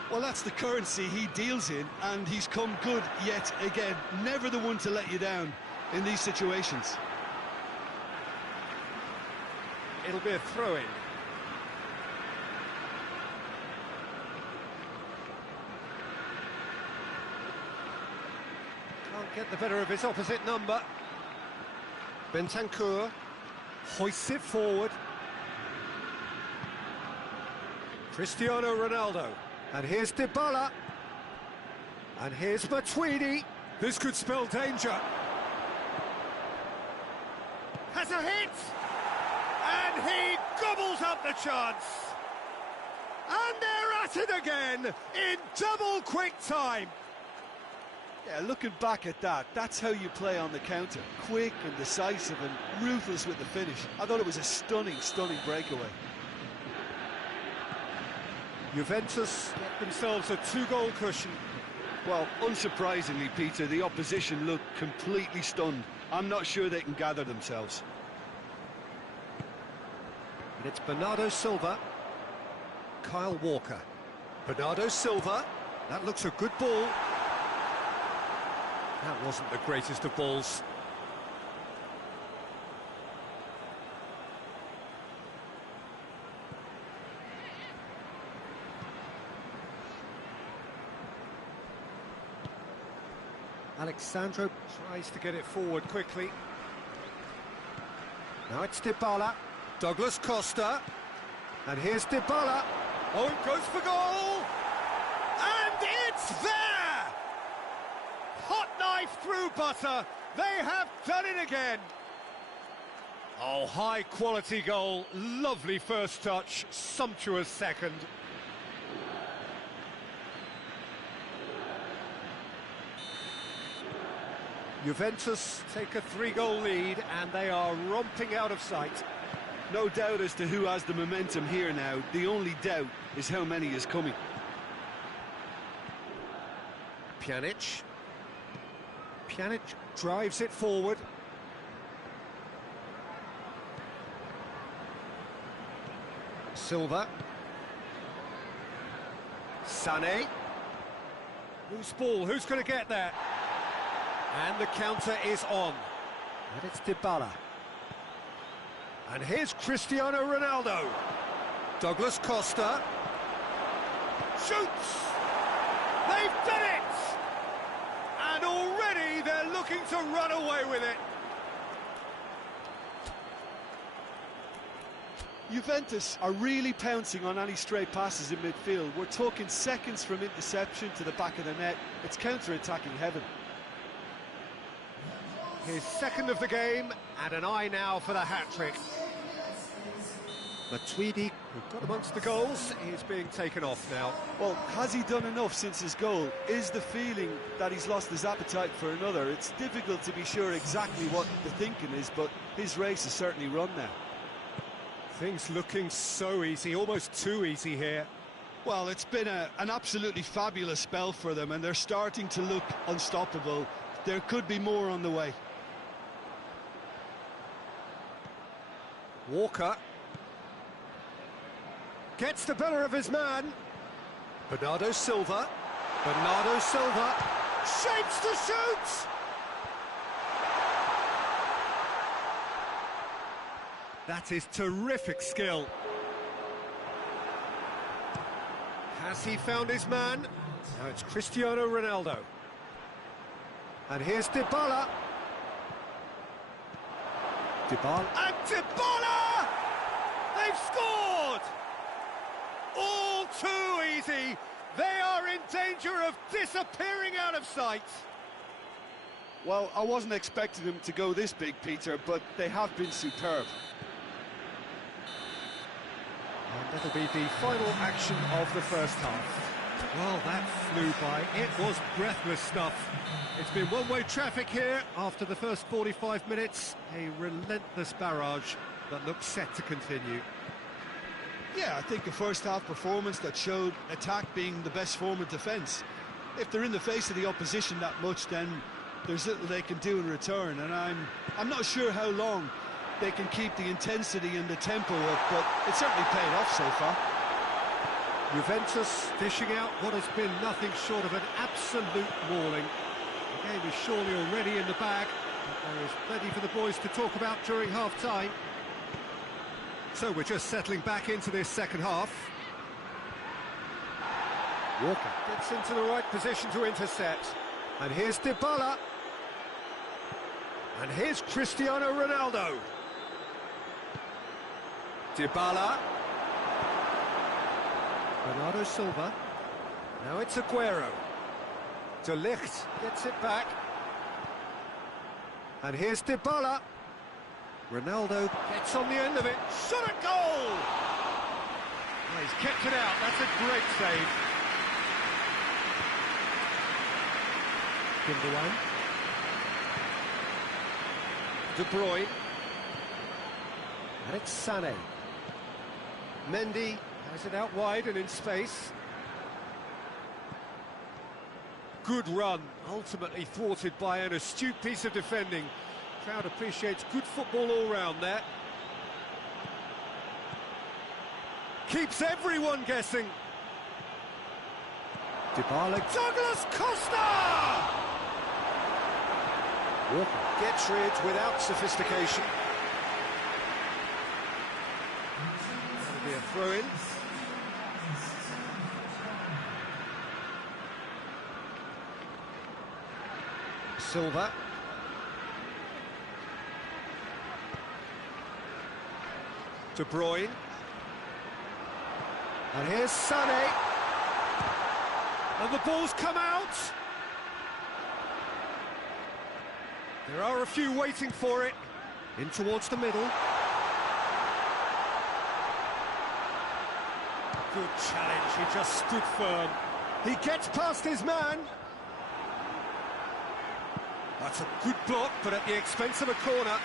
Well, that's the currency he deals in, and he's come good yet again. Never the one to let you down in these situations. It'll be a throw-in. Can't get the better of his opposite number. Bentancur hoists it forward. Cristiano Ronaldo. And here's Dybala. And here's Matuidi. This could spell danger. Has a hit! And he gobbles up the chance. And they're at it again in double quick time. Yeah, looking back at that, that's how you play on the counter. Quick and decisive and ruthless with the finish. I thought it was a stunning, stunning breakaway. Juventus get themselves a 2-goal cushion. Well, unsurprisingly, Peter, the opposition look completely stunned. I'm not sure they can gather themselves. And it's Bernardo Silva. Kyle Walker. Bernardo Silva. That looks a good ball. That wasn't the greatest of balls. Alexandro tries to get it forward quickly. Now it's Dybala. Douglas Costa. And here's Dybala. Oh, it goes for goal! And it's there! Hot knife through butter. They have done it again. Oh, high-quality goal. Lovely first touch. Sumptuous second. Juventus take a 3-goal lead and they are romping out of sight. No doubt as to who has the momentum here now. The only doubt is how many is coming. Pjanic. Pjanic drives it forward. Silva. Sané. Loose ball, who's going to get there? And the counter is on. And it's Dybala. And here's Cristiano Ronaldo. Douglas Costa. Shoots! They've done it! And already they're looking to run away with it. Juventus are really pouncing on any stray passes in midfield. We're talking seconds from interception to the back of the net. It's counter-attacking heaven. His second of the game, and an eye now for the hat-trick. Matuidi, who got amongst the goals, is being taken off now. Well, has he done enough since his goal? Is the feeling that he's lost his appetite for another? It's difficult to be sure exactly what the thinking is, but his race is certainly run now. Things looking so easy, almost too easy here. Well, it's been an absolutely fabulous spell for them, and they're starting to look unstoppable. There could be more on the way. Walker gets the better of his man. Bernardo Silva. Bernardo Silva shapes to shoot. That is terrific skill. Has he found his man? Now it's Cristiano Ronaldo. And here's Dybala. Dybala. And Dybala! They've scored! All too easy. They are in danger of disappearing out of sight. Well, I wasn't expecting them to go this big, Peter, but they have been superb. And that'll be the final action of the first half. Well, that flew by. It was breathless stuff. It's been one-way traffic here after the first 45 minutes. A relentless barrage that looks set to continue. Yeah, I think a first-half performance that showed attack being the best form of defence. If they're in the face of the opposition that much, then there's little they can do in return, and I'm not sure how long they can keep the intensity and the tempo up, but it certainly paid off so far. Juventus dishing out what has been nothing short of an absolute mauling. The game is surely already in the bag, but there is plenty for the boys to talk about during half-time. So we're just settling back into this second half. Walker gets into the right position to intercept. And here's Dybala. And here's Cristiano Ronaldo. Dybala. Bernardo Silva. Now it's Aguero. De Ligt gets it back. And here's Dybala. Ronaldo gets on the end of it. Shot a goal! Oh, he's kept it out. That's a great save. Gundogan. De Bruyne. And it's Sané. Mendy has it out wide and in space. Good run, ultimately thwarted by an astute piece of defending. Crowd appreciates good football all round there. Keeps everyone guessing. Dybala. Douglas Costa! Walker gets rid without sophistication. That'll be a throw-in. Silva. De Bruyne. And here's Sané. And the ball's come out. There are a few waiting for it. In towards the middle. Good challenge, he just stood firm. He gets past his man. That's a good block, but at the expense of a corner.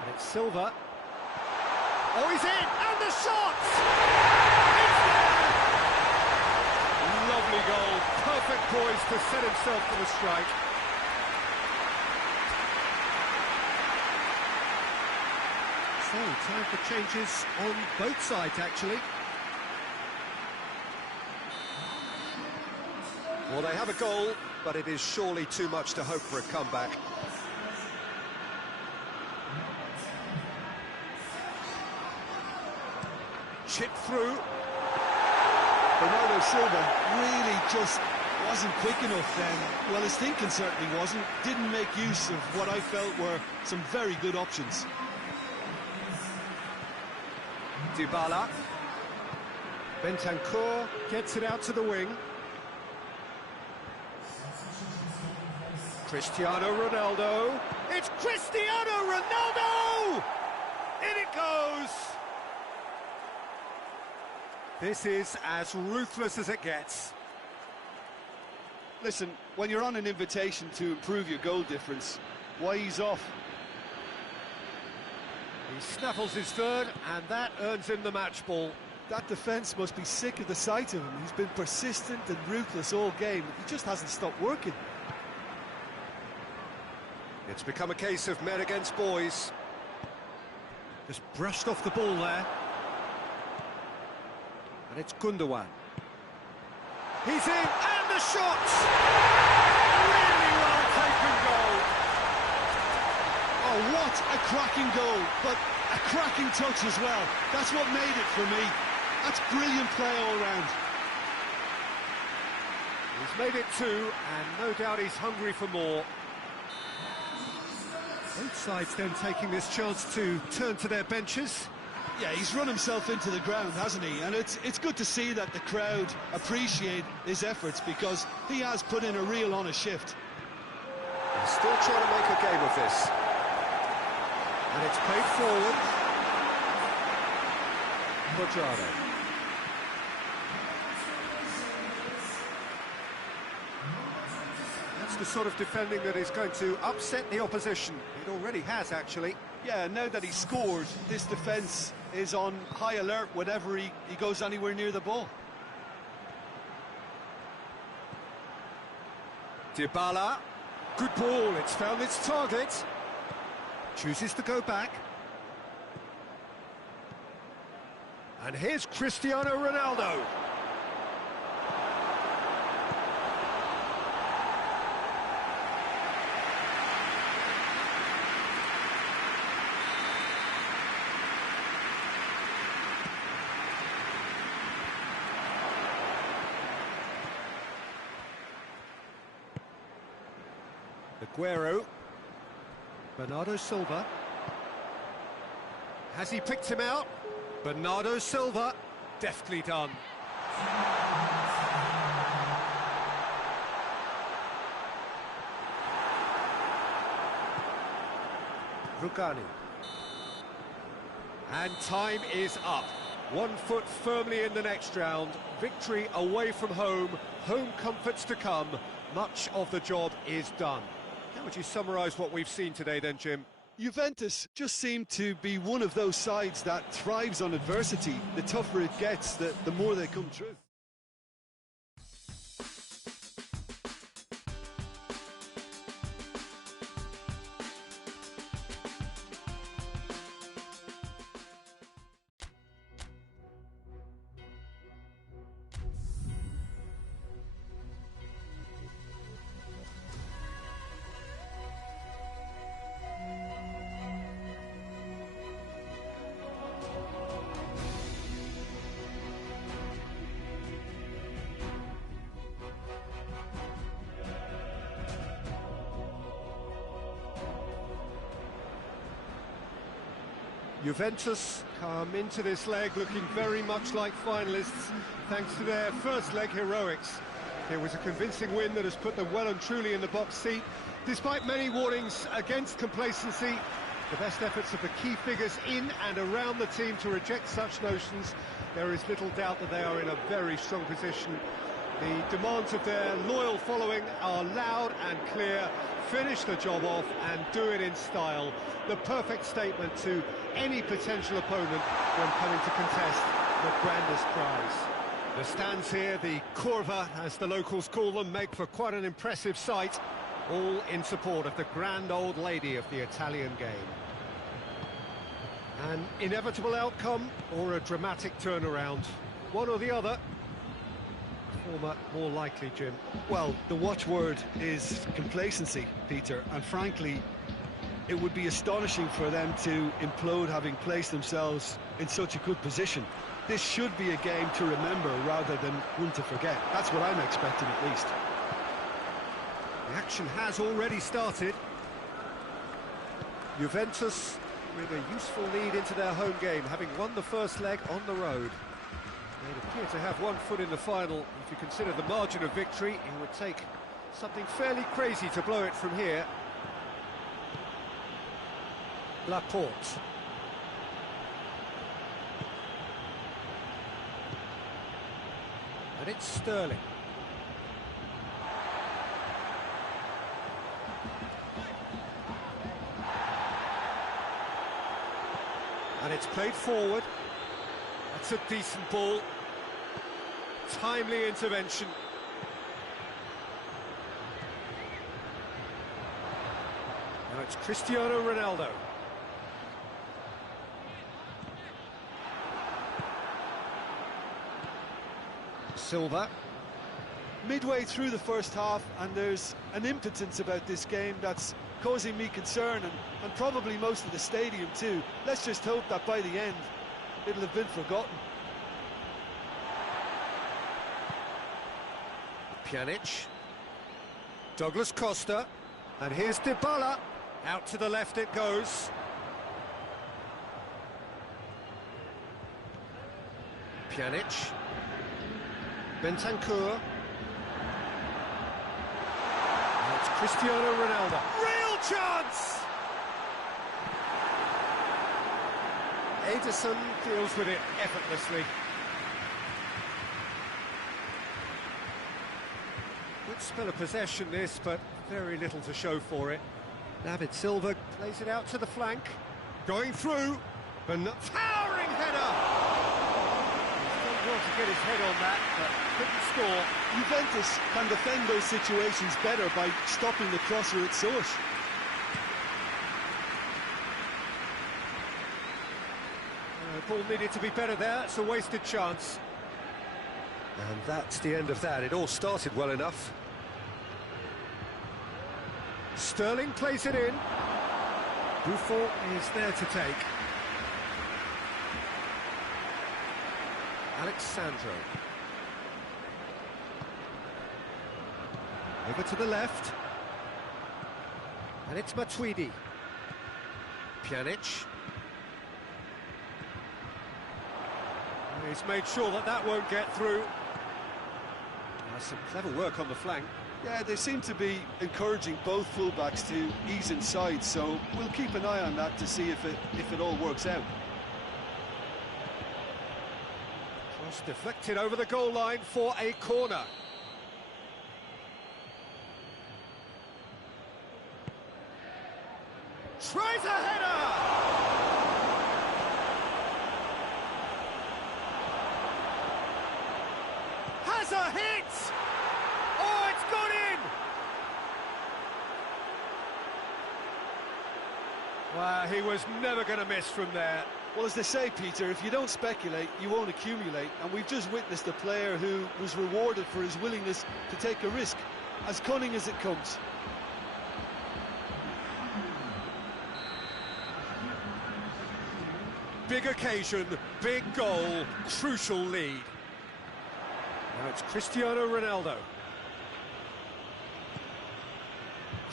And it's Silva. Oh, he's in! And the shot! It's there! Lovely goal. Perfect poise to set himself for the strike. So, time for changes on both sides, actually. Well, they have a goal, but it is surely too much to hope for a comeback. Chip through. Bernardo Silva really just wasn't quick enough then. Well, his thinking certainly wasn't. Didn't make use of what I felt were some very good options. Dybala. Bentancur gets it out to the wing. Cristiano Ronaldo. It's Cristiano Ronaldo! In it goes! This is as ruthless as it gets. Listen, when you're on an invitation to improve your goal difference, why ease off? He snaffles his third, and that earns him the match ball. That defence must be sick of the sight of him. He's been persistent and ruthless all game. He just hasn't stopped working. It's become a case of men against boys. Just brushed off the ball there. And it's Gundogan. He's in, and the shot! Really well taken goal. Oh, what a cracking goal, but a cracking touch as well. That's what made it for me. That's brilliant play all round. He's made it 2, and no doubt he's hungry for more. Both sides then taking this chance to turn to their benches. Yeah, he's run himself into the ground, hasn't he? And it's good to see that the crowd appreciate his efforts, because he has put in a real honest shift. He's still trying to make a game of this. And it's played forward. Quadrado. That's the sort of defending that is going to upset the opposition. It already has, actually. Yeah, now that he's scored, this defence is on high alert whenever he goes anywhere near the ball. Dybala. Good ball, it's found its target. Chooses to go back. And here's Cristiano Ronaldo. Aguero. Bernardo Silva. Has he picked him out? Bernardo Silva. Deftly done. Rugani. And time is up. 1 foot firmly in the next round. Victory away from home. Home comforts to come. Much of the job is done. How would you summarise what we've seen today then, Jim? Juventus just seem to be one of those sides that thrives on adversity. The tougher it gets, the more they come through. Juventus come into this leg looking very much like finalists, thanks to their first leg heroics. It was a convincing win that has put them well and truly in the box seat. Despite many warnings against complacency, the best efforts of the key figures in and around the team to reject such notions, there is little doubt that they are in a very strong position. The demands of their loyal following are loud and clear. Finish the job off and do it in style. The perfect statement to any potential opponent when coming to contest the grandest prize. The stands here, the Curva, as the locals call them, make for quite an impressive sight, all in support of the grand old lady of the Italian game. An inevitable outcome or a dramatic turnaround? One or the other? Former more likely, Jim. Well, the watchword is complacency, Peter, and frankly, it would be astonishing for them to implode having placed themselves in such a good position. This should be a game to remember rather than one to forget. That's what I'm expecting, at least. The action has already started. Juventus with a useful lead into their home game, having won the first leg on the road. They appear to have 1 foot in the final. If you consider the margin of victory, it would take something fairly crazy to blow it from here. Laporte. And it's Sterling. And it's played forward. That's a decent ball. Timely intervention. Now it's Cristiano Ronaldo. Silva. Midway through the first half, and there's an impotence about this game that's causing me concern, and probably most of the stadium too. Let's just hope that by the end it'll have been forgotten. Pjanic. Douglas Costa. And here's Dybala. Out to the left it goes. Pjanic. Bentancur. And it's Cristiano Ronaldo. Real chance! Ederson deals with it effortlessly. Good spell of possession this, but very little to show for it. David Silva plays it out to the flank. Going through. And towering header! He's done well to get his head on that, but couldn't score. Juventus can defend those situations better by stopping the crosser at source. Ball needed to be better there, it's a wasted chance. And that's the end of that. It all started well enough. Sterling plays it in. Buffon is there to take. Alexandro. Over to the left. And it's Matuidi. Pjanic. He's made sure that that won't get through. Some clever work on the flank. Yeah, they seem to be encouraging both fullbacks to ease inside, so we'll keep an eye on that to see if it all works out. Cross deflected over the goal line for a corner. Tries a header! Has a hit! Oh, it's gone in! Well, he was never going to miss from there. Well, as they say, Peter, if you don't speculate, you won't accumulate. And we've just witnessed a player who was rewarded for his willingness to take a risk, as cunning as it comes. Big occasion, big goal, crucial lead. Now it's Cristiano Ronaldo.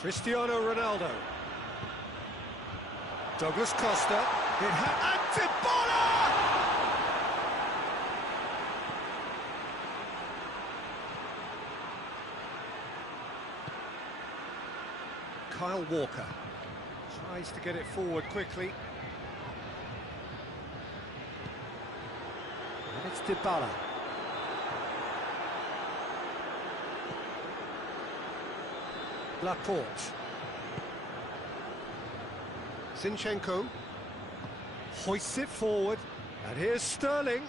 Cristiano Ronaldo. Douglas Costa. And Dybala! Kyle Walker tries to get it forward quickly. And it's Dybala. Laporte. Zinchenko hoists it forward, and here's Sterling.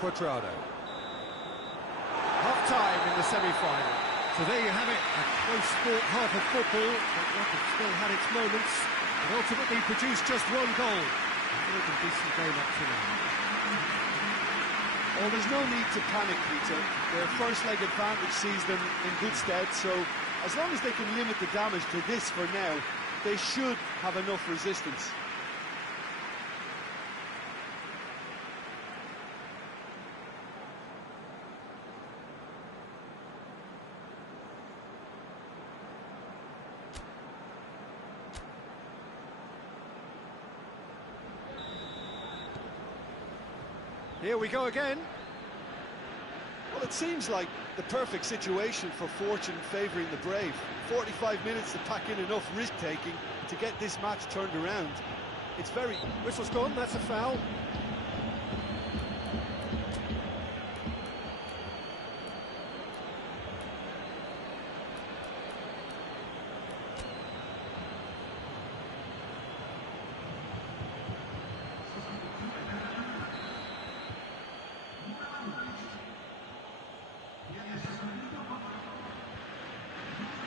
Quadrado. Half-time in the semi-final. So there you have it, a close sport half of football, but one that still had its moments, and ultimately produced just one goal. A really decent game up to now. Well, there's no need to panic, Peter. Their first leg advantage sees them in good stead, so as long as they can limit the damage to this for now, they should have enough resistance. Here we go again. Well, it seems like the perfect situation for fortune favouring the brave. 45 minutes to pack in enough risk-taking to get this match turned around. It's very... Whistle's gone, that's a foul.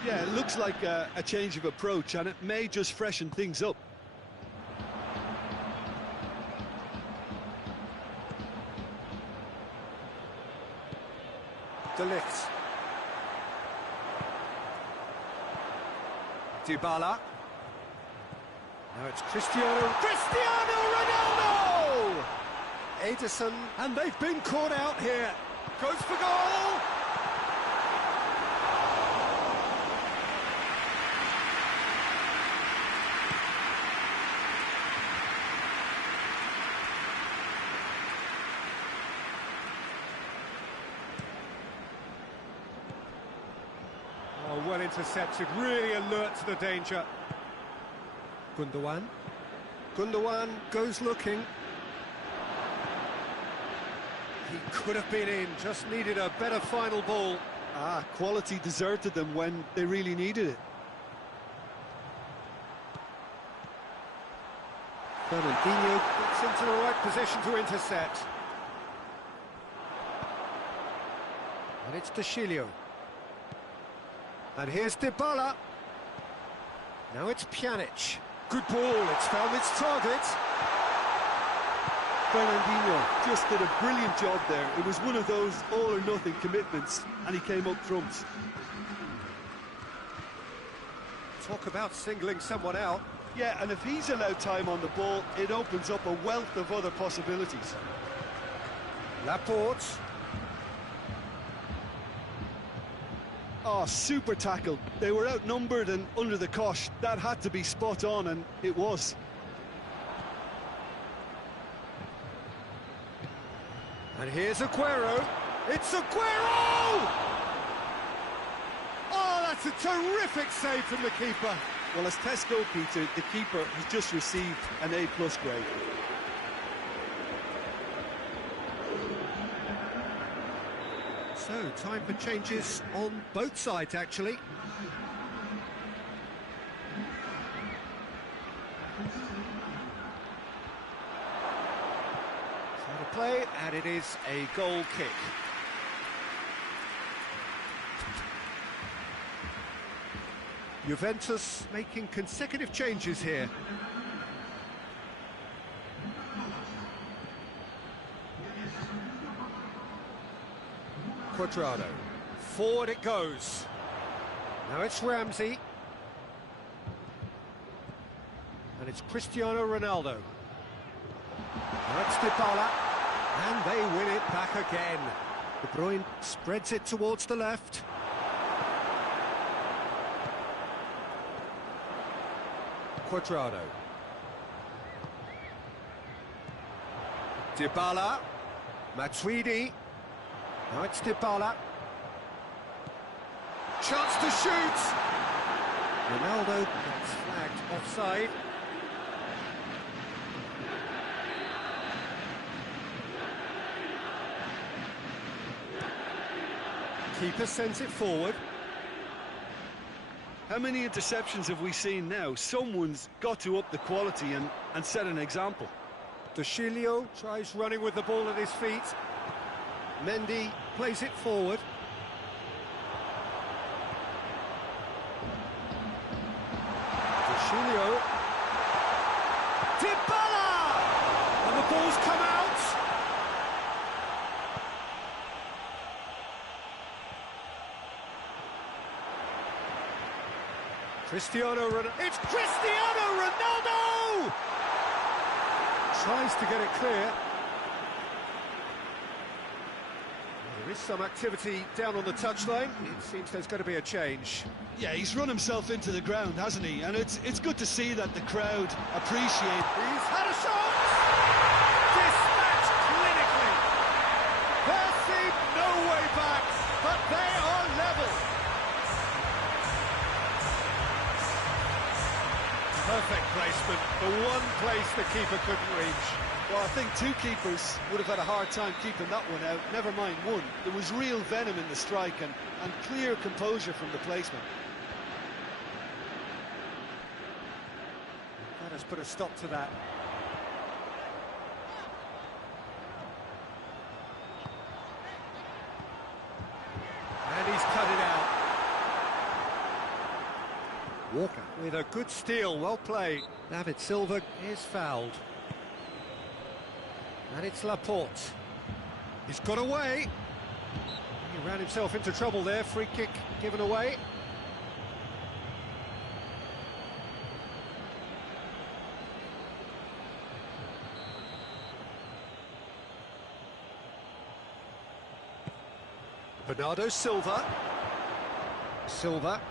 Yeah, it looks like a change of approach, and it may just freshen things up. Dybala. Now it's Cristiano Ronaldo! Ederson, and they've been caught out here. Goes for goal! Oh, well intercepted, really alert to the danger. Gundogan goes looking. He could have been in, just needed a better final ball. Quality deserted them when they really needed it. Fernandinho gets into the right position to intercept. And it's De Chilio. And here's Dybala. Now it's Pjanic. Good ball, it's found its target. Fernandinho just did a brilliant job there. It was one of those all-or-nothing commitments, and he came up trumps. Talk about singling someone out. Yeah, and if he's allowed time on the ball, it opens up a wealth of other possibilities. Laporte. Oh, super tackle. They were outnumbered and under the cosh. That had to be spot on, and it was. And here's Aguero. It's Aguero! Oh, that's a terrific save from the keeper. Well, as test goalkeeper, the keeper has just received an A+ grade. So, time for changes on both sides, actually. So to play, and it is a goal kick. Juventus making consecutive changes here. Quadrado. Forward it goes. Now it's Ramsey. And it's Cristiano Ronaldo. Now it's Dybala. And they win it back again. De Bruyne spreads it towards the left. Quadrado. Dybala. Matuidi. Now it's Dybala. Chance to shoot! Ronaldo gets flagged offside. Keeper sends it forward. How many interceptions have we seen now? Someone's got to up the quality and set an example. De Chilio tries running with the ball at his feet. Mendy plays it forward. De Chilio. Dybala! And the ball's come out. Cristiano Ronaldo. It's Cristiano Ronaldo! Tries to get it clear. There is some activity down on the touchline. It seems there's going to be a change. Yeah, he's run himself into the ground, hasn't he? And it's good to see that the crowd appreciate. He's had a shot! Dispatched clinically. There seemed no way back, but they are level. Perfect placement, the one place the keeper couldn't reach. Well, I think two keepers would have had a hard time keeping that one out, never mind one. There was real venom in the strike and clear composure from the placement. That has put a stop to that. And he's cut it out. Walker with a good steal, well played. David Silva is fouled. And it's Laporte. He's got away. He ran himself into trouble there. Free kick given away. Bernardo Silva. Silva.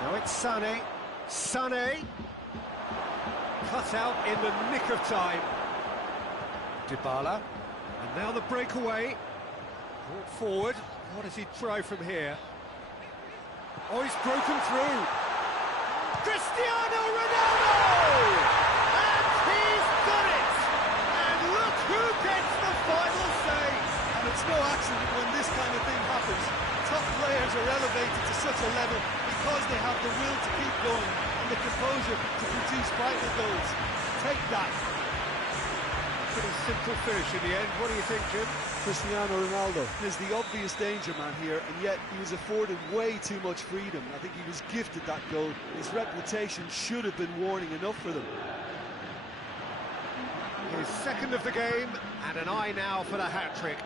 Now it's Sané. Sané. Cut out in the nick of time. Dybala. And now the breakaway. Brought forward. What does he try from here? Oh, he's broken through. Cristiano Ronaldo! And he's done it! And look who gets the final save! And it's no accident when this kind of thing happens. Top players are elevated to such a level because they have the will to keep going and the composure to produce vital goals. Take that. Pretty simple finish in the end. What do you think, Jim? Cristiano Ronaldo is the obvious danger man here, and yet he was afforded way too much freedom. I think he was gifted that goal. His reputation should have been warning enough for them. His second of the game, and an eye now for the hat-trick.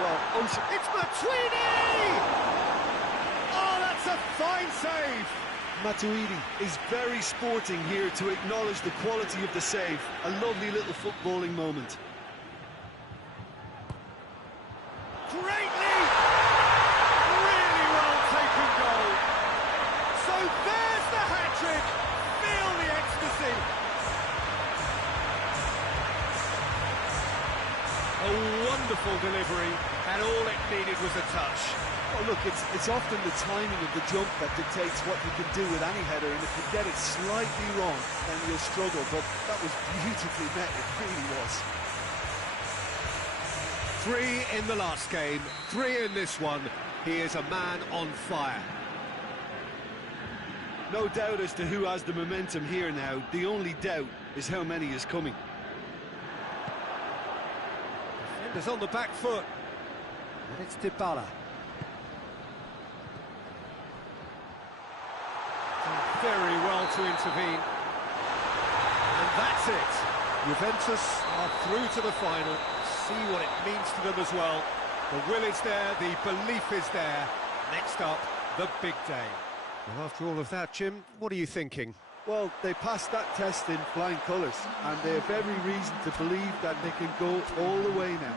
Well, it's Matuidi! Oh, that's a fine save! Matuidi is very sporting here to acknowledge the quality of the save. A lovely little footballing moment. Greatly! Really well taken goal. So there's the hat-trick. Feel the ecstasy. A wonderful delivery, and all it needed was a touch. Oh, look, it's often the timing of the jump that dictates what you can do with any header, and if you get it slightly wrong, then you'll struggle, but that was beautifully met, it really was. 3 in the last game, 3 in this one. He is a man on fire. No doubt as to who has the momentum here now. The only doubt is how many is coming. Defenders on the back foot. And it's Dybala. Very well to intervene. And that's it. Juventus are through to the final. See what it means to them as well. The will is there, the belief is there. Next up, the big day. Well, after all of that, Jim, what are you thinking? Well, they passed that test in flying colours, and they have every reason to believe that they can go all the way now.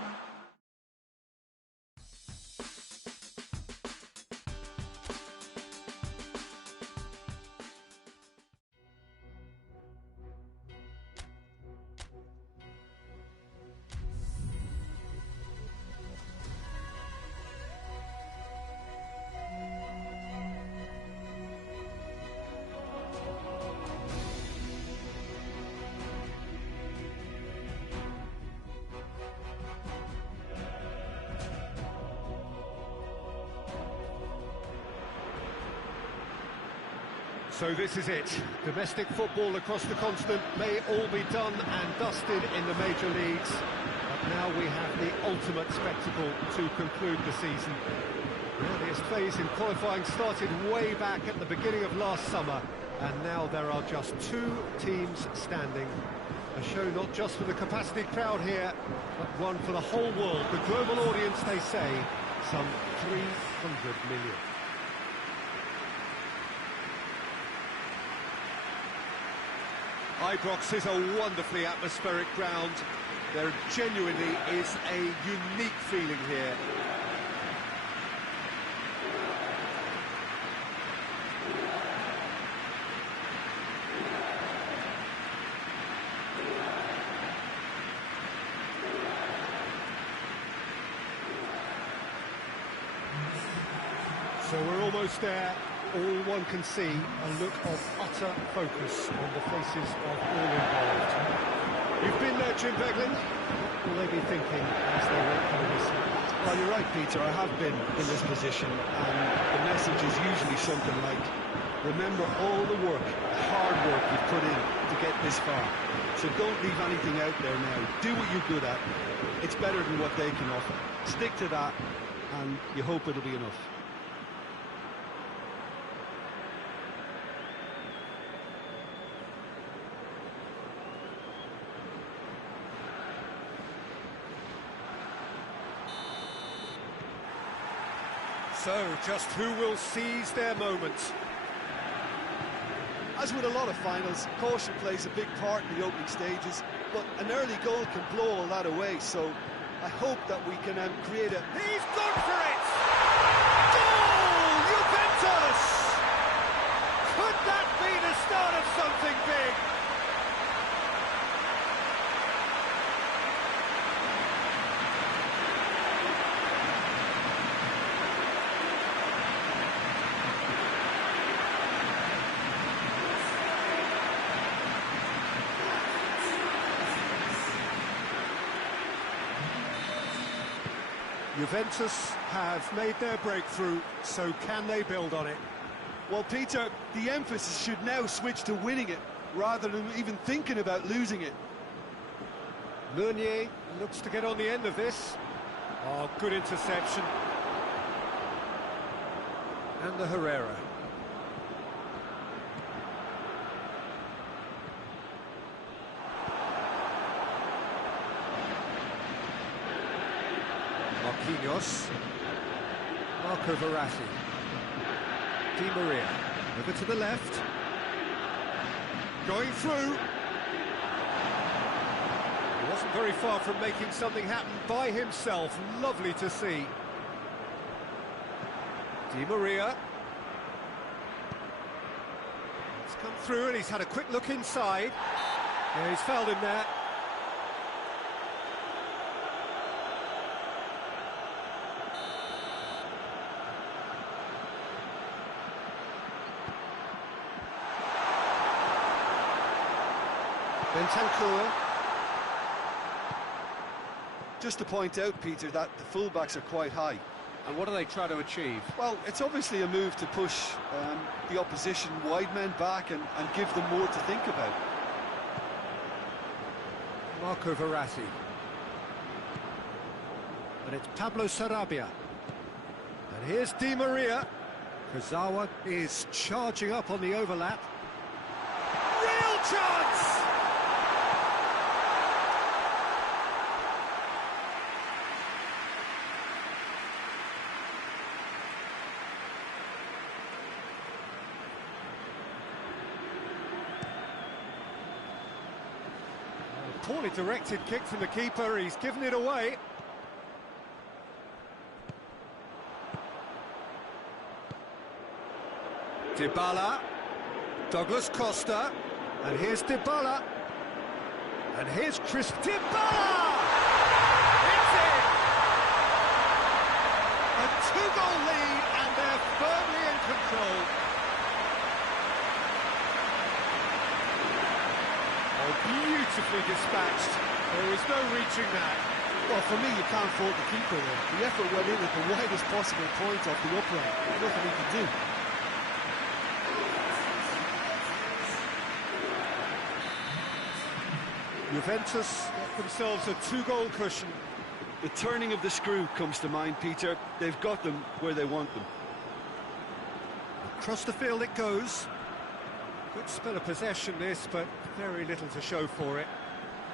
So this is it. Domestic football across the continent may all be done and dusted in the major leagues. But now we have the ultimate spectacle to conclude the season. The earliest phase in qualifying started way back at the beginning of last summer. And now there are just 2 teams standing. A show not just for the capacity crowd here, but one for the whole world. The global audience, they say, some 300 million. Ibrox is a wonderfully atmospheric ground. There genuinely is a unique feeling here. So we're almost there. All one can see, a look of utter focus on the faces of all involved. You've been there, Jim Beglin. What will they be thinking as they wait for the whistle? Well, you're right, Peter, I have been in this position, and the message is usually something like, remember all the work, hard work you've put in to get this far. So don't leave anything out there now. Do what you're good at. It's better than what they can offer. Stick to that, and you hope it'll be enough. So, just who will seize their moment? As with a lot of finals, caution plays a big part in the opening stages, but an early goal can blow all that away, so I hope that we can create a... He's gone for it! Goal! Juventus! Could that be the start of something big? Juventus have made their breakthrough, so can they build on it? Well, Peter, the emphasis should now switch to winning it, rather than even thinking about losing it. Meunier looks to get on the end of this. Oh, good interception. And the Herrera. Marquinhos, Marco Verratti, Di Maria, over to the left, going through. He wasn't very far from making something happen by himself, lovely to see. Di Maria. He's come through and he's had a quick look inside. Yeah, he's fouled him there. Bentancur. Just to point out, Peter, that the fullbacks are quite high. And what do they try to achieve? Well, it's obviously a move to push the opposition wide men back and give them more to think about. Marco Verratti. And it's Pablo Sarabia. And here's Di Maria. Kurzawa is charging up on the overlap. Real chance! Poorly directed kick from the keeper, he's given it away. Dybala, Douglas Costa, and here's Dybala, and here's Chris Dybala! It's in! A two-goal lead, and they're firmly in control. Beautifully dispatched. There was no reaching that. Well, for me, you can't fault the keeper there. The effort went in at the widest possible point off the upright. Nothing he could do. Juventus get themselves a two-goal cushion. The turning of the screw comes to mind, Peter. They've got them where they want them. Across the field it goes. Good spell of possession this, but very little to show for it.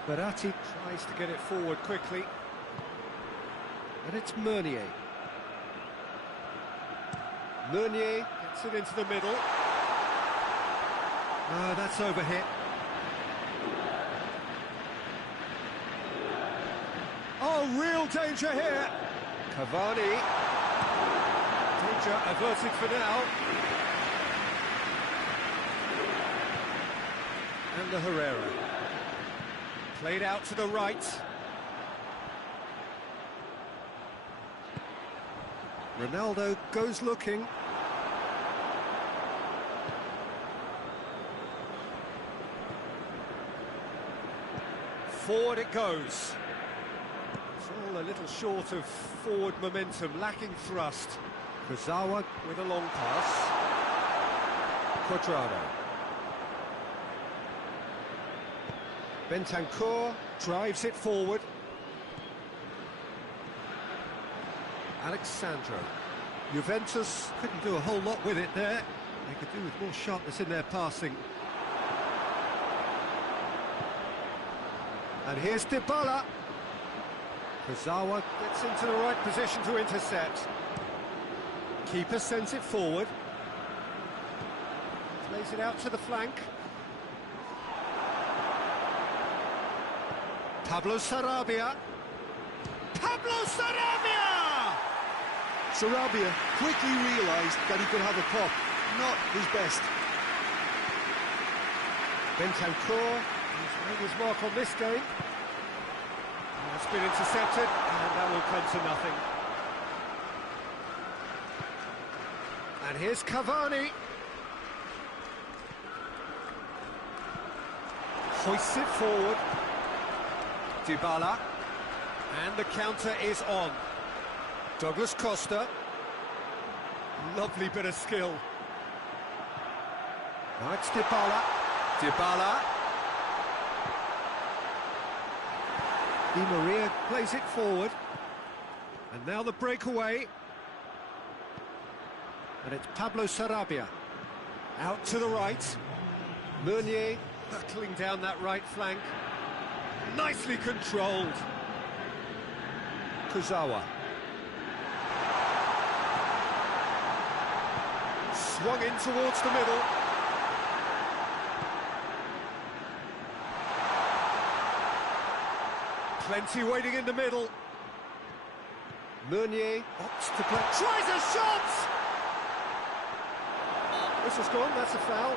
Verratti tries to get it forward quickly. And it's Meunier. Meunier gets it into the middle. No, that's overhit. Oh, real danger here. Cavani. Danger averted for now. And the Herrera. Played out to the right. Ronaldo goes looking. Forward it goes. It's all a little short of forward momentum, lacking thrust. Kurzawa with a long pass. Cuadrado. Bentancur drives it forward. Alexandro. Juventus couldn't do a whole lot with it there. They could do with more sharpness in their passing. And here's Dybala. Kurzawa gets into the right position to intercept. Keeper sends it forward. Plays it out to the flank. Pablo Sarabia. Pablo Sarabia! Sarabia quickly realised that he could have a pop. Not his best. Bentancur, he's made his mark on this game. And it's been intercepted, and that will come to nothing. And here's Cavani. Hoists it forward. Dybala. And the counter is on. Douglas Costa. Lovely bit of skill. Now it's Dybala. Dybala. Di Maria plays it forward. And now the breakaway. And it's Pablo Sarabia. Out to the right. Meunier hurtling down that right flank. Nicely controlled. Kurzawa. Swung in towards the middle. Plenty waiting in the middle. Meunier opts to play. Tries a shot! This is gone, that's a foul.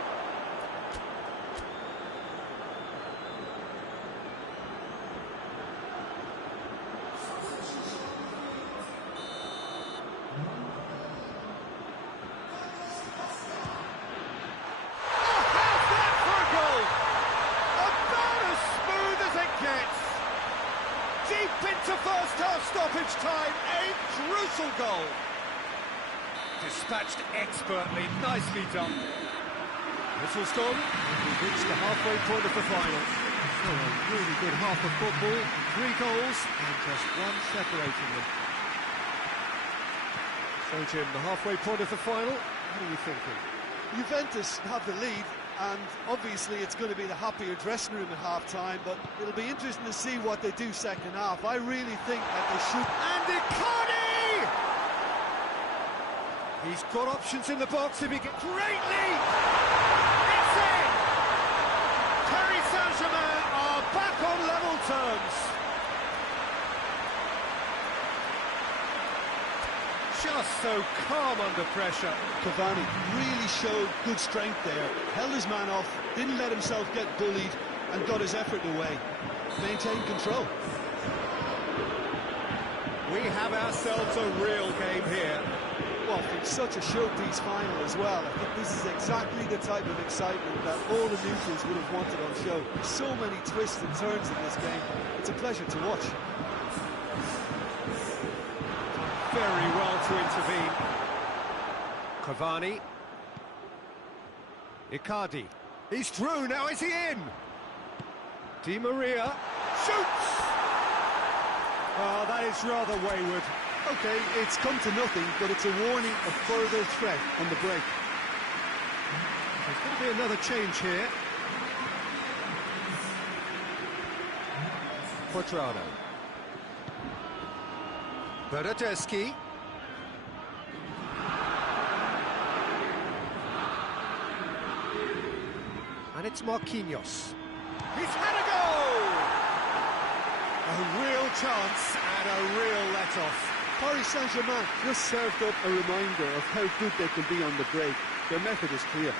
Deep into first half stoppage time, a crucial goal. Dispatched expertly, nicely done. Whistle's gone, and we've reached the halfway point of the final. So a really good half of football, 3 goals and just one separating them. So Jim, the halfway point of the final, what are you thinking? Juventus have the lead, and obviously it's going to be the happier dressing room at half-time, but it'll be interesting to see what they do second half. I really think that they should... And Icardi! He's got options in the box if he gets... Great lead! It's in! Paris Saint-Germain are back on level terms. Just so calm under pressure. Cavani really showed good strength there, held his man off, didn't let himself get bullied, and got his effort away. Maintained control. We have ourselves a real game here. Well, it's such a showpiece final as well. I think this is exactly the type of excitement that all the neutrals would have wanted on show. So many twists and turns in this game. It's a pleasure to watch. Very well to intervene. Cavani. Icardi. He's through, now is he in? Di Maria shoots! Oh, that is rather wayward. Okay, it's come to nothing, but it's a warning of further threat on the break. There's going to be another change here. Quadrado. Bernardeschi. And it's Marquinhos. He's had a goal! A real chance and a real let-off. Paris Saint-Germain just served up a reminder of how good they can be on the break. Their method is clear.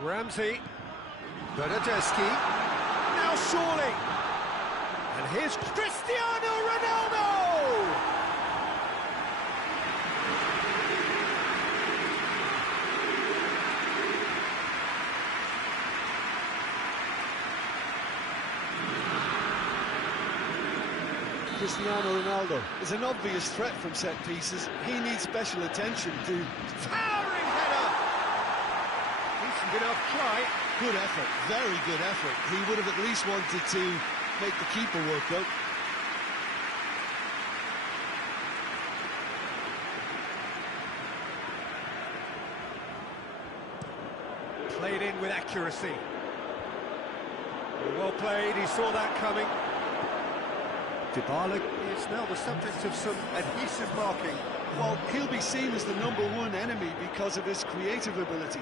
Ramsey. Bernardeschi. Now surely. And here's Cristiano Ronaldo! Cristiano Ronaldo is an obvious threat from set pieces. He needs special attention to... Towering header! Decent enough try. Good effort, very good effort. He would have at least wanted to make the keeper work out. Played in with accuracy. Well played, he saw that coming. Dybala is now the subject of some adhesive marking. Well, he'll be seen as the #1 enemy because of his creative ability.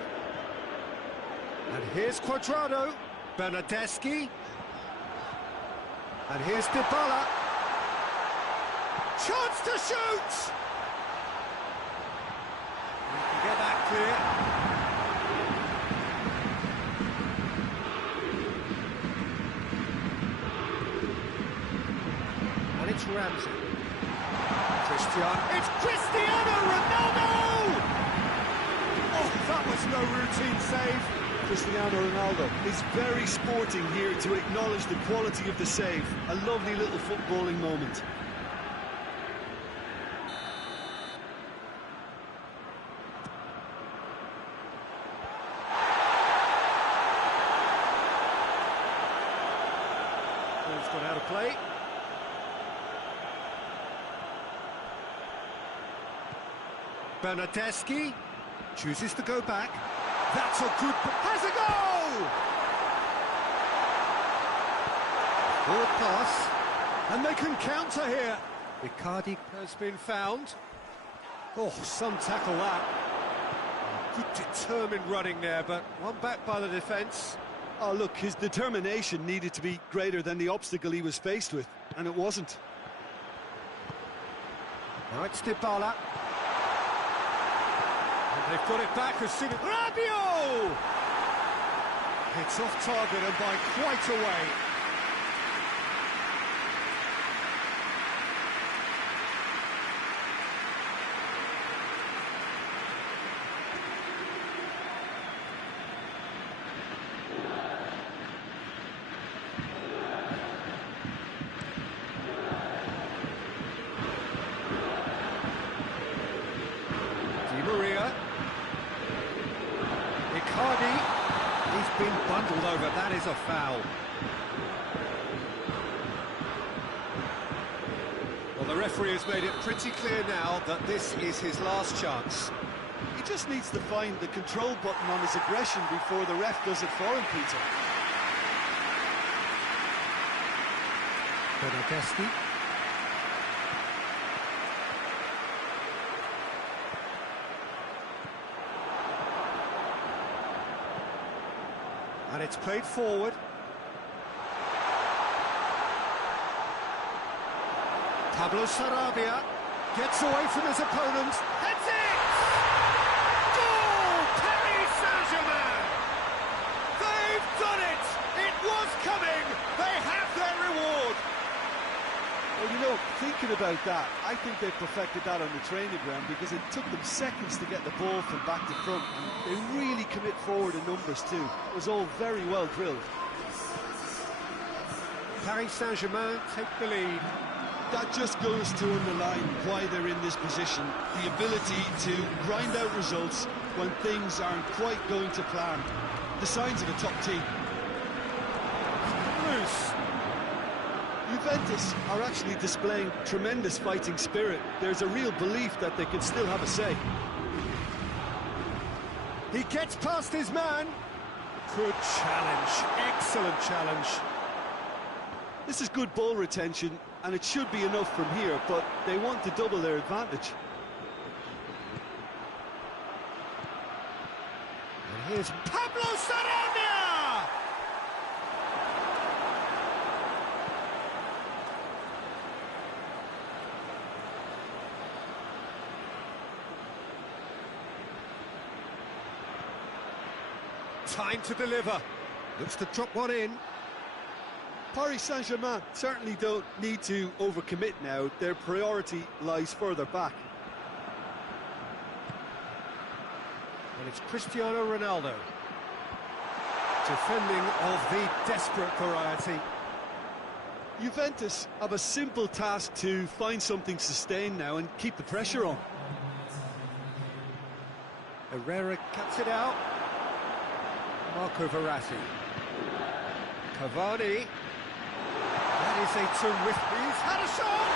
And here's Quadrado, Bernardeschi. And here's Dybala. Chance to shoot! He can get that clear. And it's Ramsey. It's Cristiano Ronaldo! Oh, that was no routine save. Cristiano Ronaldo is very sporting here to acknowledge the quality of the save. A lovely little footballing moment. Ball's gone out of play. Bernardeschi chooses to go back. That's a good... has a goal! Forward pass. And they can counter here. Icardi has been found. Oh, some tackle that. Good determined running there, but one back by the defence. Oh, look, his determination needed to be greater than the obstacle he was faced with, and it wasn't. Now it's Dybala. They've got it back as soon as... Rabiot! It's off target and by quite a way. Di Maria. Icardi, he's been bundled over, that is a foul. Well, the referee has made it pretty clear now that this is his last chance. He just needs to find the control button on his aggression before the ref does it for him, Peter. Bernardeschi. And it's played forward. Pablo Sarabia gets away from his opponent. Heads it! Goal! Paris Saint-Germain! They've done it! It was coming! They have their reward! Well, you know, thinking about that, I think they perfected that on the training ground because it took them seconds to get the ball from back to front. And they really commit forward in numbers too. It was all very well drilled. Paris Saint-Germain take the lead. That just goes to underline why they're in this position. The ability to grind out results when things aren't quite going to plan. The signs of a top team. Loose. Juventus are actually displaying tremendous fighting spirit. There's a real belief that they can still have a say. He gets past his man. Good challenge. Excellent challenge. This is good ball retention, and it should be enough from here, but they want to double their advantage. And here's Pablo Sarabia! Time to deliver. Looks to drop one in. Paris Saint-Germain certainly don't need to overcommit now. Their priority lies further back. And it's Cristiano Ronaldo. Defending of the desperate variety. Juventus have a simple task to find something sustained now and keep the pressure on. Herrera cuts it out. Marco Verratti. Cavani. That is a terrific... He's had a shot!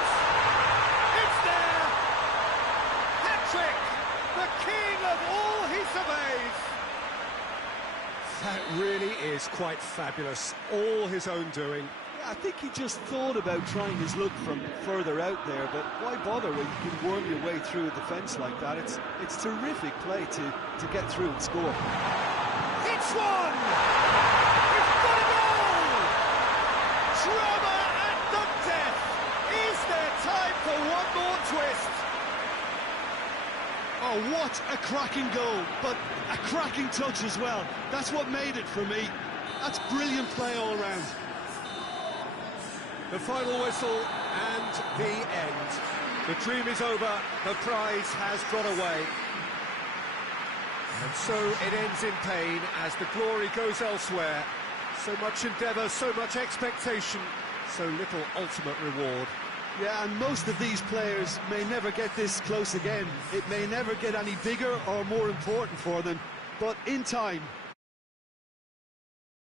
It's there! Hat-trick! The king of all he surveys! That really is quite fabulous. All his own doing. Yeah, I think he just thought about trying his luck from further out there, but why bother when you can worm your way through a defence like that? It's terrific play to get through and score. It's this one! We've got a goal! Drama at the death! Is there time for one more twist? Oh, what a cracking goal, but a cracking touch as well. That's what made it for me. That's brilliant play all round. The final whistle and the end. The dream is over, the prize has gone away. And so it ends in pain as the glory goes elsewhere. So much endeavour, so much expectation, so little ultimate reward. Yeah, and most of these players may never get this close again. It may never get any bigger or more important for them, but in time,